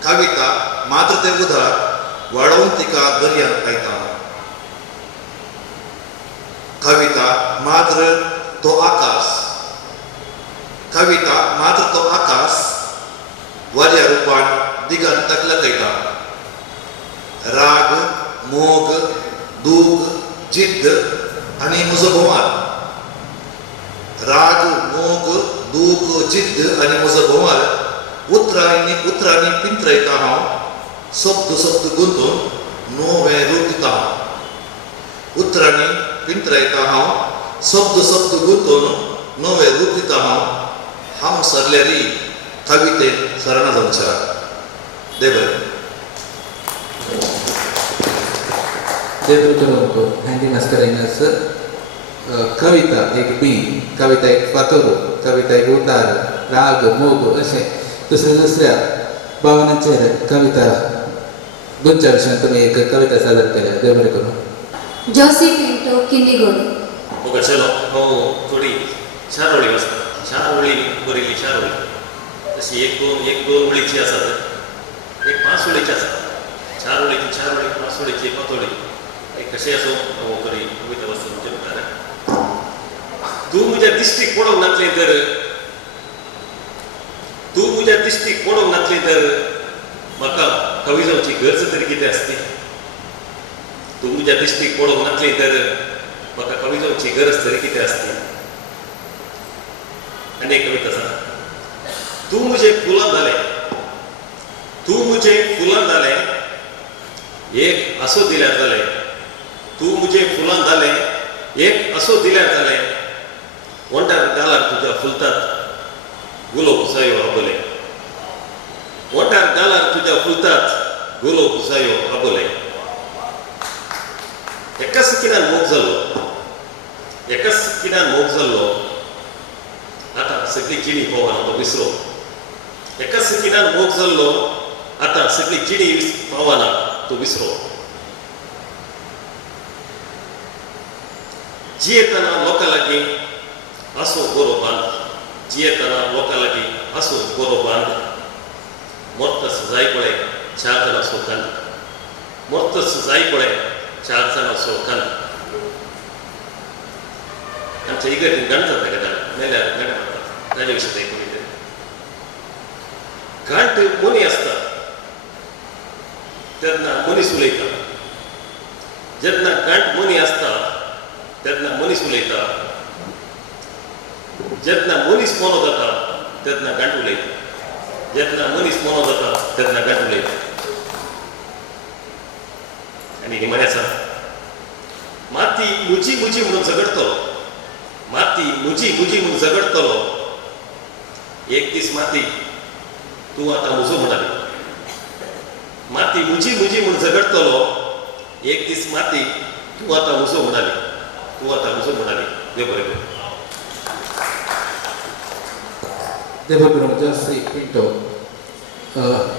कविता मात्र ते उदार वाळवून तिका दर्यांत आयता. कविता मात्र तो आकाश. कविता मात्र तो आकाश वाऱ्या रुपान दिगंताक लकयता. राग, मोग, दूग, जिद्द आणि म्हजो भोवार. राग, मोग, दूग, जिद्द आणि म्हजो भोवार उतरांनी उतरांनी पिंत्रयता हांव. शब्द शब्द गुंतून नवें रूप दिता हांव. उतरांनी पिंत्रयता हांव. शब्द शब्द गुंतून नवें रूप दिता हांव. हांव सरल्यारी कवितेन सरना जावच्या. देव बरें. देवको हँडी मास्करायनस कविता एक बी, कविता एक फातोरो, कविता एक उतार, राग, मोग अशें दुसऱ्या दुसऱ्या भावनांचेर कविता दोनच्या विशयान तुम्ही एक कविता सादर केल्या. देव बरें करूं. जॉसी पिंटो किंडीगोडे. ओके चलो हांव थोडी शारोळी वाचता. शारोळी बरयली शारोळी तशी एक दोन वळीची आसात. एक 5 वळीची आसा. शारोळीची 4 वळी, 5 वळीची पातोळी. कशें आसूं हांव बरी कविता वाचता तुमच्या मुखार. तूं म्हज्या दिश्टीक पडोवंक नासलें तर, तूं म्हज्या दिश्टीक पडोवंक नासलें तर म्हाका कवी जावची गरज तरी कितें आसली. तूं म्हज्या दिश्टीक पडोवंक नासलें तर म्हाका कवी जावची गरज तरी कितें आसली. आनी एक कविता आसा. तूं म्हजें फुलां जालें. तूं म्हजें फुलां जालें. एक आसो दिल्यार जालें. तूं म्हजें फुलां जालें. एक आसो दिल्यार जालें. वंटार गालार तुज्या फुलतात गुलो पुसायो आबोले. वंटार गालार तुज्या फुलतात गुलो पुसायो आबोले. एका सिकिनान मोग जाल्लो. एका सिकिनान मोग जाल्लो. आतां सगळी जिणी पावना तो विसरो. एका सिकिनान मोग जाल्लो. आतां सगळी जिणी पावना तो विसरो. जियेतना लोकां लागीं आसो बरो बांद. जियेतना लोकां लागीं आसो बरो बांद. मरतस जाय पळय 4 जाणां सोकान. मरतस जाय पळय 4 जाणां सोकान. आमच्या इगर्जीन गाण जाता गटा मेल्यार गाण म्हणटात. ताजे विशीं ते कविते. गांठ मनी आसता तेन्ना मनीस उलयता. जेन्ना गांठ मनी आसता तेन्ना मनीस उलयता. जेन्ना मनीस मोनो जाता तेन्ना गांठ उलयता. जेन्ना मनीस मोनो जाता तेन्ना गांठ उलयता. आनी निमाणें आसा. माती मुजी मुजी म्हणून झगडटलो. माती मुजी मुजी म्हणून झगडटलो. एक दीस माती तूं आतां म्हजो म्हणाली. माती मुजी मुजी म्हणून झगडटलो. एक दीस माती तूं आतां म्हजो म्हणाली. तूं आतां म्हजो म्हणाली. देव बरें करूं. देव बरें करूं. जॉसी पिंटो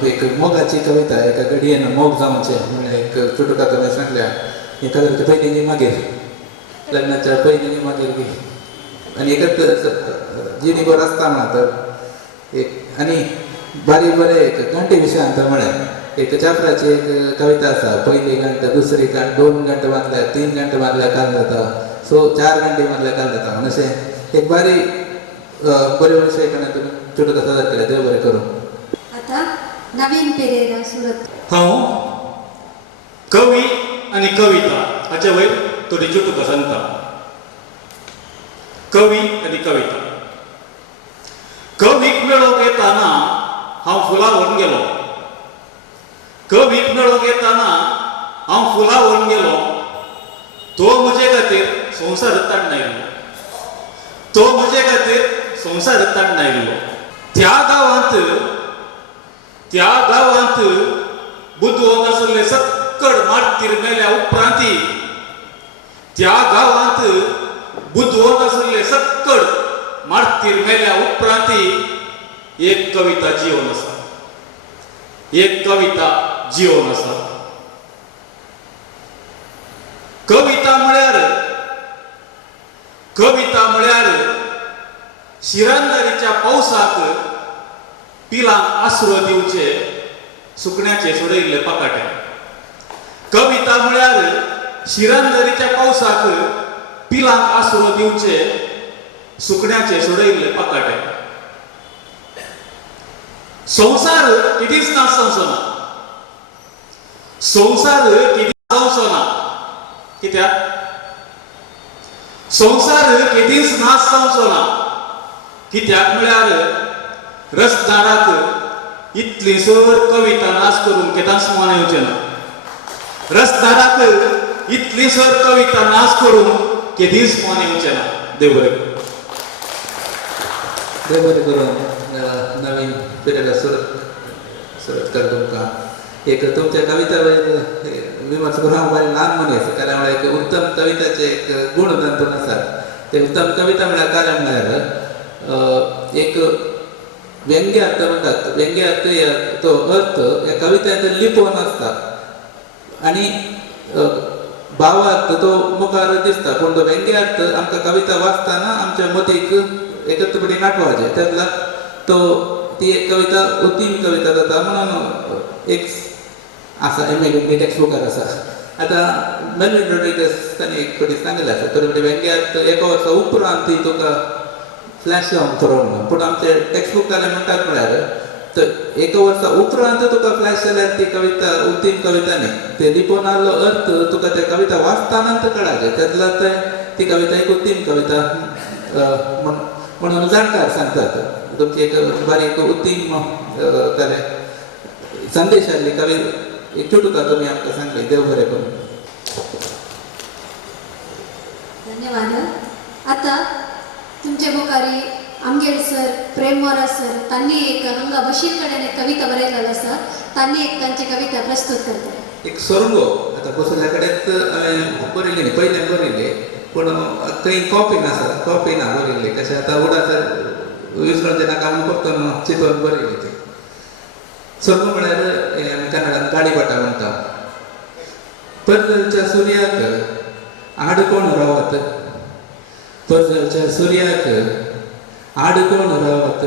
एक मोगाची कविता. एका घडयेन मोग जावचें म्हणून एक छोटू काकान सांगल्या. एका जाल्यार पयलींनी मागीर लग्नाच्या पयलींनी मागीर बी आनी एकच जिणी बरो आसता म्हणा तर एक आनी बारीक बरें एक गांठी विशयांत म्हळें एक चाफराची एक कविता आसा. पयली गांठ, दुसरी गांठ, 2 गांठ बांदल्यार 3 गांठ बांदल्यार काल जाता. सो 4 गांठी बांदल्यार काल जाता म्हणून अशें एक बारीक बरे विशय तुमी छोटो कसो सादर केला. देव बरें करूं. आता नवीन पेरेरा सुरत. हांव कवी आनी कविता हाचे वयर थोडी चुटुकां सांगता. कवी आनी कविता. कवीक मेळोंक येताना हांव फुलां व्हरून गेलो. कवीक मेळोंक येताना हांव फुलां व्हरून गेलो. तो म्हजे खातीर संवसार ताण नायिल्लो. तो म्हजे खातीर संवसार ताण नायिल्लो. त्या गांवांत बुदवंत आसले सक्कड मारतीर मेल्या उपरांत उपरांती त्या गावांत बुधवत आसले सक्कड मारतीर मेल्या उपरांती एक कविता जीवन आसा, एक कविता जीवन आसा. कविता म्हळ्यार शिरांदरीच्या पावसाक पिलांक आसरो दिवचे सुकण्याचे सोडयल्ले पाकाटे. कविता म्हळ्यार शिरांदरीच्या पावसाक पिलांक आसरो दिवचे सुकण्याचे सोडयल्ले पाकाटे. संसार कितीच ना संसना, संसार किती संसना. कित्याक संसार केदीच नाच जावचो ना. कित्याक म्हळ्यार रसदाराक इतलीसर कविता नाच करून केदांच मन येवचें ना. रसदाराक इतलीसर कविता नाच करून केदीच मन येवचें ना. देव बरें करूं. देव बरें करून नवीन पिरियडाक सुरत कर तुमकां. एक तुमच्या कविता विमर्श करून हांव बरें ल्हान मनीस, कारण एक उत्तम कविताचे एक गुण तातूंत आसात. ते उत्तम कविता म्हळ्यार कारण म्हळ्यार एक व्यंग्य अर्थ म्हणटात. व्यंग्य अर्थ तो अर्थ ह्या कवितांत लिपोवन आसता आनी भावार्थ तो मुखार दिसता, पूण तो व्यंग्य अर्थ आमकां कविता वाचतना आमच्या मतीक एकत्रपणी नाटवाचे. त्यातला ती एक कविता उत्तीम कविता जाता. म्हणून एक आसा एम.ए. टेक्स्ट बुकार आसा. आतां मेलविन रॉड्रिगस ताणें एक फावटी सांगलें आसा, तर व्यंग्य अर्थ एका वर्सा उपरांत ती तुका फ्लॅश जावन करूंक ना. पूण आमचे टेक्स्ट बुकाले म्हणटात म्हळ्यार तर एका वर्सा उपरांत तुका फ्लॅश जाल्यार ती कविता उत्तीम कविता न्ही. ते लिपोवन आसलो अर्थ तुका त्या कविता वाचतानांत कळाले. त्यातला ती कविता एक उत्तीम कविता म्हणून जाणकार सांगतात. तुमची एक बारीक उत्तीम ताणे संदेश आसली कवी एक चुटुका तुमी आमकां सांगली. देव बरें करूं. धन्यवाद. आता तुमच्या मुखारी आमगेर सर, प्रेम मोरा सर, तांणी एक हांगा बशीर कडेन एक कविता बरयलेली आसा. तांणी एक तांची कविता प्रस्तुत करता. एक सोरगो आतां बसल्या कडेन हांवें बरयली न्ही, पयल्यान बरयली, पूण खंय कॉपी नासा, कॉपी ना बरयल्ली. कशें आतां उडार विसरोवचें नाका म्हणून फक्त चिंतून बरयली ती. सोरगो म्हळ्यार आमी कन्नडान गाडीपाटा म्हणटा. पर्जलच्या सुर्याक आडकोण रावत, पर्जलच्या सुर्याक आडकोण रावत,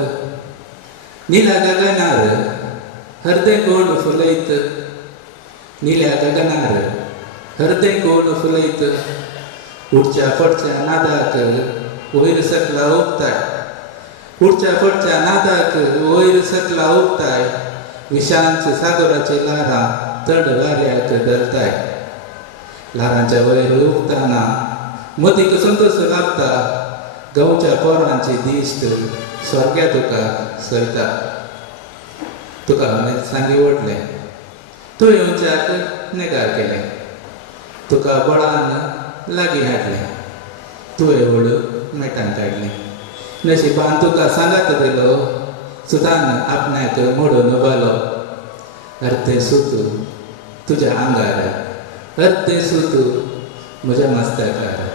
निल्या गगनार हरदे कोण फुलयत, निल्या गगनार हरदे कोण फुलयत, उडच्या फडच्या नादाक वयर सकला ओपताय, उडच्या फडच्या नादाक वयर सकला ओपताय, विशांत सागराचे लारां तड वाऱ्याक धरताय. लारांच्या वयर उगताना मतीक संतोष लाभता, गांवच्या पोरांची दिश्ट स्वर्ग्या तुका सरता. तुका हांवें सांगी ओडलें, तूं येवच्याक नेगार केलें, तुका बळान लागीं हाडलें, तुवें ओड मेटान काडलें. नशिबान तुका सांगात दिलो, सुदान आपणाक मोडून बालो. अर्धे सूत तुज्या आंगार, अर्धे सूत म्हज्या मस्तकार.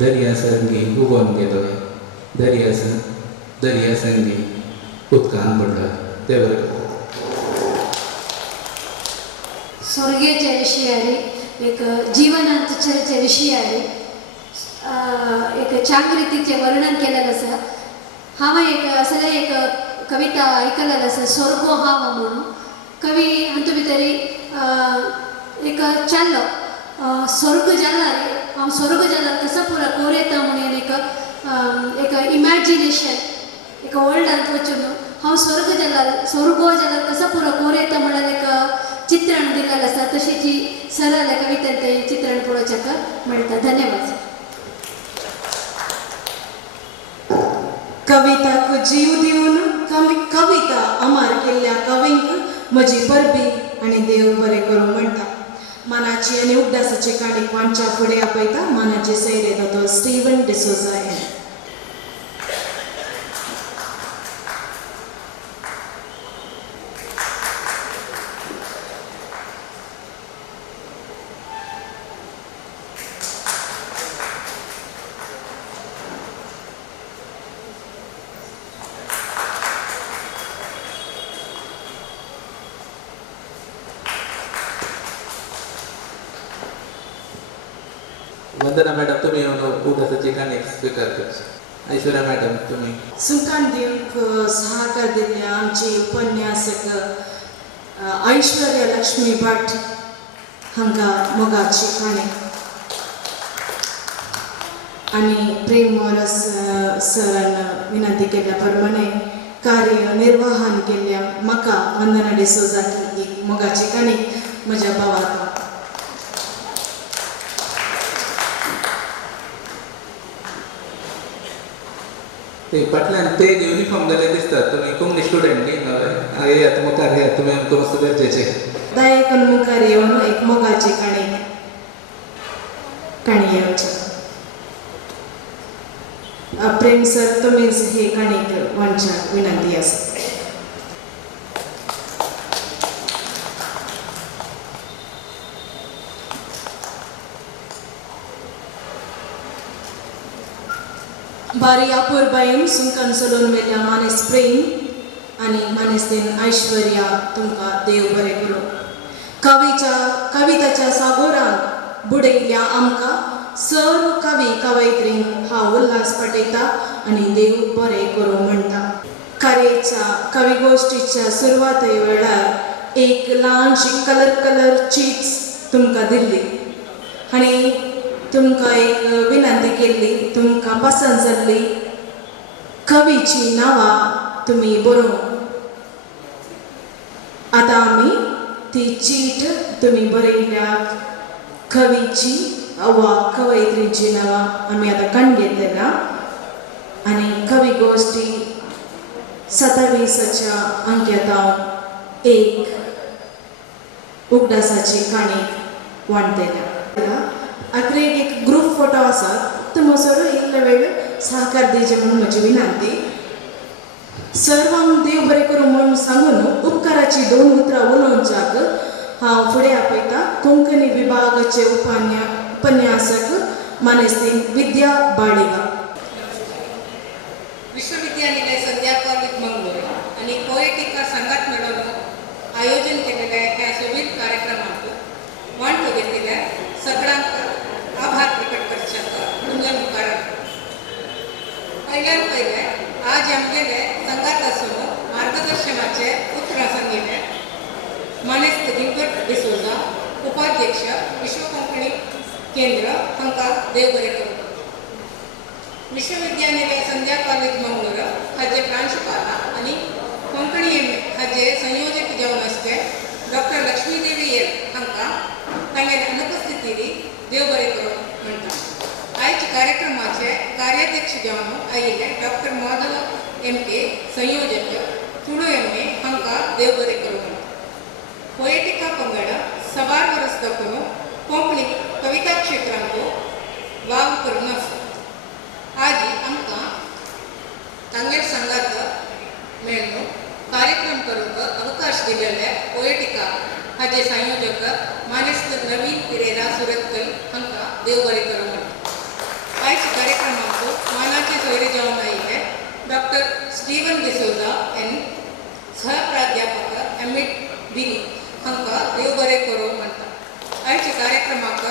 दर्या संगी उबोन गेलोय, दर्या संगी उदकान पडलोय. ते बरें. स्वर्गेच्या विशयारी एक जीवनांत चर्चे विशयारी एक छान रितीचे वर्णन केलेलं आसा. हांवें एक असले एक कविता आयकलेली आसा, स्वर्गो हांव म्हणून. कवी हातूंत भितर एक चाल्लो स्वर्ग जाल्यार हांव स्वर्ग जाल्यार कसो पुरो कोर येता म्हणून एक इमॅजिनेशन एक वर्ल्डांत वचून हांव स्वर्गो जाल्यार कसो पुरो कोर येता म्हणून एक चित्रण दिलेलें आसा. तशी जी सरळ कवितेन तें चित्रण पळोवच्याक मेळटा. धन्यवाद. कविताक जीव दिवन कविता अमर केल्ल्या कवींक म्हजी परबी आनी देव बरें करूं म्हणटा. मानाची आनी उड्डासाची काणीक वांच्या फुडें आपयता मानाचे सैरे दोतोर स्टीवन डिसोजा हे. वंदना मॅडम तुम्ही येऊन उदासाची गाणी स्वीकार करता. ऐश्वर्या मॅडम तुम्ही. सुखान दिवक सहकार दिले आमचे उपन्यासक ऐश्वर्या लक्ष्मी भट हांगा मोगाची काणी आणि प्रेम मोरस सरान विनंती केल्या प्रमाणे कार्यनिर्वहन केल्या म्हाका वंदना डिसोजाची एक मोगाची काणी म्हज्या भावाक. ते फाटल्यान ते युनिफॉर्म घाले दिसतात. तुम्ही कोंकणी स्टुडंट न्ही येयात मुखार येयात तुम्ही आमकां मस्त गरजेचे. दायकन मुखार येवन एक मोगाची काणी येवची. प्रेम सर तुमीच हे काणीक वांच्याक विनंती आसा. बारी अपूर्बाईन सुंकन सोलून वेल्या मानेस प्रेम आणि मानेस दिन ऐश्वर्या तुमकां देव बरें करूं. कविताच्या सागोरांत बुडयल्या आमकां सर्व कवी कवयित्रींक हांव उल्हास पटयता आणि देव बरें करूं म्हणटा. कार्याच्या कवी गोश्टीच्या सुरवाते वेळार एक ल्हानशी कलर चीट्स तुमकां दिल्ली आनी तुमकां एक विनंती केल्ली. तुमकां पसंत जाल्ली कवीची नांवां तुमी बरोवंक. आतां आमी ती चीट तुमी बरयल्या कवीची वा कवयित्रीची नांवां आमी आतां काण घेतलेला आनी कवी गोश्टी 27च्या अंक्यात एक उगडासाची काणी वांटलेल्या. आखरेक एक ग्रुप फोटो आसा तो म्हजो इल्ले वेळ सहकार दिवचे म्हणून म्हजी विनंती. सर्वांक देव बरें करूं म्हूण सांगून उपकाराची 2 उतरां उलोवच्याक हांव फुडें आपयता कोंकणी विभागाचे उपन्यासक मानेस्तीन विद्या बाळिगा. विश्वविद्यानिलय संध्या कॉलेज मंगळूर आणि पोएटिका संघात मेळून आयोजन केलेल्या ह्या सोबीत कार्यक्रमाक वांटो घेतलेल्या सगळ्यांक आभार प्रकट करच्याक तुमच्या मुखार. पहिले आज आमगेले संघात आसून मार्गदर्शनाचे उतरां सांगिल्ले मानेस्त दिनकर डिसोजा उपाध्यक्ष विश्व कोंकणी केंद्र हांकां देव बरें करूं. विश्वविद्यानिलय संध्या कॉलेज मंगळूर हाचे प्रांशुपाल आनी कोंकणी एम.ए. हाचे संयोजक जावन आसले डॉक्टर लक्ष्मीदेवी एल हांकां तांगेल्या अनुपस्थितीरी देव बरें करूं म्हणटा. आयच्या कार्यक्रमाचे कार्याध्यक्ष जावन आयिल्ले डॉक्टर माधव एम.के. संयोजक तुळू एम.ए. हांकां देव बरें करूं म्हणटा. पोएटिका पंगड सबार वर्स दाखोवन कोंकणी कविता क्षेत्रांक वाव करून आसा. आज आमकां तांगेर संघात मेळून कार्यक्रम करूंक अवकाश दिलेले पोएटिका हाचे संयोजक मानेस्त नवीन पिरेरा सुरतकल हांकां देव बरें करूं म्हणटा. आयच्या कार्यक्रमाक मानाचे सोयरे जावन आयिल्ले डॉक्टर स्टीवन डिसोजा एन सहप्राध्यापक एम.ए. बिरी हांकां देव बरें करूं म्हणटा. आयच्या कार्यक्रमाक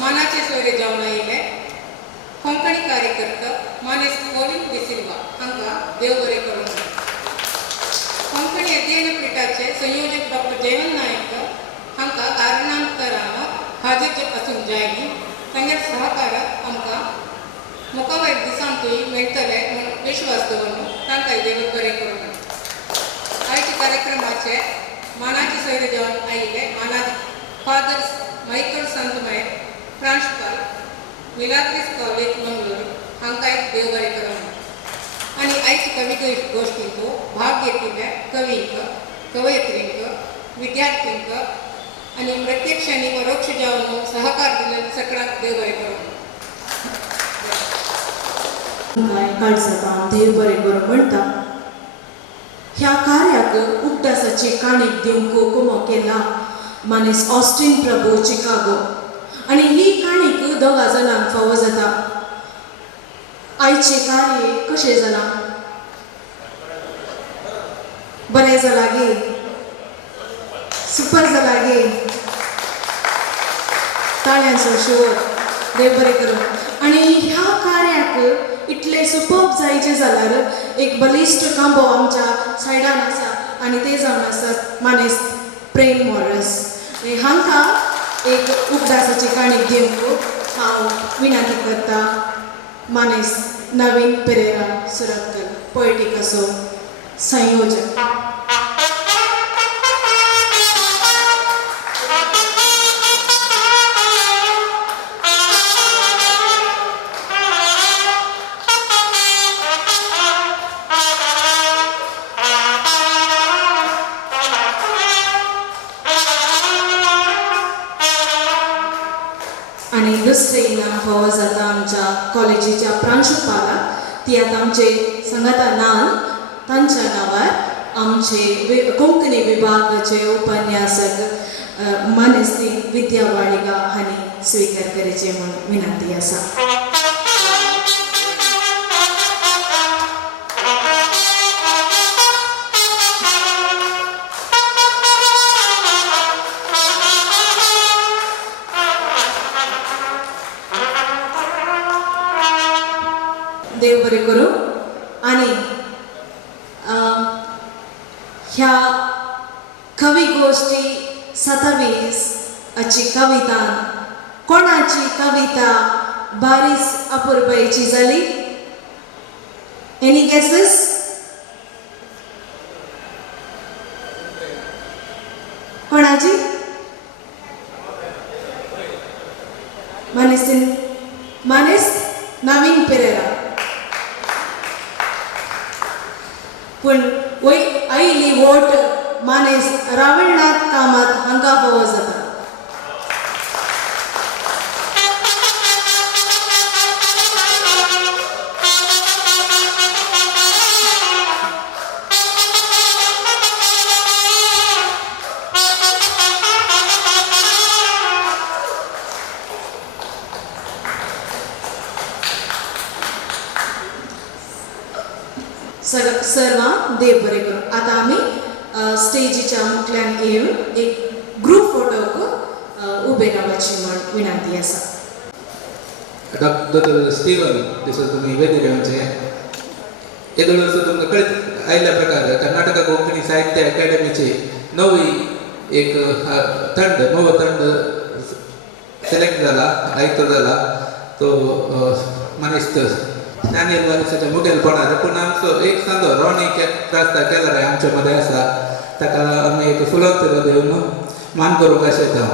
मानाचे सोयरे जावन आयिल्ले कोंकणी कार्यकर्ता मानेस्त कोलिन डिसिल्वा हांकां देव बरें करूं म्हणटा. कोंकणी अध्ययन पिठाचे संयोजक डॉक्टर जयवंत नायक हांकां कारणांतरान हाजीर आसूंक जायनी. तांगेर सहकार आमकां मुखावेल दिसांतूय मेळटले म्हूण विश्वास दवरून तांकांय देव बरें करूं म्हणटा. आयच्या कार्यक्रमाचे मानाचे सोयरे जावन आयिल्ले मानाचे फादर मायकल संतमय प्रांशुपाल मिलाग्रिस कॉलेज मंगळूर हांकांय देव बरें करूं म्हणटा. आनी आयच्या कवी गोश्टींक भाग घेतिल्ल्या कवींक कवयित्रींक विद्यार्थींक आनी प्रत्यक्ष आनी परोक्ष जावन सहकार दिलेल्या सगळ्यांक देव बरें करूं. काळजातां देव बरें करूं म्हणटा. ह्या कार्याक उगडासाची काणीक दिवंक कुमो केला मानेस ऑस्टीन प्रभू चिकागो आनी ही काणीक 2 जाणांक फावो जाता. आयचे कार्य कशें जालां? बरें जालां गे, सुपर जालां गे. ताळ्यांचो शोर. देव बरें करूं आनी ह्या कार्याक इतले सुपर्ब जायचे जाल्यार एक बलिश्ट खांबो आमच्या सायडान आसा आनी ते जावन आसात मानेस्त प्रेम मॉरस हांकां एक उगडासाची काणीक दिवंक हांव विनंती करता. मानेस्त नवीन पेरेरा सुरतकर पोएटिक असो संयोजक. आणि दुसरे इनाम फावो जाता आमच्या कॉलेजीच्या प्रांशुपालाक. ती आतां आमचे संगता नान तांच्या नांवार आमचे कोंकणी विभागाचे उपन्यासक मानेस्ती विद्या वाळिगा हांणी स्विकार करचे म्हणून विनंती आसा. देव बरें करूं. आनी ह्या कवी गोष्टी 27 हाची कवितान कोणाची कविता बारीस अपुर्बायेची जाली? Any gases? कोणाची? मानेस्त नवीन पेरेरा. पूण वय आयली वोट मानेस्त रावळनाथ कामत हांकां फावो जाता. सर्वांक देव बरें करूं. आतां आमी स्टेजीच्या मुखल्यान येवन एक ग्रूप फोटोक उबे रावची म्हण विनंती आसा. डॉक्टर स्टीवन दिसत तुमी वेदिरेंचे येदोळ तुमकां कळत आयल्या प्रकार कर्नाटका कोंकणी साहित्य अकादेमीची नवी एक नवो थंड सिलेक्ट जाला आयतो जाला तो मानेस्त डॅनियल वालिसाच्या मुखेलपणान. पूण आमचो एक सांदो रोनी त्रास्ता केला रे आमच्या मदें आसा ताका आमी एक फुलोत्तर दिवन मान करूंक आशेता.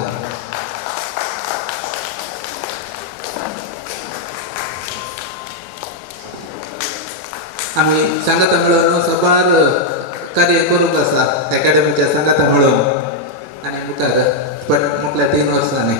आमी सांगाता मेळोन सबार कार्य करूंक आसा अकादेमीच्या सांगाता मेळोन आनी मुखार मुखल्या 3 वर्सांनी.